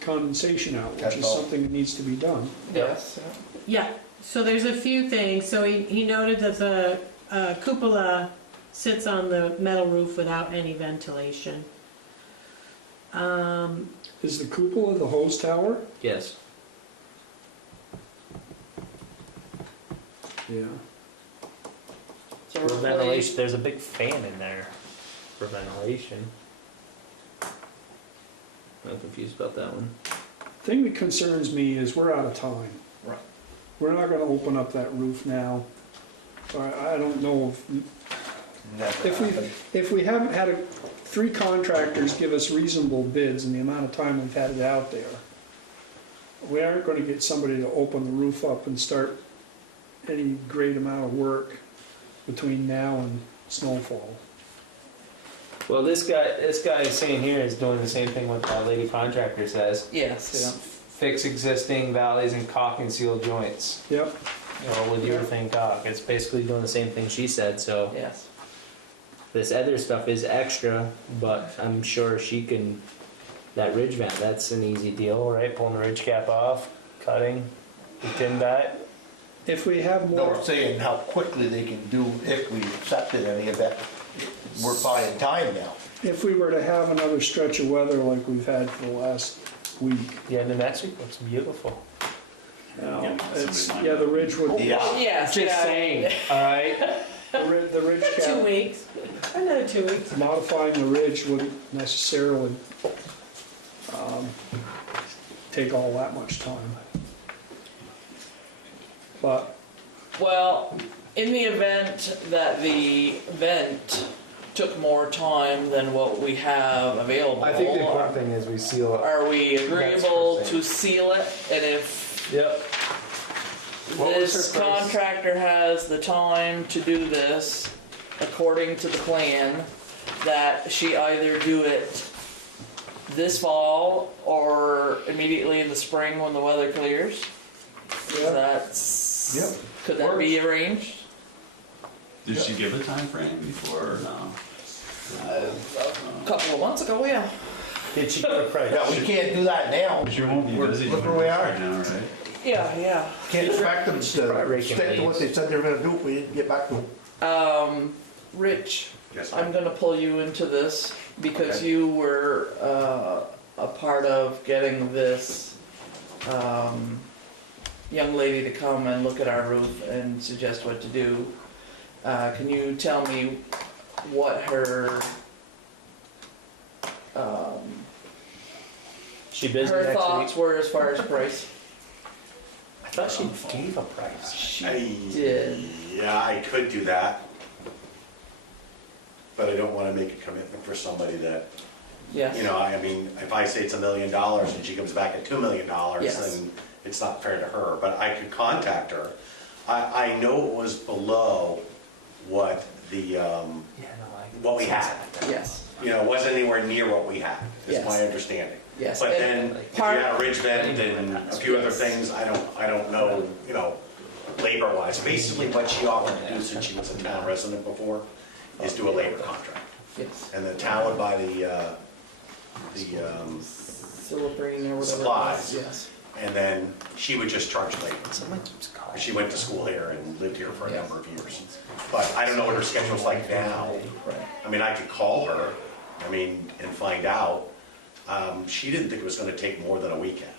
condensation out, which That's is all. something that needs to be done. Yes. Yeah, so there's a few things. So he noted that the cupola sits on the metal roof without any ventilation. Is the cupola the hose tower? Yes. Yeah. So For we're ventilation, there's a big fan in there for ventilation. I'm confused about that one. Thing that concerns me is we're out of time. Right. We're not gonna open up that roof now. I don't know if we haven't had 3 contractors give us reasonable bids in the amount of time we've had it out there, we aren't gonna get somebody to open the roof up and start any great amount of work between now and snowfall. Well, this guy is saying here is doing the same thing what that lady contractor says. Yes, Fix existing valleys and caulk and seal joints. Yep. You know, with urethane caulk. It's basically doing the same thing she said, so. yeah, yes. This other stuff is extra, but I'm sure she can, that ridge vent, that's an easy deal, right? Pulling the ridge cap off, cutting, the tin batt. If we have No, more, we're saying how quickly they can do if we accepted any of that. We're buying time now. if we were to have another stretch of weather like we've had for the last week, Yeah, the next week looks beautiful. the ridge would, Yeah. Yes, Just yeah. saying, alright? the ridge 2 cap, weeks, another 2 weeks. modifying the ridge wouldn't necessarily take all that much time. But Well, in the event that the vent took more time than what we have available, I think the important thing is we seal it. are we agreeable That's to seal it? And if Yep. What was this her price? contractor has the time to do this according to the plan, that she either do it this fall or immediately in the spring when the weather clears? That's, could that be arranged? Did she give a time frame before or no? A couple of months ago, yeah. Did she give a price? Yeah, we can't do that now. She won't be busy Look doing where we this are. right now, right? Yeah. Can't expect them to Probably stick to what they said they were gonna do if we didn't get back to them. Rich, Yes, I'm gonna pull you into this because Okay. you were a part of getting this young lady to come and look at our roof and suggest what to do. Can you tell me what her She busy her next thoughts week? were as far as price. I thought she gave a price. She did. Yeah, I could do that. But I don't wanna make a commitment for somebody that, Yes. you know, I mean, if I say it's $1 million and she comes back at $2 million, Yes. then it's not fair to her, but I could contact her. I know it was below what the, what we had. Yes. You know, it wasn't anywhere near what we had, is Yes. my understanding. Yes. But And then, if you part- had a ridge vent and a few other things, I don't know, you know, labor-wise. Basically, what she offered to do, since she was a town resident before, is do a labor contract. Yes. And the town would buy the Celebrating or whatever. supplies. Yes. And then she would just charge labor. She went to school here and lived here for a number of years. But I don't know what her schedule's like now. I mean, I could call her, I mean, and find out. She didn't think it was gonna take more than a weekend.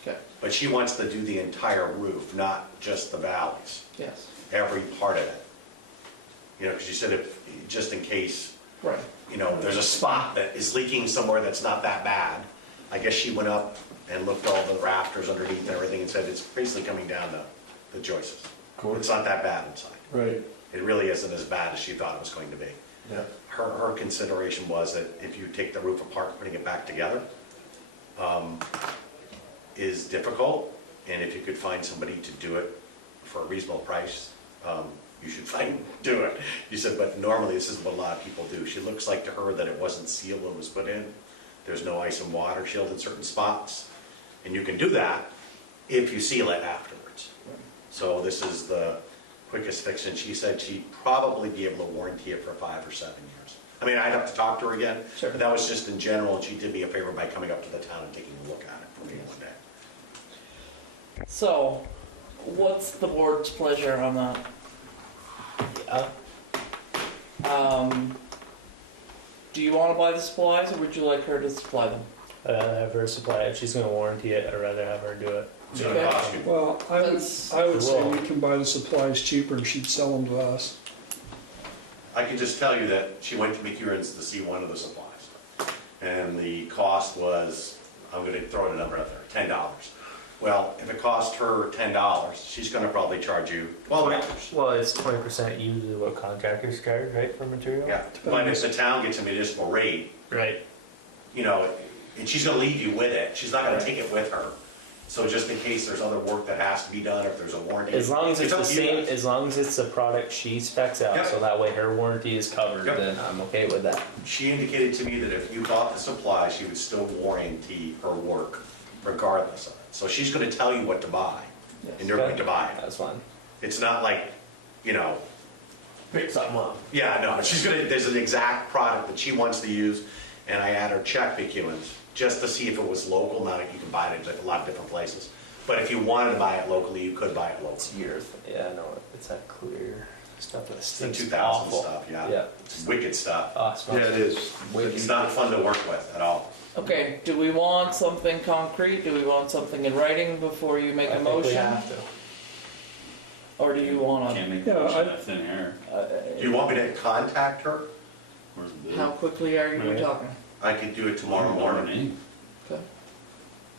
Okay. But she wants to do the entire roof, not just the valleys, Yes. every part of it. You know, because she said if, just in case, Right. you know, there's a spot that is leaking somewhere that's not that bad. I guess she went up and looked all the rafters underneath and everything and said it's basically coming down to the joists. It's not that bad inside. Right. It really isn't as bad as she thought it was going to be. Yeah. Her consideration was that if you take the roof apart, putting it back together, is difficult, and if you could find somebody to do it for a reasonable price, you should do it. You said, but normally this is what a lot of people do. She looks like to her that it wasn't sealed when it was put in. There's no ice and water shield in certain spots, and you can do that if you seal it afterwards. So this is the quickest fix, and she said she'd probably be able to warranty it for 5 or 7 years. I mean, I'd have to talk to her again, Sure. but that was just in general, and she did me a favor by coming up to the town and taking a look at it for me one day. So, what's the board's pleasure on that? Do you want to buy the supplies, or would you like her to supply them? I'd rather have her supply it. If she's gonna warranty it, I'd rather have her do it. It's gonna cost you. Well, I would say Well- we can buy the supplies cheaper and she'd sell them to us. I can just tell you that she went to McEwen's to see one of the supplies. And the cost was, I'm gonna throw a number out there, $10. Well, if it cost her $10, she's gonna probably charge you $12. Well, it's 20% usually what contractors charge, right, for material? Yeah, but if the town gets a municipal rate, Right. you know, and she's gonna leave you with it, she's not gonna take it with her. So just in case there's other work that has to be done, if there's a warranty. As long as it's up the to you same, guys. as long as it's the product she specs out, Yep. so that way her warranty is covered, Yep. then I'm okay with that. She indicated to me that if you bought the supply, she would still warranty her work regardless of it. So she's gonna tell you what to buy, and you're going to buy it. That's fine. It's not like, you know, Pick something up. yeah, no, there's an exact product that she wants to use, and I had her check McEwen's just to see if it was local. Now, you can buy it in a lot of different places. But if you wanted to buy it locally, you could buy it It's locally. years. Yeah, no, it's that clear stuff that It's the stinks 2000 awful. stuff, yeah. Yeah. It's wicked stuff. Oh, it smells Yeah, it is. It's not fun to work with at all. Okay, do we want something concrete? Do we want something in writing before you make I a think we motion? have to. Or do you want Can't make Yeah, a motion I- out of thin air. Do you want me to contact her? Where's the bid? how quickly are you Right. talking? I could do it tomorrow morning. Okay.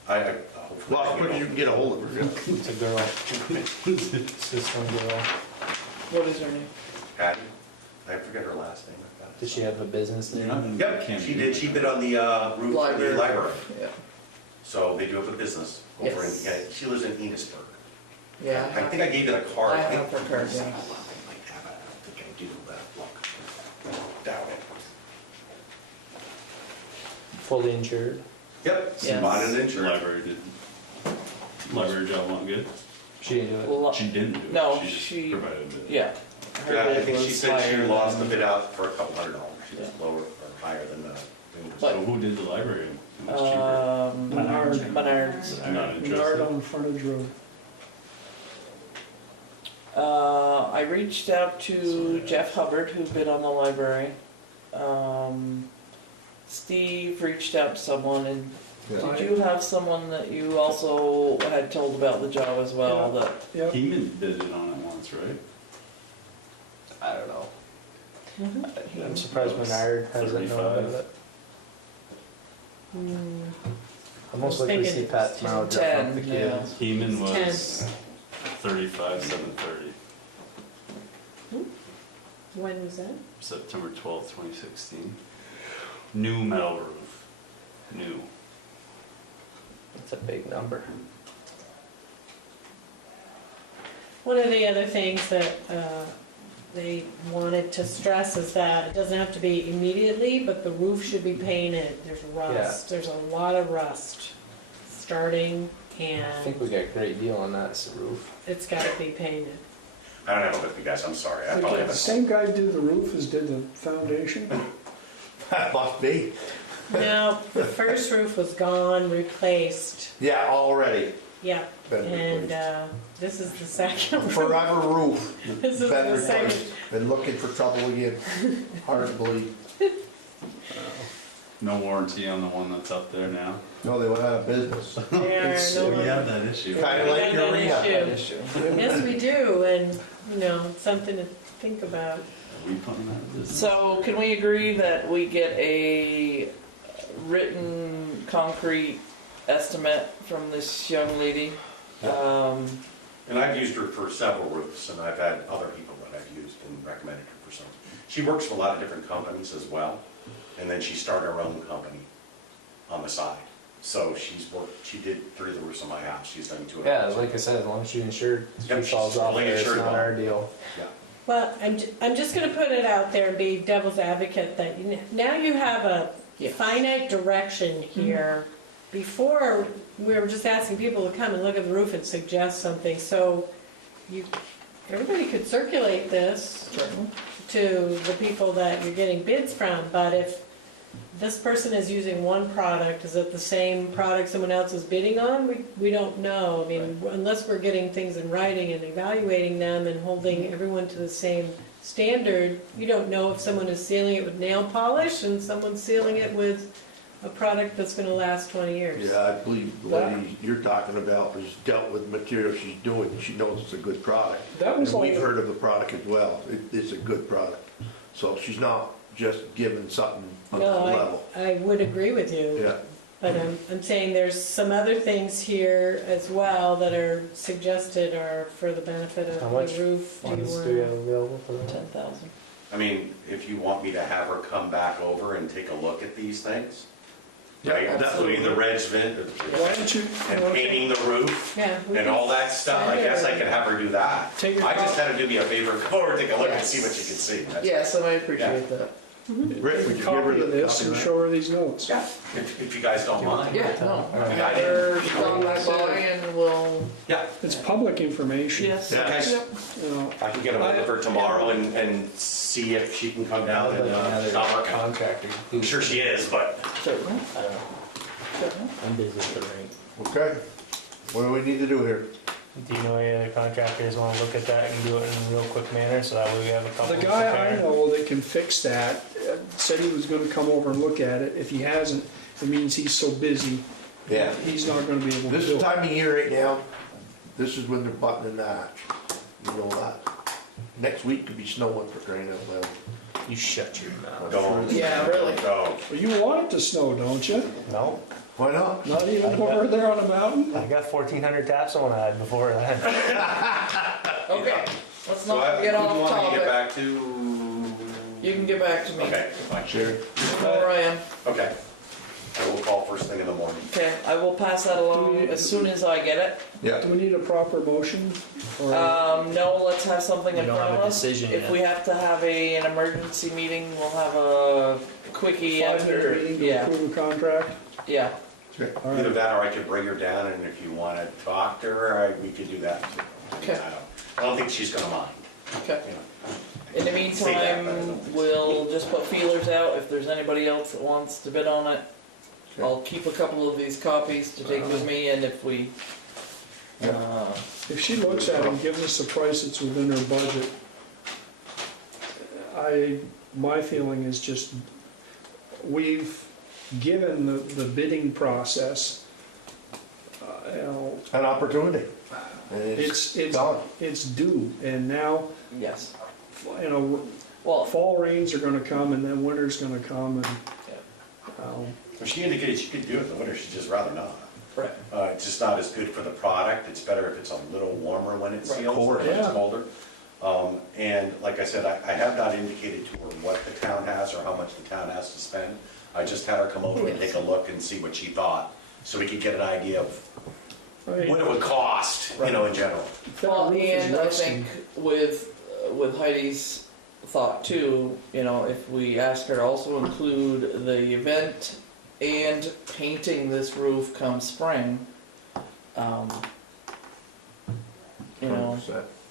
Hopefully. Well, as quick as you can get a hold of her. It's a girl. System girl. What is her name? Patty? I forget her last name. I've got it. Does she have a business You're name? not gonna- Yep, can't she do did. it. She bid on the roof of the library. Yeah. So they do have a business over in, Yes. yeah, she lives in Enosburg. Yeah. I think I gave you the card. I have her card, yeah. I might have it. I don't think I do, but look. Doubt it. Fully insured? Yep, Yes. bought it insurance. Library did. Library job went good? She didn't do it. Lo- She didn't do it. No, She just she- provided it. Yeah. Her Yeah, I bid think she was said she higher lost the than- bid out for a couple $100. She was Yeah. lower or higher than the. But- So who did the library? It was cheaper. Menards. I'm not Yard interested. on frontage road. I reached out to Jeff Hubbard, who bid on the library. Steve reached out to someone, and did you have someone that you also had told about the job as well? That Yep. Heman did it on it once, right? I don't know. Mm-hmm. I'm surprised Menard hasn't known about 35. it. I'll most likely see Pat tomorrow, drop off the 10, yeah. kids. Heeman was 10. 35, 730, When was that? September 12th, 2016. New metal roof, new. That's a big number. One of the other things that they wanted to stress is that it doesn't have to be immediately, but the roof should be painted. There's rust, there's a lot of rust starting, I and think we got a great deal on that roof. it's gotta be painted. I don't have a with you guys, I'm sorry. I Did probably the haven't. same guy do the roof as did the foundation? That must be. Now, the first roof was gone, replaced, Yeah, already. yeah, Been and replaced. this is the second roof. Forever roof. This is Been the second. replaced. Been looking for trouble again. Hard to believe. No warranty on the one that's up there now. No, they went out of business. There are no We have that issue. Kinda We like have your that arena. issue. Yes, we do, and, you know, it's something to think about. Are we putting that in business? So can we agree that we get a written concrete estimate from this young lady? And I've used her for several roofs, and I've had other people that I've used and recommended her for some. She works for a lot of different companies as well, and then she started her own company on the side. So she did 3 of the roofs on my house, she's done 2 of Yeah, them. like I said, as long as she's insured, she Yep, falls she's off fully there, it's insured not on our it. deal. Yeah. Well, I'm just gonna put it out there and be devil's advocate that now you have a finite direction here. Before, we were just asking people to come and look at the roof and suggest something, so everybody could circulate this to the people that you're getting bids from, but if this person is using one product, is it the same product someone else is bidding on? We don't know. I mean, unless we're getting things in writing and evaluating them and holding everyone to the same standard, you don't know if someone is sealing it with nail polish and someone's sealing it with a product that's gonna last 20 years. Yeah, I believe the lady you're talking about has dealt with material she's doing. She knows it's a good product. That was And we've like- heard of the product as well. It's a good product. So she's not just giving something on that No, level. I would agree with you. Yeah. But I'm saying there's some other things here as well that are suggested are for the benefit of How much the roof. funds do we have available for that? 10,000. I mean, if you want me to have her come back over and take a look at these things, Yeah, right, absolutely. including the reg vent, Why don't you? and painting the roof, Yeah. we and can all that stuff, I send guess her- I could have her do that. Take your I just cop- had her do me a favor, and go over and take a look and see what you can see. That's- Yes, and I appreciate that. Rick, would you give her Copy of the this copy and of that? show her these notes. Yeah, if you guys don't mind. Yeah, no. I mean, I Or didn't- come back by and we'll, Yeah, It's public information. yes. Yeah. okay. Yep. You know, I can get a hold of her tomorrow and see if she can come down and stop working. Contractors. I'm sure she is, but Certainly. I don't know. Certainly. I'm busy with the rink. Okay. What do we need to do here? Do you know any other contractors want to look at that and do it in a real quick manner, so that way we have a couple The to guy I compare? know that can fix that said he was gonna come over and look at it. If he hasn't, it means he's so busy, Yeah. he's not gonna be able to This do is it. the time of year right now. This is when they're buttoning the hatch. You know that. Next week could be snowing for crying out loud. You shut your mouth. don't. Yeah, really. Go. Well, you want it to snow, don't you? No, Why not? Not even over there on the mountain? I got 1,400 taps on that before then. Okay, let's So not who get do you off want me to get topic. back to? You can get back to me. Okay, fine. Sure. You know where I am. Okay. I will call first thing in the morning. Okay, I will pass that along Do we- as soon as I get it. Yeah. Do we need a proper motion? Or No, let's have something We in don't front have of a us. decision If yet. we have to have an emergency meeting, we'll have a quickie 5-minute after. meeting to Yeah, approve a contract? yeah. All Either right. that or I could bring her down, and if you want to talk to her, we could do that too. Okay. I don't think she's gonna mind, Okay. you know. In the Say that, but I don't meantime, think we'll just put feelers out. If there's anybody else that wants to bid on it, Okay. I'll keep a couple of these copies to take with me, and if we, If she looks at it and gives us a price that's within her budget, my feeling is just, we've given the bidding process, you know, An opportunity. And it's done. it's due, and now, yes. you know, Well, fall rains are gonna come and then winter's gonna come, and She indicated she could do it in the winter, she'd just rather not. Right. It's just not as good for the product, it's better if it's a little warmer when it Right. seals than when it's colder. And like I said, I have not indicated to her what the town has or how much the town has to spend. I just had her come over and take a look and see what she thought, so we could get an idea of what it would cost, you know, in general. Well, and I think with Heidi's thought too, you know, if we ask her to also include the event and painting this roof come spring, you know,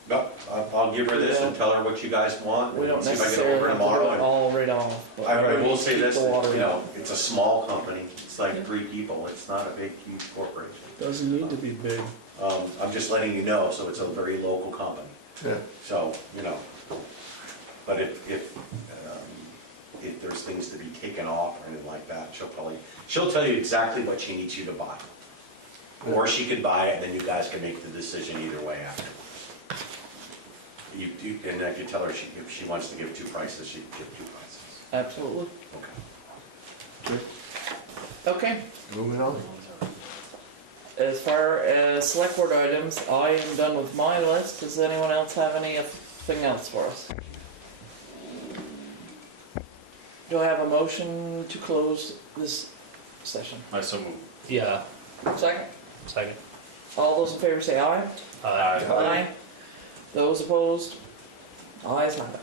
No, I'll give her this and tell her what you guys want. we don't See if I can necessarily order have to do tomorrow. it all right off. but I we will need say to this, keep the water you know, it's a small company, it's like 3 people, it's not a big, huge corporation. Doesn't need to be big. I'm just letting you know, so it's a very local company. Yeah. So, you know, but if there's things to be taken off or anything like that, she'll tell you exactly what she needs you to buy. Or she could buy it, and then you guys can make the decision either way afterwards. And I could tell her if she wants to give 2 prices, she can give 2 prices. Absolutely. Okay. Okay. Moving on. As far as select board items, I am done with my list. Does anyone else have anything else for us? Do I have a motion to close this session? I so move. Yeah, Second? second. All those in favor say aye. Aye. Aye. Those opposed? Ayes have it.